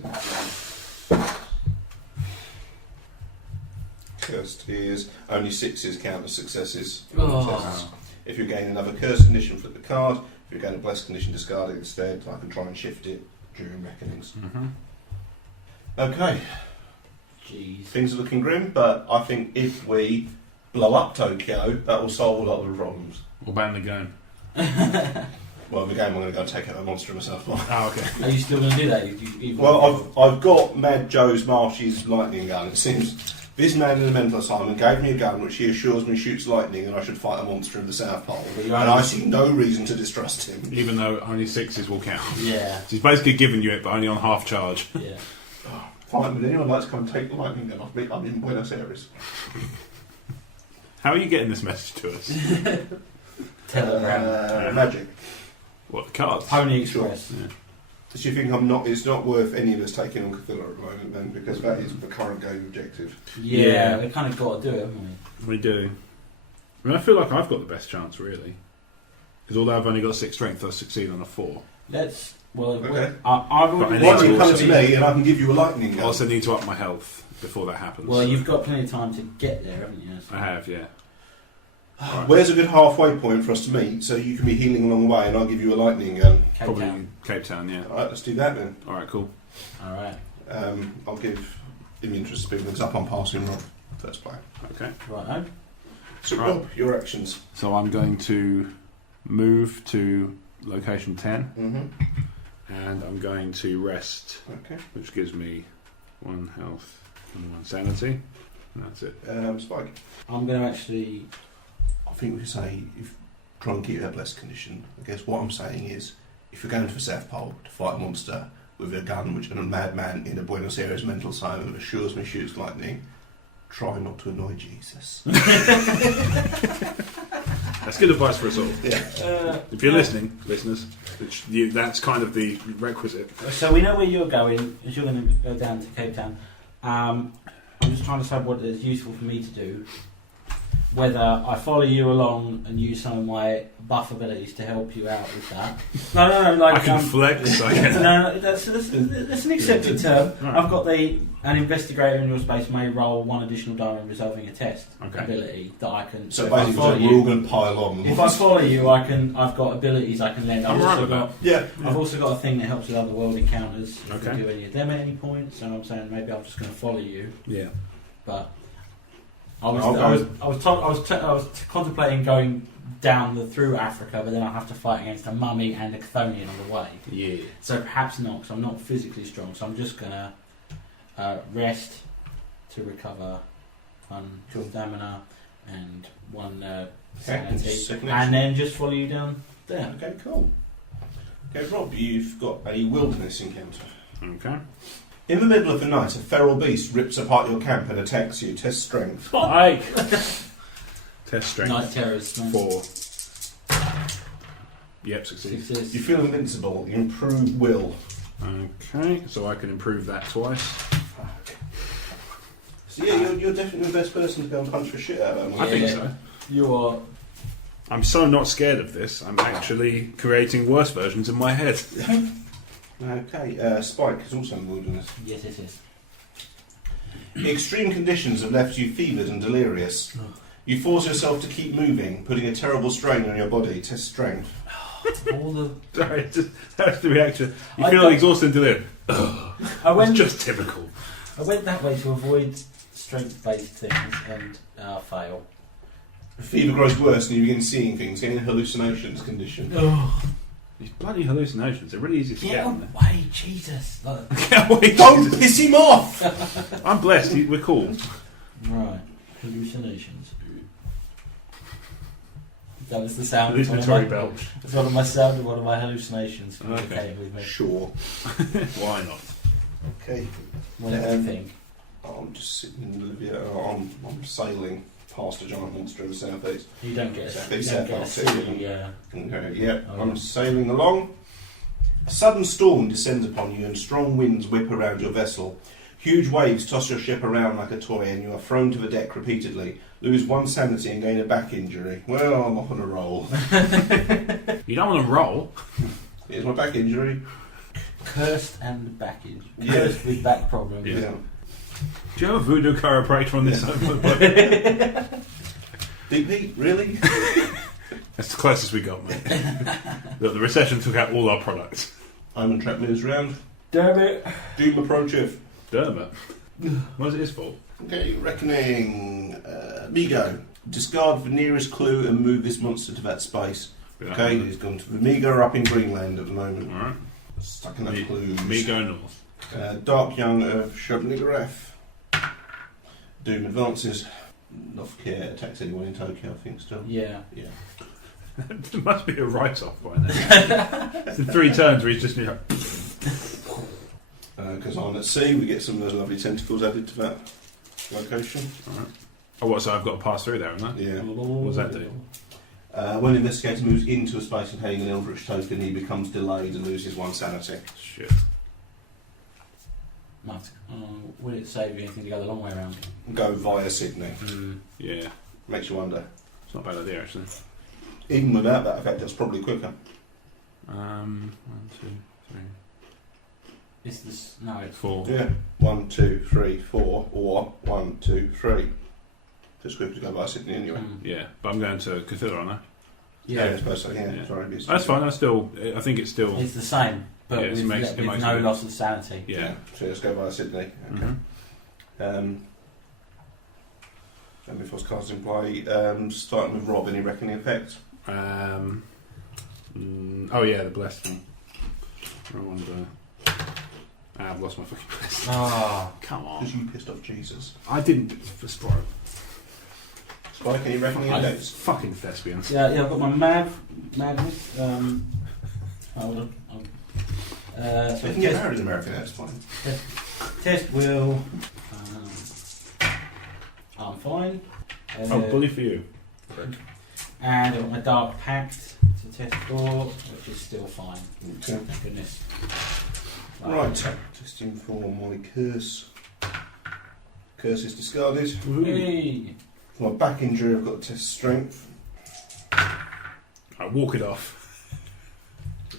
Cursed is only 6s count as successes. Oh. If you gain another curse condition, flip the card. If you gain a blessed condition, discard it instead. I can try and shift it during reckonings. mm-hmm. Okay, Jeez. things are looking grim, but I think if we blow up Tokyo, that will solve a lot of the problems. We'll ban the game. Well, the game I'm going to go and take out a monster myself. Oh, okay. Are you still going to do that? Well, I've got Mad Joe's Marshy's lightning gun. It seems this man in the mental asylum gave me a gun which he assures me shoots lightning and I should fight a monster in the South Pole. And I see no reason to distrust him. Even though only 6s will count. Yeah. So he's basically giving you it, but only on half charge. Yeah. Fine, would anyone like to come and take the lightning gun off me? I'm in Buenos Aires. How are you getting this message to us? Telegram. Magic. What, the cards? Pony Express. Yeah. Do you think it's not worth any of us taking on Cthulhu at the moment then? Because that is the current game objective. Yeah, we kind of got to do it, haven't we? We do. I mean, I feel like I've got the best chance, really. Because although I've only got 6 strength, I succeed on a 4. Okay. I've already... But Why don't you come also- to me and I can give you a lightning I gun? also need to up my health before that happens. Well, you've got plenty of time to get there, haven't you? I have, yeah. Where's a good halfway point for us to meet so you can be healing along the way and I'll give you a lightning gun? Cape Probably Town. Cape Town, yeah. Alright, let's do that then. Alright, cool. Alright. I'll give, in the interest of speaking this up, I'm passing Rob first play. Okay. Right, So Right. Rob, your actions. So I'm going to move to location 10, Mm-hmm. and I'm going to rest, Okay. which gives me 1 health and 1 sanity. And that's it. Spike. I'm going to actually... I think we could say, if try and keep that blessed condition. I guess what I'm saying is, if you're going to the South Pole to fight a monster with a gun which a madman in a Buenos Aires mental asylum assures me shoots lightning, try not to annoy Jesus. That's good advice for us all. Yeah. If you're listening, listeners, that's kind of the requisite. So we know where you're going, as you're going to go down to Cape Town. I'm just trying to decide what is useful for me to do. whether I follow you along and use some of my buff abilities to help you out with that. No, like I can flex. I can. no, that's an accepted term. Right. I've got an investigator in your space may roll 1 additional die when resolving a test ability that I can. So if I basically, follow we're all going to pile on. If I follow you, I've got abilities I can lend. I'm right with that. Yeah. I've also got a thing that helps with other world encounters. If Okay. we do any of them at any point, so I'm saying maybe I'm just going to follow you. Yeah. But I was contemplating going down through Africa, but then I'll have to fight against a mummy and a Chthonian on the way. Yeah. So perhaps not, because I'm not physically strong. So I'm just gonna rest to recover 1 stamina and 1 sanity, and then just follow you down there. Okay, cool. Okay, Rob, you've got a wilderness encounter. Okay. In the middle of the night, a feral beast rips apart your camp and attacks you. Test strength. Spike! Test strength. Night terrors. 4. Yep, succeeds. You feel invincible. You improve will. Okay, so I can improve that twice. So yeah, you're definitely the best person to go and punch the shit out of them. I think so. You are. I'm so not scared of this, I'm actually creating worse versions in my head. Okay, Spike is also in the wilderness. Yes, it is. Extreme conditions have left you fevered and delirious. You force yourself to keep moving, putting a terrible strain on your body. Test strength. All the. Sorry, that's the reaction. You feel exhausted and delirious. It's just typical. I went that way to avoid strength-based things and fail. The fever grows worse and you begin seeing things, getting hallucinations condition. These bloody hallucinations, they're really easy to get. Get Aren't away, Jesus! Get away, Don't Jesus. piss him off! I'm blessed, we're cool. Right, hallucinations. That was the sound. Hallucinatory belch. That's one of my sound and one of my hallucinations communicating with me. Sure. Why not? Okay. Whatever you think. I'm just sitting in the middle of it. I'm sailing past a giant monster in the southeast. You don't get a Southeast, sea, yeah. Okay, yeah. Oh, I'm yeah. sailing along. A sudden storm descends upon you and strong winds whip around your vessel. Huge waves toss your ship around like a toy and you are thrown to the deck repeatedly. Lose 1 sanity and gain a back injury. Well, I'm off on a roll. You don't want to roll. Here's my back injury. Cursed and backage. Yeah. Cursed with back problems. Yeah. Yeah. Do you have a voodoo chiropractor on this side? Deep heat, really? That's the closest we got, mate. Look, the recession took out all our products. I'm and trap moves round. Damn it! Doom approacheth. Dermot. What is it his fault? Okay, reckoning. Migo. Discard the nearest clue and move this monster to that space. Okay, he's gone to the Migo up in Greenland at the moment. Alright. Stuck in that clues. Me go north. Dark Young of Shubnigareth. Doom advances. Nothcare attacks anyone in Tokyo, I think, still. Yeah. Yeah. There must be a write-off by now. It's in 3 turns where he's just like... Because on at sea, we get some of those lovely tentacles added to that location. Alright. Oh, what, so I've got to pass through there, haven't I? Yeah. What does that do? When the investigator moves into a space containing an Eldritch token, he becomes delayed and loses 1 sanity. Shit. Will it save you anything to go the long way around? Go via Sydney. Yeah. Makes you wonder. It's not a bad idea, actually. Even without that effect, that's probably quicker. 1, 2, 3, It's this. No, it's 4. Yeah. 1, 2, 3, 4, or 1, 2, 3. Just quicker to go via Sydney anyway. Yeah, but I'm going to Cathedral, aren't I? Yeah, I suppose so. Yeah. Yeah. Sorry, That's fine. I think it's still. It's the same, but Yeah, it with makes no it- loss of sanity. Yeah. So let's go via Sydney. Okay. Mhm. And if I was casting play, starting with Rob, any reckoning effect? Oh yeah, the blessed one. I've lost my fucking blessed. Oh, Come on. Because you pissed off Jesus. I didn't for Spyro. Spike, any reckoning effects? Fucking thespians. yeah. I've got my madness. Hold on. So They can get married in America, that's fine. test will. I'm fine. Oh, bully for you. And I've got my dark pact to test for, which is still fine. Okay. Thank goodness. Right, testing for my curse. Curse is discarded. Hey. For my back injury, I've got to test strength. I walk it off.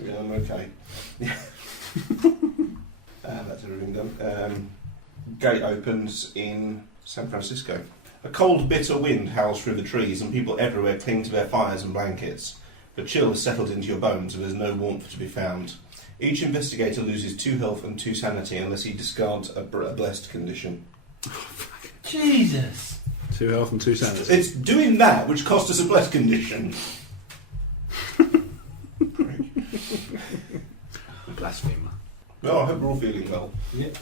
Yeah, I'm okay. That's everything done. Gate opens in San Francisco. A cold, bitter wind howls through the trees, and people everywhere cling to their fires and blankets. The chill has settled into your bones, and there's no warmth to be found. Each investigator loses 2 health and 2 sanity unless he discards a blessed condition. Jesus! 2 health and 2 sanity. It's doing that which cost us a blessed condition. Blasphemer. Well, I hope we're all feeling well. Yep.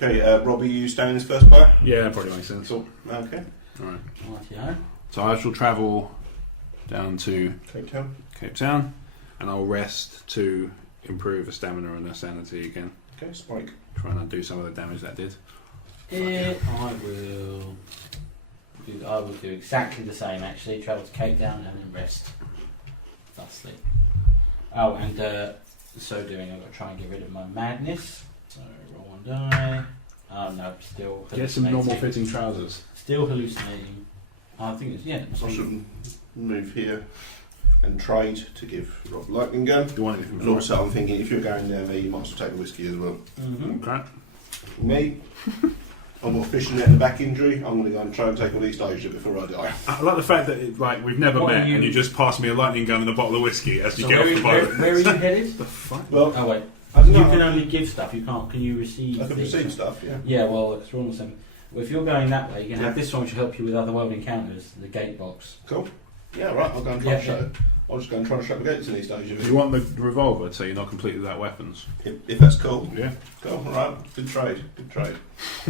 Okay, Robbie, you staying as first player? Yeah, that probably makes sense. Cool. Okay. Alright. Rightio. So I shall travel down to Cape Town. Cape Town, and I'll rest to improve the stamina and the sanity again. Okay, Spike. Try and undo some of the damage that did. I will do exactly the same actually. Travel to Cape Town and then rest. Thusly. Oh, and so doing, I've got to try and get rid of my madness. So roll 1 die. Oh no, still hallucinating. Get some normal fitting trousers. Still hallucinating. I think it's, yeah. I should move here and trade to give Rob lightning gun. Do you want anything? And also, I'm thinking if you're going there, you might as well take the whiskey as well. Mm-hmm. Okay. Me, I've got a fishing net and a back injury. I'm going to go and try and take all these Asia before I die. I like the fact that we've never What met, are you- and you just pass me a lightning gun and a bottle of whiskey as you So get off the boat. where are you headed? The fuck? Well, Oh wait, I don't you know. can only give stuff. You can't. Can you receive? I can things? receive stuff, yeah. Yeah, well, it's all the same. Well, if you're going that way, you can have this one, which will help you with other world encounters. The gate box. Cool. Yeah, right, I'll go and try and Yeah, shut it. I'll just go and try and shut the gates in East Asia. Do you want the revolver so you're not completely without weapons? If that's cool. Yeah. Cool, alright. Good trade. Good trade.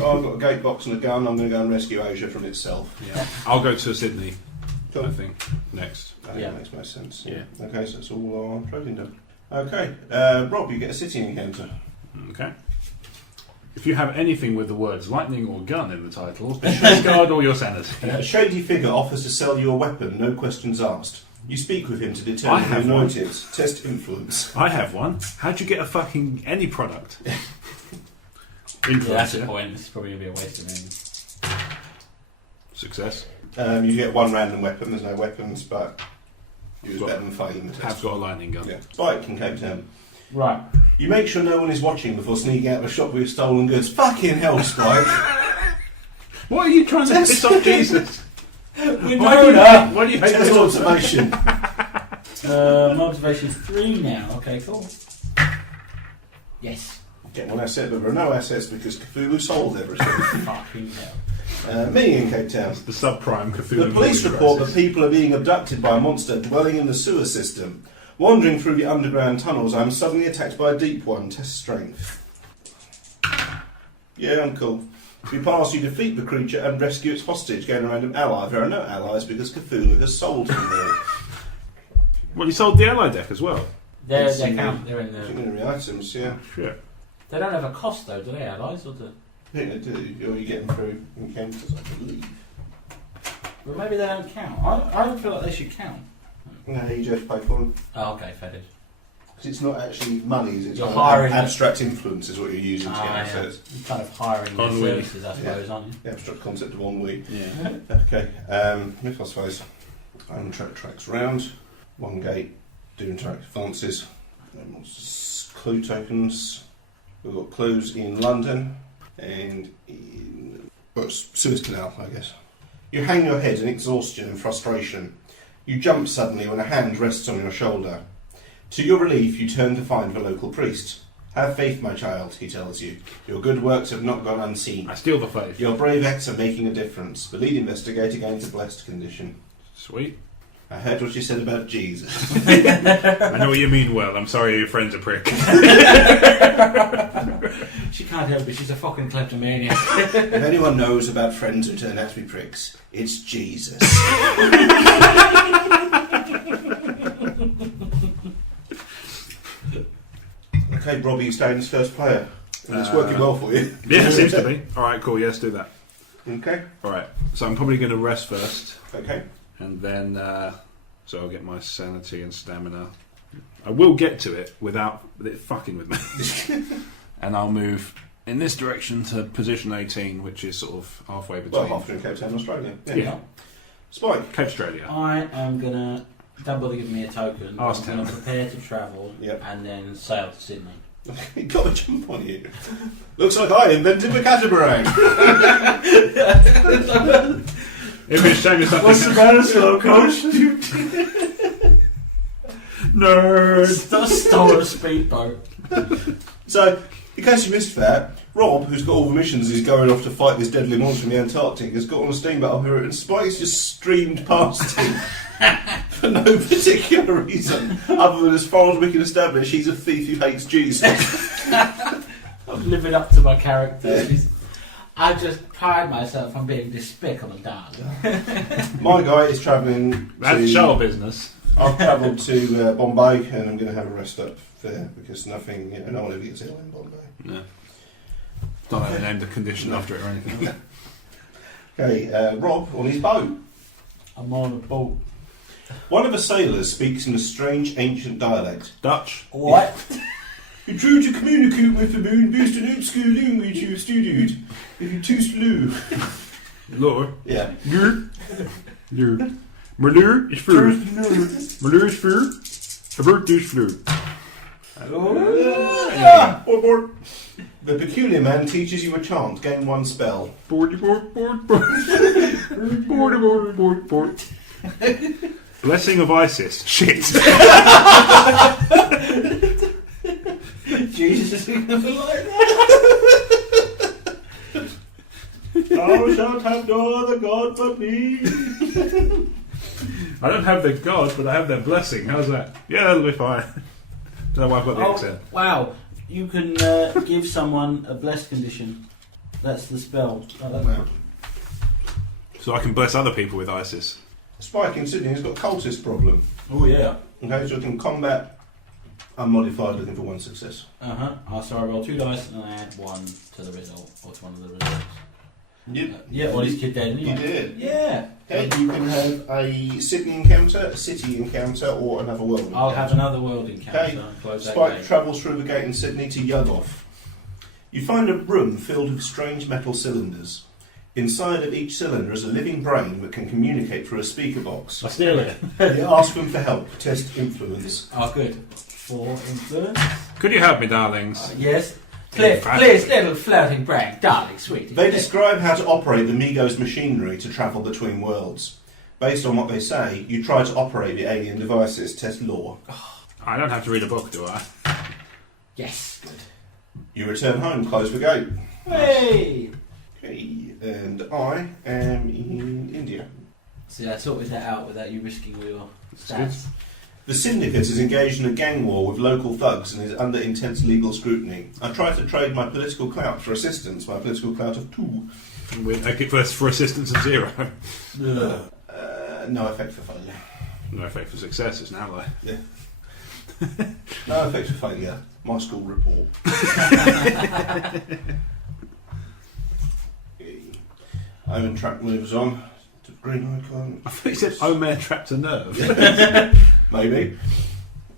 Oh, I've got a gate box and a gun. I'm going to go and rescue Asia from itself. Yeah. I'll go to Sydney, Cool. I think, next. Yeah. That makes most sense. Yeah. Okay, so that's all our trading done. Okay, Rob, you get a city encounter. Okay. If you have anything with the words lightning or gun in the title, discard all your sanity. A shady figure offers to sell you a weapon, no questions asked. You speak with him to I determine have your one. motives. Test influence. I have one. How'd you get a fucking any product? Yeah, that's the Influencer. point. This is probably going to be a waste of money. Success. You get one random weapon. There's no weapons, but you was Got- better than failing the Have test. got a lightning gun. Yeah. Spike in Cape Town. Right. You make sure no one is watching before sneaking out of a shop with your stolen goods. Fucking hell, Spike. What are you trying to piss off Jesus? Winona! Why do you hate Test the observation. My observation is 3 now. Okay, cool. Yes. Get one asset, but there are no assets because Cthulhu sold everything. Fucking hell. Me in Cape Town. The subprime Cthulhu. The police movie report that crisis. people are being abducted by a monster dwelling in the sewer system. Wandering through the underground tunnels, I am suddenly attacked by a deep one. Test strength. Yeah, I'm cool. If you pass, you defeat the creature and rescue its hostage, gain a random ally. There are no allies because Cthulhu has sold them all. Well, you sold the ally deck as well. They're It's in count. They're in the. Secondary items, yeah. Shit. They don't have a cost though, do they? Allies or do? I think they do. Or you get them through encounters, I believe. Well, maybe they don't count. I don't feel like they should count. No, you just pay for them. Oh, okay, fair. Because it's not actually money, it's You're kind of hiring- abstract influence is what you're using to get Yeah. assets. You're kind of hiring their Ennui. services, I suppose, aren't you? The abstract concept of ennui. Yeah. Okay, if I suppose I'm tracks round, one gate, doom track advances, clue tokens. We've got clues in London and in Suez Canal, I guess. You hang your head in exhaustion and frustration. You jump suddenly when a hand rests on your shoulder. To your relief, you turn to find the local priest. Have faith, my child, he tells you. Your good works have not gone unseen. I steal the faith. Your brave acts are making a difference. The lead investigator gains a blessed condition. Sweet. I heard what you said about Jesus. I know what you mean well. I'm sorry your friend's a prick. She can't help it. She's a fucking kleptomaniac. If anyone knows about friends who turn out to be pricks, it's Jesus. Okay, Robbie, you staying as first player. And it's working well for you. Yeah, it seems to be. Alright, cool. Yes, do that. Okay. Alright. So I'm probably going to rest first. Okay. And then, so I'll get my sanity and stamina. I will get to it without it fucking with me. And I'll move in this direction to position 18, which is sort of halfway Well, between. halfway between Cape Town and Australia. Yeah. Spike. Cape Australia. I am gonna. Don't bother giving me a token. Ask I'm gonna him. prepare to travel Yep. and then sail to Sydney. He got a jump on you. Looks like I invented the catamaran. If it's shame it's What's the matter, slow coach? Nerd! Stole a speedboat. So, in case you missed that, Rob, who's got all the missions, is going off to fight this deadly monster in the Antarctic, has got on a steamboat up here, and Spike's just streamed past him for no particular reason, other than as far as we can establish, he's a thief who hates Jesus. I'm living up to my character. I just pride myself on being despicable, darling. My guy is travelling That's show business. I've travelled to Bombay, and I'm going to have a rest up there, because nothing, no one ever gets ill in Bombay. No. Don't know they named the condition after it or anything. Okay, Rob, on his boat. I'm on a boat. One of the sailors speaks in a strange ancient dialect. Dutch. What? You try to communicate with the moon based on obscure language you have studied. If you're too slow. Lord. Yeah. Lord. Malheur is fruit. Malheur is fruit. Avert is fruit. Board. The peculiar man teaches you a chant. Gain one spell. Board. Blessing of Isis. Shit. Jesus is going to like that. Thou shalt have no other god but me. I don't have their God, but I have their blessing. How's that? Yeah, that'll be fine. Don't know why I've got the accent. Wow. You can give someone a blessed condition. That's the spell. So I can bless other people with ISIS. Spike in Sydney has got cultist problem. Oh, yeah. Okay, so it can combat unmodified, looking for one success. So I roll 2 dice and I add 1 to the result, or to one of the results. You, well, his kid dead anyway. You did. Yeah. Okay, you can have a Sydney encounter, a city encounter, or another world encounter. I'll have another world encounter. Okay, Close that Spike gate. travels through the gate in Sydney to Yugoff. You find a room filled with strange metal cylinders. Inside of each cylinder is a living brain that can communicate through a speaker box. I steal it. You ask them for help. Test influence. Oh, good. 4 influence. Could you help me, darlings? Yes. Please, little floating brain, darling, sweetie. They describe how to operate the Migos machinery to travel between worlds. Based on what they say, you try to operate the alien devices. Test law. I don't have to read a book, do I? Yes. Good. You return home. Close the gate. Hey! Okay, and I am in India. See, I sorted that out without you risking all your stats. The syndicate is engaged in a gang war with local thugs and is under intense legal scrutiny. I try to trade my political clout for assistance, my political clout of 2. For assistance of 0. No effect for failure. No effect for success, it's now like. Yeah. No effect for failure. My school report. Omen track moves on to green icon. I thought you said Omer trapped a nerve. Maybe.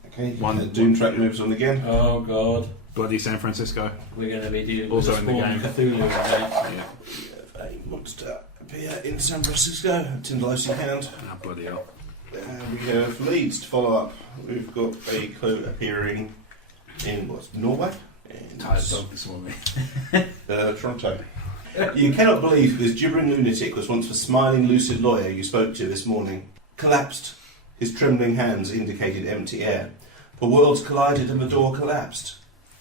Okay. Doom track moves on again. Oh, God. Bloody San Francisco. We're going to be dealing Also with in the game. Cthulhu today. Yeah. A monster appear in San Francisco. Tyndalosy Hound. Ah, bloody hell. We have leads to follow up. We've got a clue appearing in Norway? Tired dog this morning. Toronto. You cannot believe this gibbering lunatic was once the smiling, lucid lawyer you spoke to this morning. Collapsed. His trembling hands indicated empty air. The worlds collided and the door collapsed.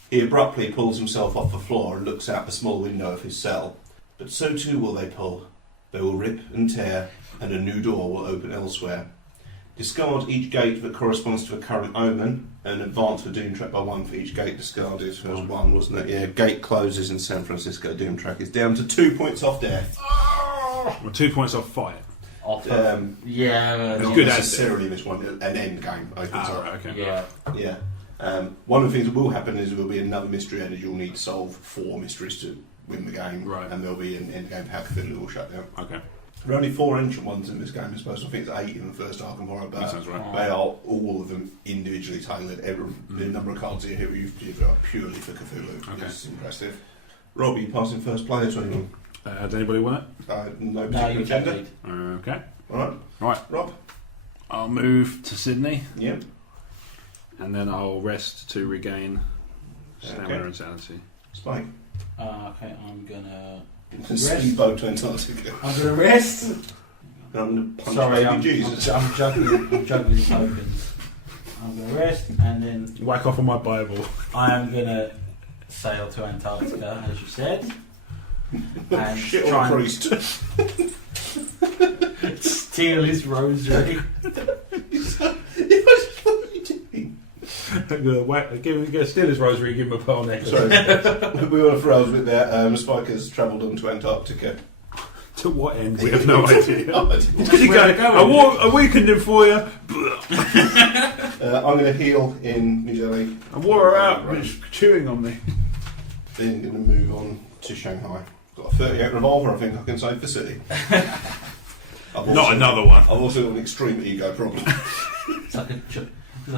He abruptly pulls himself off the floor and looks out the small window of his cell. But so too will they pull. They will rip and tear, and a new door will open elsewhere. Discard each gate that corresponds to a current omen, and advance the doom track by 1 for each gate discarded. There was 1, wasn't it? Yeah, gate closes in San Francisco. Doom track is down to 2 points off death. Well, 2 points off fight. Yeah. Not good necessarily this one. An end game opens up. Right, okay. Yeah. Yeah. One of the things that will happen is there will be another mystery and you'll need to solve 4 mysteries to win the game. Right. And there'll be an end game how Cthulhu will shut down. Okay. There are only 4 ancient ones in this game, I suppose. I think it's 8 in the first Arkham Horror, but That sounds right. they are all of them individually tailored. The number of cards you hit you've got purely for Cthulhu. Okay. It's impressive. Rob, are you passing first player to anyone? Does anybody want No No, particular you agenda. can't it? Okay. Alright. Right. Rob? I'll move to Sydney, Yep. and then I'll rest to regain stamina Okay. and sanity. Spike. Okay, I'm gonna Speedboat to Antarctica. I'm gonna rest. I'm going to punch Sorry, baby Jesus. I'm juggling tokens. I'm gonna rest, and then Whack off on my Bible. I am gonna sail to Antarctica, as you said, and Shit on try a and priest. steal his rosary. Steal his rosary, give him a pearl necklace. Sorry, we were froze with that. Spike has travelled on to Antarctica. To what end? We have no idea. No idea. Because you go, I weakened him for you. I'm going to heal in New Delhi. I wore her out, Right. but it's chewing on me. Then going to move on to Shanghai. Got a 38 revolver, I think I can save the city. Not another one. I've also got an extreme ego problem. It's like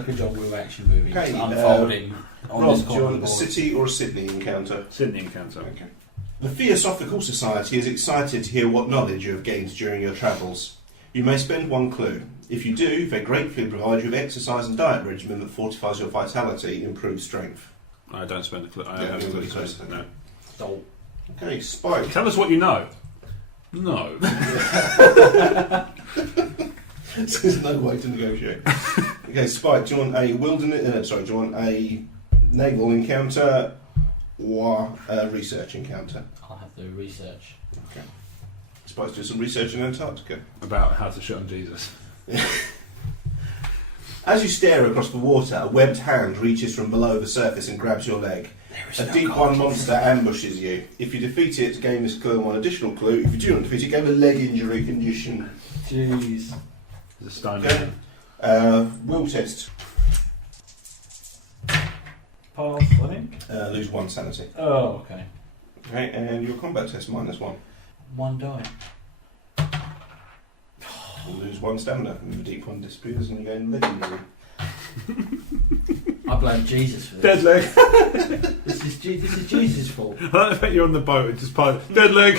a John Woo action movie. Okay, It's unfolding on Rob, this do you corner want of a the board. city or a Sydney encounter? Sydney encounter. Okay. The Theosophical Society is excited to hear what knowledge you have gained during your travels. You may spend one clue. If you do, they gratefully provide you with exercise and diet regimen that fortifies your vitality, improves strength. I don't spend a clue. I Yeah, haven't everybody got a clue. says that. No. Doll. Okay, Spike. Tell us what you know. No. There's no way to negotiate. Okay, Spike, do you want a wilderness? Do you want a naval encounter or a research encounter? I'll have to research. Okay. Spike's do some research in Antarctica. About how to shit on Jesus. As you stare across the water, a webbed hand reaches from below the surface and grabs your leg. A deep one monster ambushes you. If you defeat it, gain this clue and one additional clue. If you do not defeat it, gain a leg injury condition. Jeez. There's a stone Okay. man. Will test. Pass, I think. Lose one sanity. Oh, okay. Okay, and your combat test -1. One die. Lose one stamina. And the deep one disappears and you gain leg injury. I blame Jesus for this. Dead leg. This is Jesus' fault. I don't think you're on the boat and just pilot. Dead leg.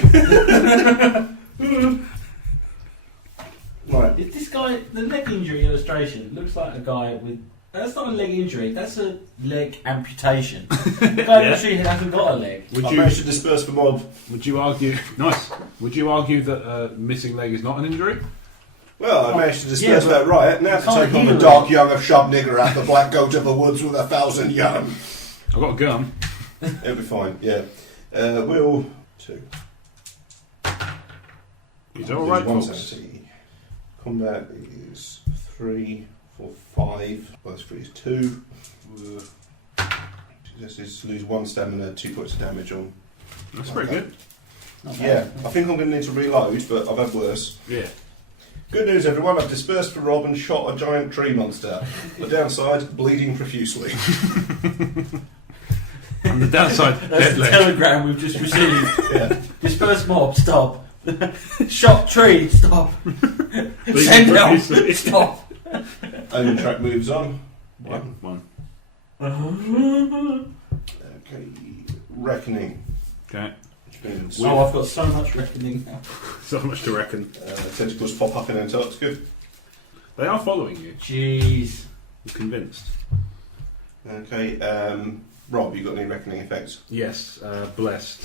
Right. Is this guy, the leg injury illustration looks like a guy with. That's not a leg injury, that's a leg amputation. The guy literally hasn't got a leg. Would I you managed to disperse the mob. would you argue nice? Would you argue that missing leg is not an injury? Well, I managed to disperse Yeah, that riot. Now to can't take on heal the it. dark young of sharp nigger at the black goat of the woods with 1,000 young. I've got a gun. It'll be fine, yeah. Will 2. He's alright, One folks. sanity. Combat is 3, 4, 5. Well, 3 is 2. This is lose 1 stamina, 2 points of damage on. That's pretty good. Not Yeah, bad. I think I'm going to need to reload, but I've had worse. Yeah. Good news, everyone. I've dispersed for Rob and shot a giant tree monster. The downside, bleeding profusely. On the downside, That's dead the leg. telegram we've just received. Yeah. Disperse mob, stop. Shot tree, stop. Bleeding Send help, profusely. stop. Omen track moves on. Yeah, one. Okay, reckoning. Okay. Which means Oh, I've got so much reckoning now. So much to reckon. tentacles pop up in Antarctica. They are following you. Jeez. I'm convinced. Okay, Rob, you got any reckoning effects? Yes, blessed.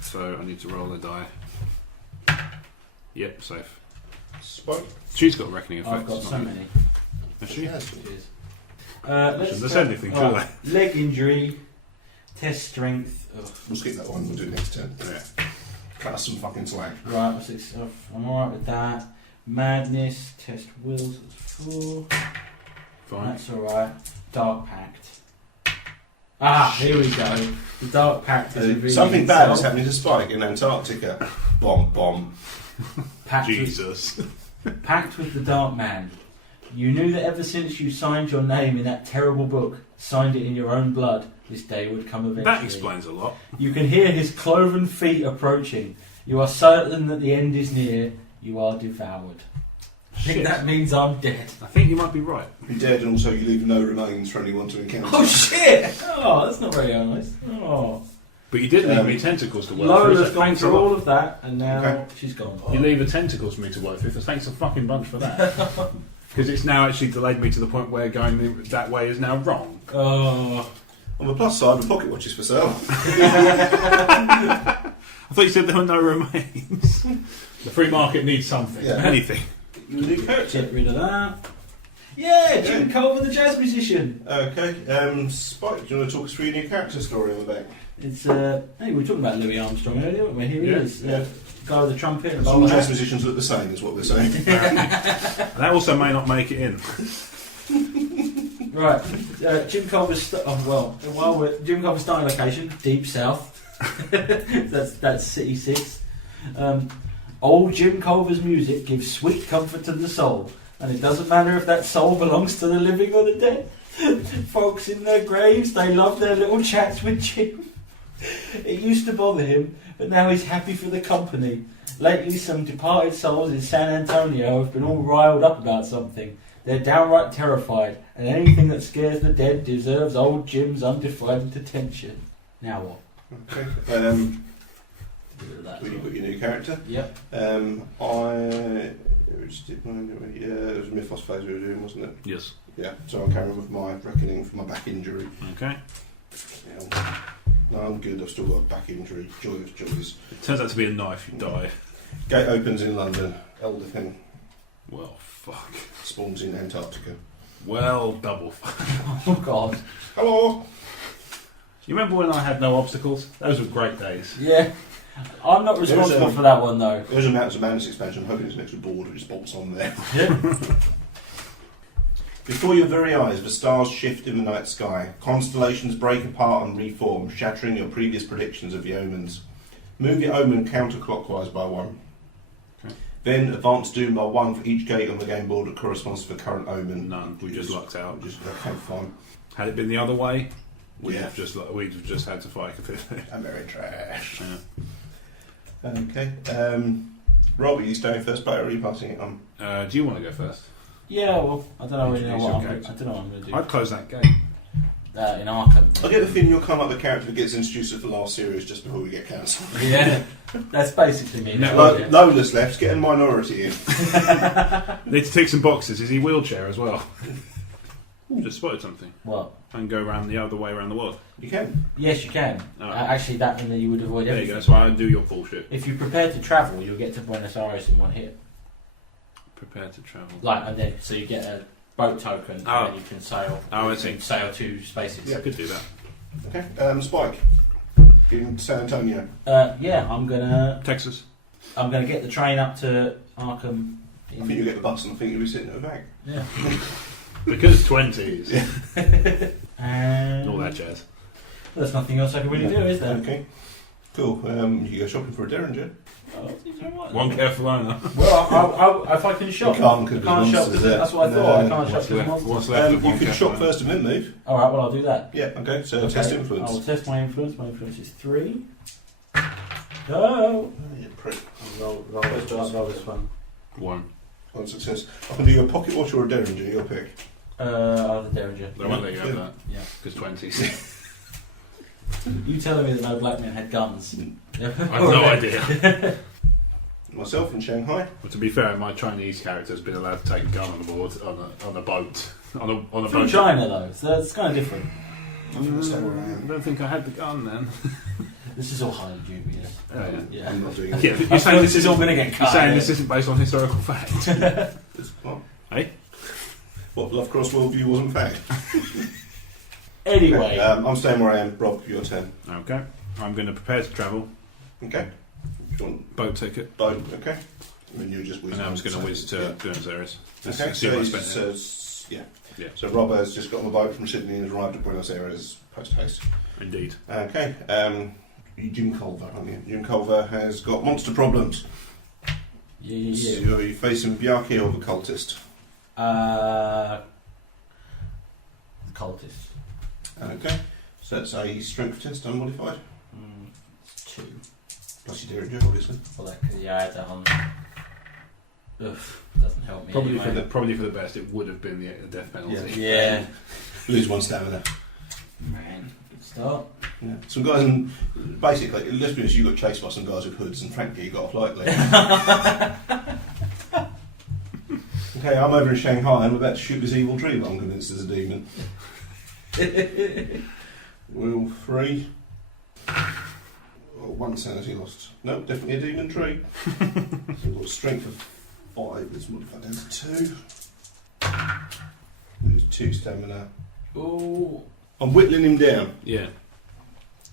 So I need to roll a die. Yep, safe. Spike. She's got reckoning effects. I've got not so me. many. Has she? Yes. Cheers. Shouldn't have said anything, should I? Leg injury, test strength. We'll skip that one. We'll do it next turn. Yeah. Cut us some fucking slack. Right, that's 6 stuff. I'm alright with that. Madness, test wills, that's 4. Fine. That's alright. Dark Pact. Ah, here we go. The Dark Pact is revealing Something bad is itself. happening to Spike in Antarctica. Bomb, bomb. Pact with, Jesus. pact with the Dark Man. You knew that ever since you signed your name in that terrible book, signed it in your own blood, this day would come eventually. That explains a lot. You can hear his cloven feet approaching. You are certain that the end is near. You are devoured. I think Shit. that means I'm dead. I think you might be right. You're dead, and also you leave no remains for anyone to encounter. Oh shit! Oh, that's not very honest. Oh. But you did leave me tentacles to work Lola's through. gone through all of that, and now Okay. she's gone. You leave the tentacles for me to work through, so thanks a fucking bunch for that. Because it's now actually delayed me to the point where going that way is now wrong. Oh. On the plus side, the pocket watch is for sale. I thought you said there were no remains. The free market needs something. Yeah. Anything. Your new character. Get rid of that. Yeah, Jim Culver, the jazz musician. Okay, Spike, do you want to talk us through your new character story on the back? It's hey, we were talking about Louis Armstrong earlier, weren't we? Here he is. Yeah. Guy with the trumpet and All bowler jazz hat. musicians look the same, is what we're saying. And that also may not make it in. Right, Jim Culver's Jim Culver's starting location, Deep South. that's City 6. Old Jim Culver's music gives sweet comfort to the soul, and it doesn't matter if that soul belongs to the living or the dead. Folks in their graves, they love their little chats with Jim. It used to bother him, but now he's happy for the company. Lately, some departed souls in San Antonio have been all riled up about something. They're downright terrified, and anything that scares the dead deserves old Jim's undivided attention. Now what? Okay, well, you've got your new character. Yep. It was a Mythos phase we were doing, wasn't it? Yes. Yeah, so I'm carrying with my reckoning for my back injury. Okay. Yeah, no, I'm good, I've still got a back injury. Joyous, joyous. It turns out to be a knife, you die. Gate opens in London. Elder thing Well, fuck. spawns in Antarctica. Well, double fuck. Oh God. Hello! You remember when I had no obstacles? Those were great days. Yeah. I'm not responsible for that one though. There's a Mountains of Madness expansion. I'm hoping it's an extra board which bolts on there. Yeah. Before your very eyes, the stars shift in the night sky. Constellations break apart and reform, shattering your previous predictions of the omens. Move your omen counterclockwise by 1. Okay. Then advance doom by 1 for each gate on the game board that corresponds to the current omen. None. We just lucked out. Okay, fine. Had it been the other way, we'd Yeah. have just had to fight a bit. I'm very trash. Yeah. Okay. Rob, are you staying first player or are you passing it on? Do you want to go first? Yeah, well, I don't really know Introduce what your I character. don't know what I'm going to do. I'd close that gate. In Arkham. I get the feeling you'll come up with a character that gets introduced at the last series just before we get cancelled. Yeah, that's basically me. No, now, yeah. Lola's left, get a minority in. Need to tick some boxes. Is he wheelchair as well? Just spotted something. What? And go around the other way around the world. You can. Yes, you can. Oh. Actually, that means that you would avoid There you everything. go. So I do your bullshit. If you prepare to travel, you'll get to Buenos Aires in one hit. Prepare to travel. And then so you get a boat token, Oh. and you can sail. Oh, I you see. can sail 2 spaces. Yeah, I could do that. Okay. Spike. In San Antonio. Yeah, I'm gonna Texas. get the train up to Arkham. I think you'll get the bus and I think you'll be sitting at the back. Yeah. Because 20s. And All that jazz. there's nothing else I can really do, is there? Okay. Cool. You go shopping for a Derringer. Oh, is there what? One careful owner. Well, if I can shop, You can't, 'cause I can't there's shop. monsters there. That's what I thought. I No. can't shop What's because left? monsters. What's left of You one can careful shop owner? first and then move. All right, well I'll do that. Yeah, okay. So Okay. test I will influence. test my influence. My influence is 3. Go. Oh, you prick. Roll this one. 1. On success. I can do your pocket watch or a Derringer, your pick. I'll have the Derringer. I won't let you have that. Yeah. Because 20s. You telling me that no black men had guns? I have no idea. Myself in Shanghai. Well, to be fair, my Chinese character has been allowed to take a gun on board on a boat. On a From boat. China though, so that's kind of different. I think that's not where I I am. don't think I had the gun then. This is all highly dubious. Oh, yeah. Yeah. I'm not doing it. Yeah, I you're feel saying this is all going to get You're cut. saying this isn't based on historical fact. It's what? Hey? What, Lovecraft's worldview wasn't fact? Anyway, I'm staying where I am. Rob, your turn. Okay. I'm going to prepare to travel. Okay. Do you want Boat ticket. boat? Okay. And then you just whiz. And now I'm just going to on. whiz to Buenos Aires. Just Okay, assume so, I spent it. yeah. Yeah. So Rob has just got on the boat from Sydney and has arrived at Buenos Aires post haste. Indeed. Okay. You're Jim Culver, aren't you? Jim Culver has got monster problems. yeah. So you're facing Bjarke or the cultist. Cultist. Okay. So that's a strength test unmodified. It's 2. Plus your Derringer, obviously. Well, I had that on. Doesn't help me. Probably anyway. probably for the best. It would have been the death penalty. Yeah. Lose 1 stamina. Man, Start. Yeah. Some guys, basically, let's be honest, you got chased by some guys with hoods, and frankly, you got off lightly. Okay, I'm over in Shanghai. I'm about to shoot this evil tree, but I'm convinced there's a demon. Wheel 3. Oh, 1 sanity lost. Nope, definitely a demon tree. So we've got a strength of 5. Let's modify down to 2. There's 2 stamina. Ooh. I'm whittling him down. Yeah.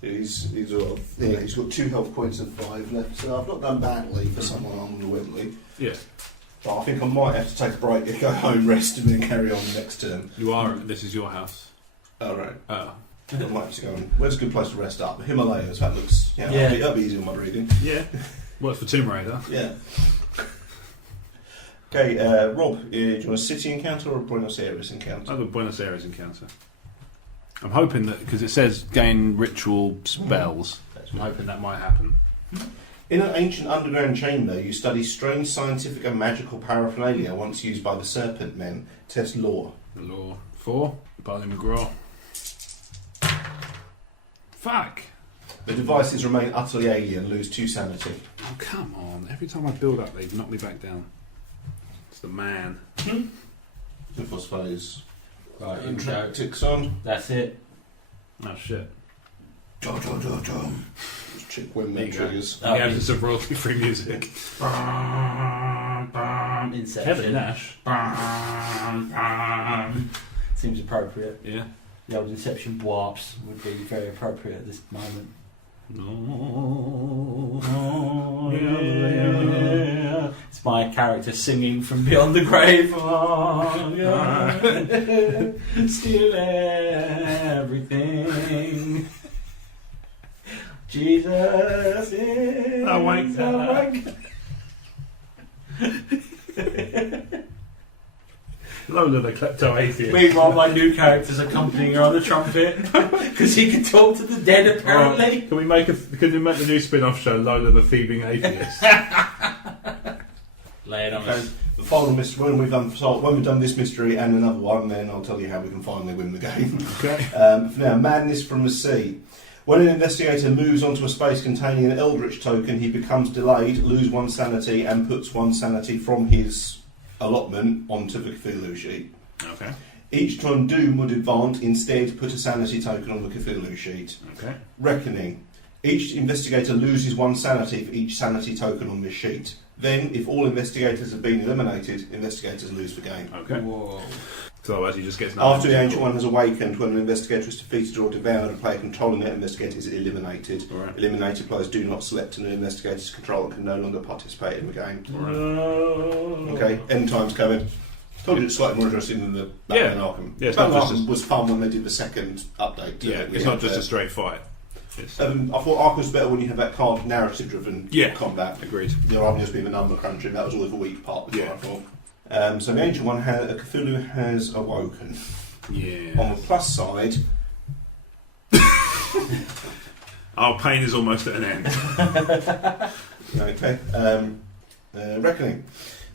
He's got 2 health points and 5 left, so I've not done badly for someone armed with Wembley. Yeah. But I think I might have to take a break, go home, rest, and then carry on next turn. You are. This is your house. Oh, right. Oh. I might have to go on. Where's a good place to rest up? The Himalayas. That looks. Yeah. That'll be easy on my breathing. Yeah. Works for Tomb Raider. Yeah. Okay, Rob, do you want a city encounter or a Buenos Aires encounter? I have a Buenos Aires encounter. I'm hoping that, because it says gain ritual spells, I'm hoping that might happen. In an ancient underground chamber, you study strange scientific and magical paraphernalia once used by the Serpent Men. Test lore. Law 4, Barney McGraw. Fuck! The devices remain utterly alien, lose 2 sanity. Oh, come on. Every time I build up, they knock me back down. It's the man. If I suppose. Right, here we go. Ticks on. That's it. Oh, shit. Just trick windmill There you go. triggers. Oh, Yeah, it's some royalty-free music. Inception. Kevin Nash. Seems appropriate. Yeah. The old Inception warps would be very appropriate at this moment. No. Oh, yeah. It's my character singing from beyond the grave. Oh, yeah. Steal everything. Jesus is I wank Lola the klepto-atheist. Meanwhile, my new character's accompanying her on the trumpet because he can talk to the dead. Apparently, Can we make the new spin-off show Lola the thieving atheist? lay it on Okay. us. The final mystery. When we've done this mystery and another one, then I'll tell you how we can finally win the game. Okay. For now, madness from the sea. When an investigator moves onto a space containing an Eldritch token, he becomes delayed, lose 1 sanity, and puts 1 sanity from his allotment onto the Cthulhu sheet. Okay. Each time Doom would advance, instead put a sanity token on the Cthulhu sheet. Okay. Reckoning. Each investigator loses 1 sanity for each sanity token on this sheet. Then, if all investigators have been eliminated, investigators lose the game. Okay. Whoa. So otherwise he just gets After the Ancient One has awakened, when an investigator is defeated or devoured, a player controlling that investigator is eliminated. Alright. Eliminated players do not select an investigator's control and can no longer participate in the game. Okay, end time's coming. Told you it's slightly more interesting than the Batman Arkham. Yeah, it's Batman not just Arkham was fun when they did the second update. Yeah, We it's had not just the- a straight fight. It's, I thought Arkham's better when you have that card narrative-driven combat. agreed. The rather than just being the number crunching. That was always a weak part. Was Yeah. what I thought. So the Ancient One, Cthulhu has awoken. Yeah. On the plus side, Our pain is almost at an end. okay, reckoning.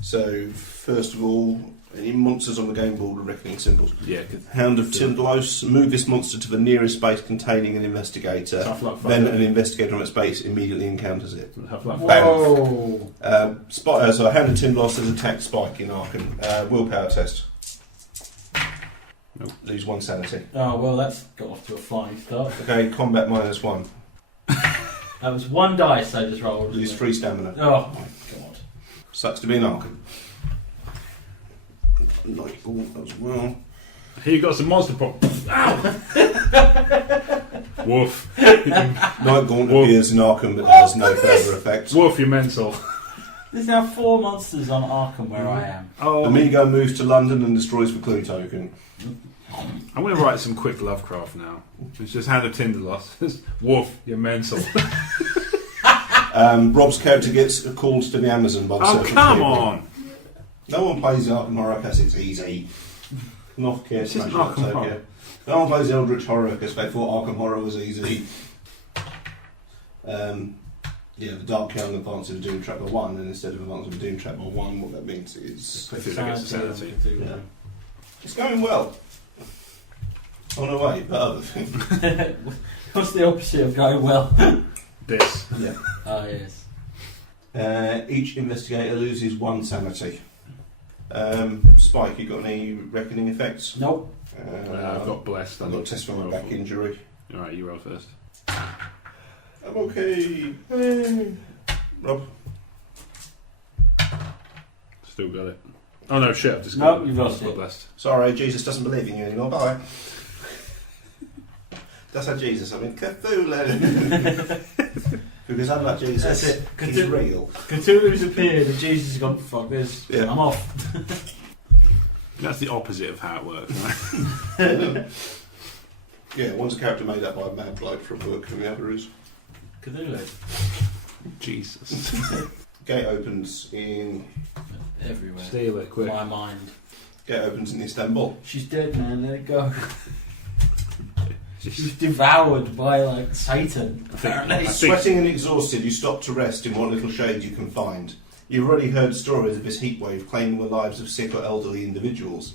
So first of all, any monsters on the game board are reckoning symbols. Yeah. Hound of Tyndalos, move this monster to the nearest space containing an investigator. Tough luck. Then an investigator on that space immediately encounters it. Tough luck. Whoa. So Hound of Tyndalos has attacked Spike in Arkham. Willpower test. Nope. Lose 1 sanity. Oh, well, that's got off to a flying start. Okay, combat -1. That was 1 dice I just rolled. Lose 3 stamina. Oh, my God. Sucks to be in Arkham. Nightball as well. Here you got some monster pop. Ow! Woof. Nightgaunt Woof. appears in Arkham but has no further effects. Woof, you mental. There's now 4 monsters on Arkham where I am. Oh, Amigo moves to London and destroys the clue token. I'm going to write some quick Lovecraft now. It's just Hand of Tyndalos. Woof, you're mental. Rob's character gets called to the Amazon by the Oh, Serpent come People. on. No one plays Arkham Horror because it's easy. Not care It's just smash Arkham that, Horror. yeah. No one plays Eldritch Horror because they thought Arkham Horror was easy. The Dark Young advances of Doom Trap by 1, and instead of advances of Doom Trap by 1, what that means is Cthulhu gets a sanity. yeah. It's going well. Oh no, wait, that other thing. What's the opposite of going well? This. Yeah. Oh, yes. Each investigator loses 1 sanity. Spike, you got any reckoning effects? Nope. I've got blessed. I've got test for my back injury. Alright, you roll first. I'm okay. Rob? Still got it. Oh no, shit, I've just No, got you've lost got it. blessed. Sorry, Jesus doesn't believe in you anymore. Bye. That's how Jesus, I mean, Cthulhu. Because unlike Jesus, That's it. he's real. Cthulhu's appeared and Jesus has gone, fuck this, Yeah. I'm off. That's the opposite of how it works, right? Yeah, one's a character made up by a mad bloke from work, and the other is. Cthulhu. Jesus. Gate opens in. Everywhere. Steal it, quick. My mind. Gate opens in Istanbul. She's dead, man, let it go. She was devoured by, like, Satan, apparently. Sweating and exhausted, you stop to rest in what little shade you can find. You've already heard stories of this heatwave claiming the lives of sick or elderly individuals.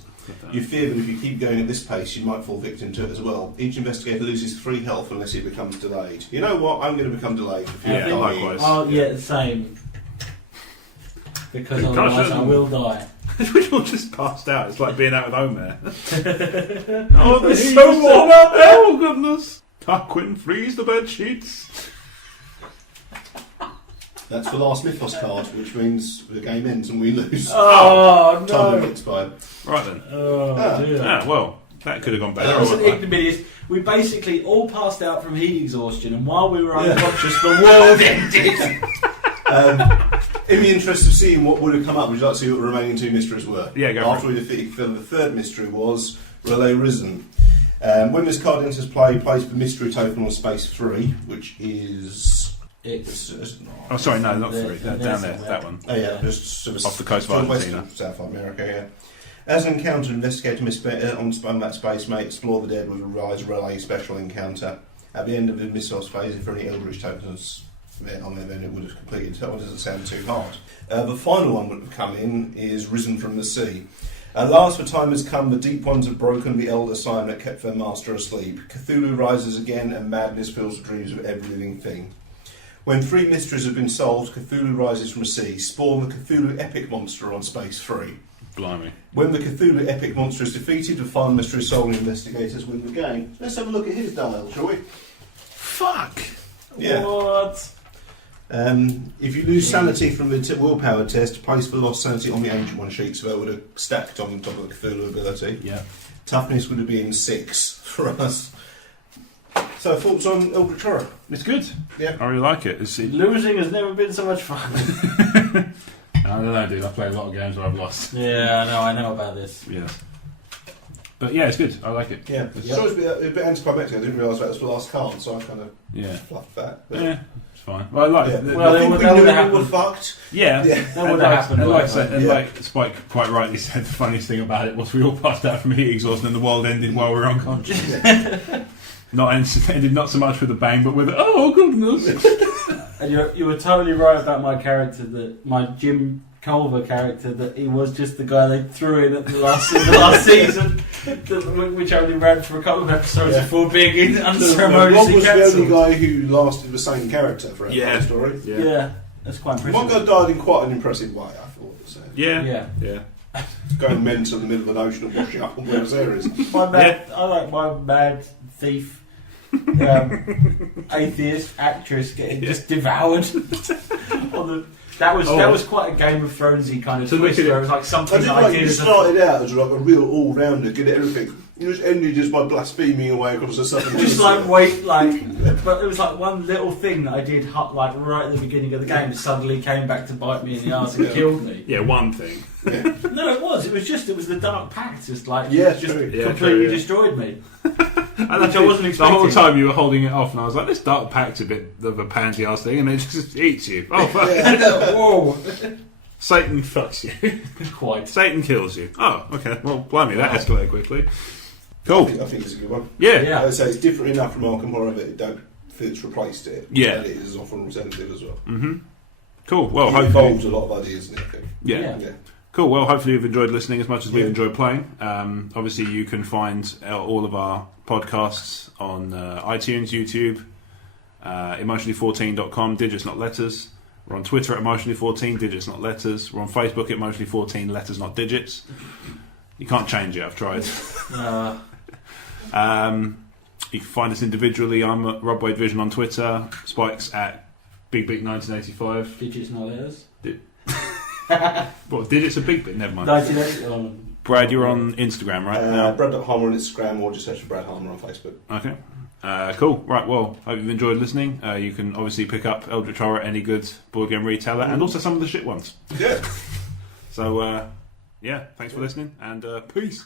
You fear that if you keep going at this pace, you might fall victim to it as well. Each investigator loses 3 health unless he becomes delayed. You know what? I'm going to become delayed for Yeah, likewise. Oh, yeah, the same. Because otherwise I will die. We all just passed out. It's like being out with Homer. Oh, the It's heat so is warm out there! Oh, goodness. Tarquin, freeze the bed sheets. That's the last Mythos card, which means the game ends and we lose. Oh, Time no. limit expired. Right then. Oh, dear. Well, that could have gone better. That was an Right. ignominious. We basically all passed out from heat exhaustion, and while we were unconscious, the world ended. In the interest of seeing what would have come up, would you like to see what the remaining 2 mysteries were? Yeah, go for After we defeated Phil, the 3rd mystery was Relay Risen. When this card enters play, place the mystery token on space 3, which is... Oh, sorry, no, not There- 3. there's Down there, somewhere. that one. Oh yeah, just sort of Off the coast of still Argentina. western South America, yeah. As an encounter, investigator on that space may explore the dead with a Rise Relay special encounter. At the end of the Mythos phase, if any Eldritch tokens on there, then it would have completed. That one doesn't sound too hard. The final one that would have come in is Risen from the Sea. At last the time has come, the deep ones have broken the elder sign that kept their master asleep. Cthulhu rises again and madness fills the dreams of every living thing. When 3 mysteries have been solved, Cthulhu rises from the sea. Spawn the Cthulhu epic monster on space 3. Blimey. When the Cthulhu epic monster is defeated, the final mystery is solved and investigators win the game. Let's have a look at his dial, shall we? Fuck! Yeah. What? If you lose sanity from the willpower test, place the lost sanity on the ancient one sheet, so it would have stacked on top of the Cthulhu ability. Yeah. Toughness would have been 6 for us. So thoughts on Eldritch Horror? It's good. Yeah. I really like it. Losing has never been so much fun. I don't know, dude. I've played a lot of games where I've lost. Yeah, I know about this. Yeah. But yeah, it's good. I like it. Yeah. It's always a bit anticlimactic. I didn't realise that was the last card, so I kind of Yeah. fluffed that. But Yeah, it's fine. Well, I like yeah. it. Well, I think that we would knew have we were happened. fucked. Yeah. Yeah. That would have happened. And Yeah. like Spike quite rightly said, the funniest thing about it was we all passed out from heat exhaustion and the world ended while we were unconscious. Ended not so much with a bang, but with oh goodness. And you were totally right about my character, that my Jim Culver character, that he was just the guy they threw in at the last season, which only ran for a couple of episodes before being Rob unceremoniously was the cancelled. only guy who lasted the same character for the story. Yeah, that's quite One impressive. guy died in quite an impressive way, I thought. So. Yeah. Going mental in the middle of an ocean and washing up on Buenos Aires. I like my mad thief, atheist actress getting just devoured. That was quite a Game of Thronesy kind of twist, where it was like I something did that I like did you as a started out as like a real all-rounder, good at everything. You just ended just by blaspheming away across the southern just like but it was like one little thing that I did like right at the beginning of the game suddenly came back to bite me in the arse and killed me. Yeah, one thing. No, it was the Dark Pact, just like true. completely destroyed me. And Which I wasn't the whole expecting. time you were holding it off, and I was like, "This dark pack's a bit of a pansy ass thing," and it just eats you. Oh, fuck. Whoa! Satan fucks you. Quite. Satan kills you. Oh, okay. Well, blimey, that escalated quickly. Cool. I think it's a good one. Yeah. Yeah. I'd say it's different enough from Arkham Horror that it don't feel it's replaced it. Yeah. And it is often alternative as well. Mm-hmm. Cool. Well, It hopefully. involves a lot of ideas in it, I think. Yeah. Yeah. Cool. Well, hopefully you've enjoyed listening as much as we've enjoyed playing. Obviously, you can find all of our podcasts on iTunes, YouTube, emotionally14.com, digits not letters. We're on Twitter at emotionally14, digits not letters. We're on Facebook at emotionally14, letters not digits. You can't change it. I've tried. You can find us individually. I'm at Rob Wade Vision on Twitter. Spike's at BigBig1985. Digits not letters. What, digits are big bit? Never mind. 1980. Brad, you're on Instagram, right? Brad.Harmer on Instagram, or just search for Brad Harmer on Facebook. Okay. Cool. Right, well, hope you've enjoyed listening. You can obviously pick up Eldritch Horror at any good board game retailer, and also some of the shit ones. Yeah. So, thanks for listening, and peace.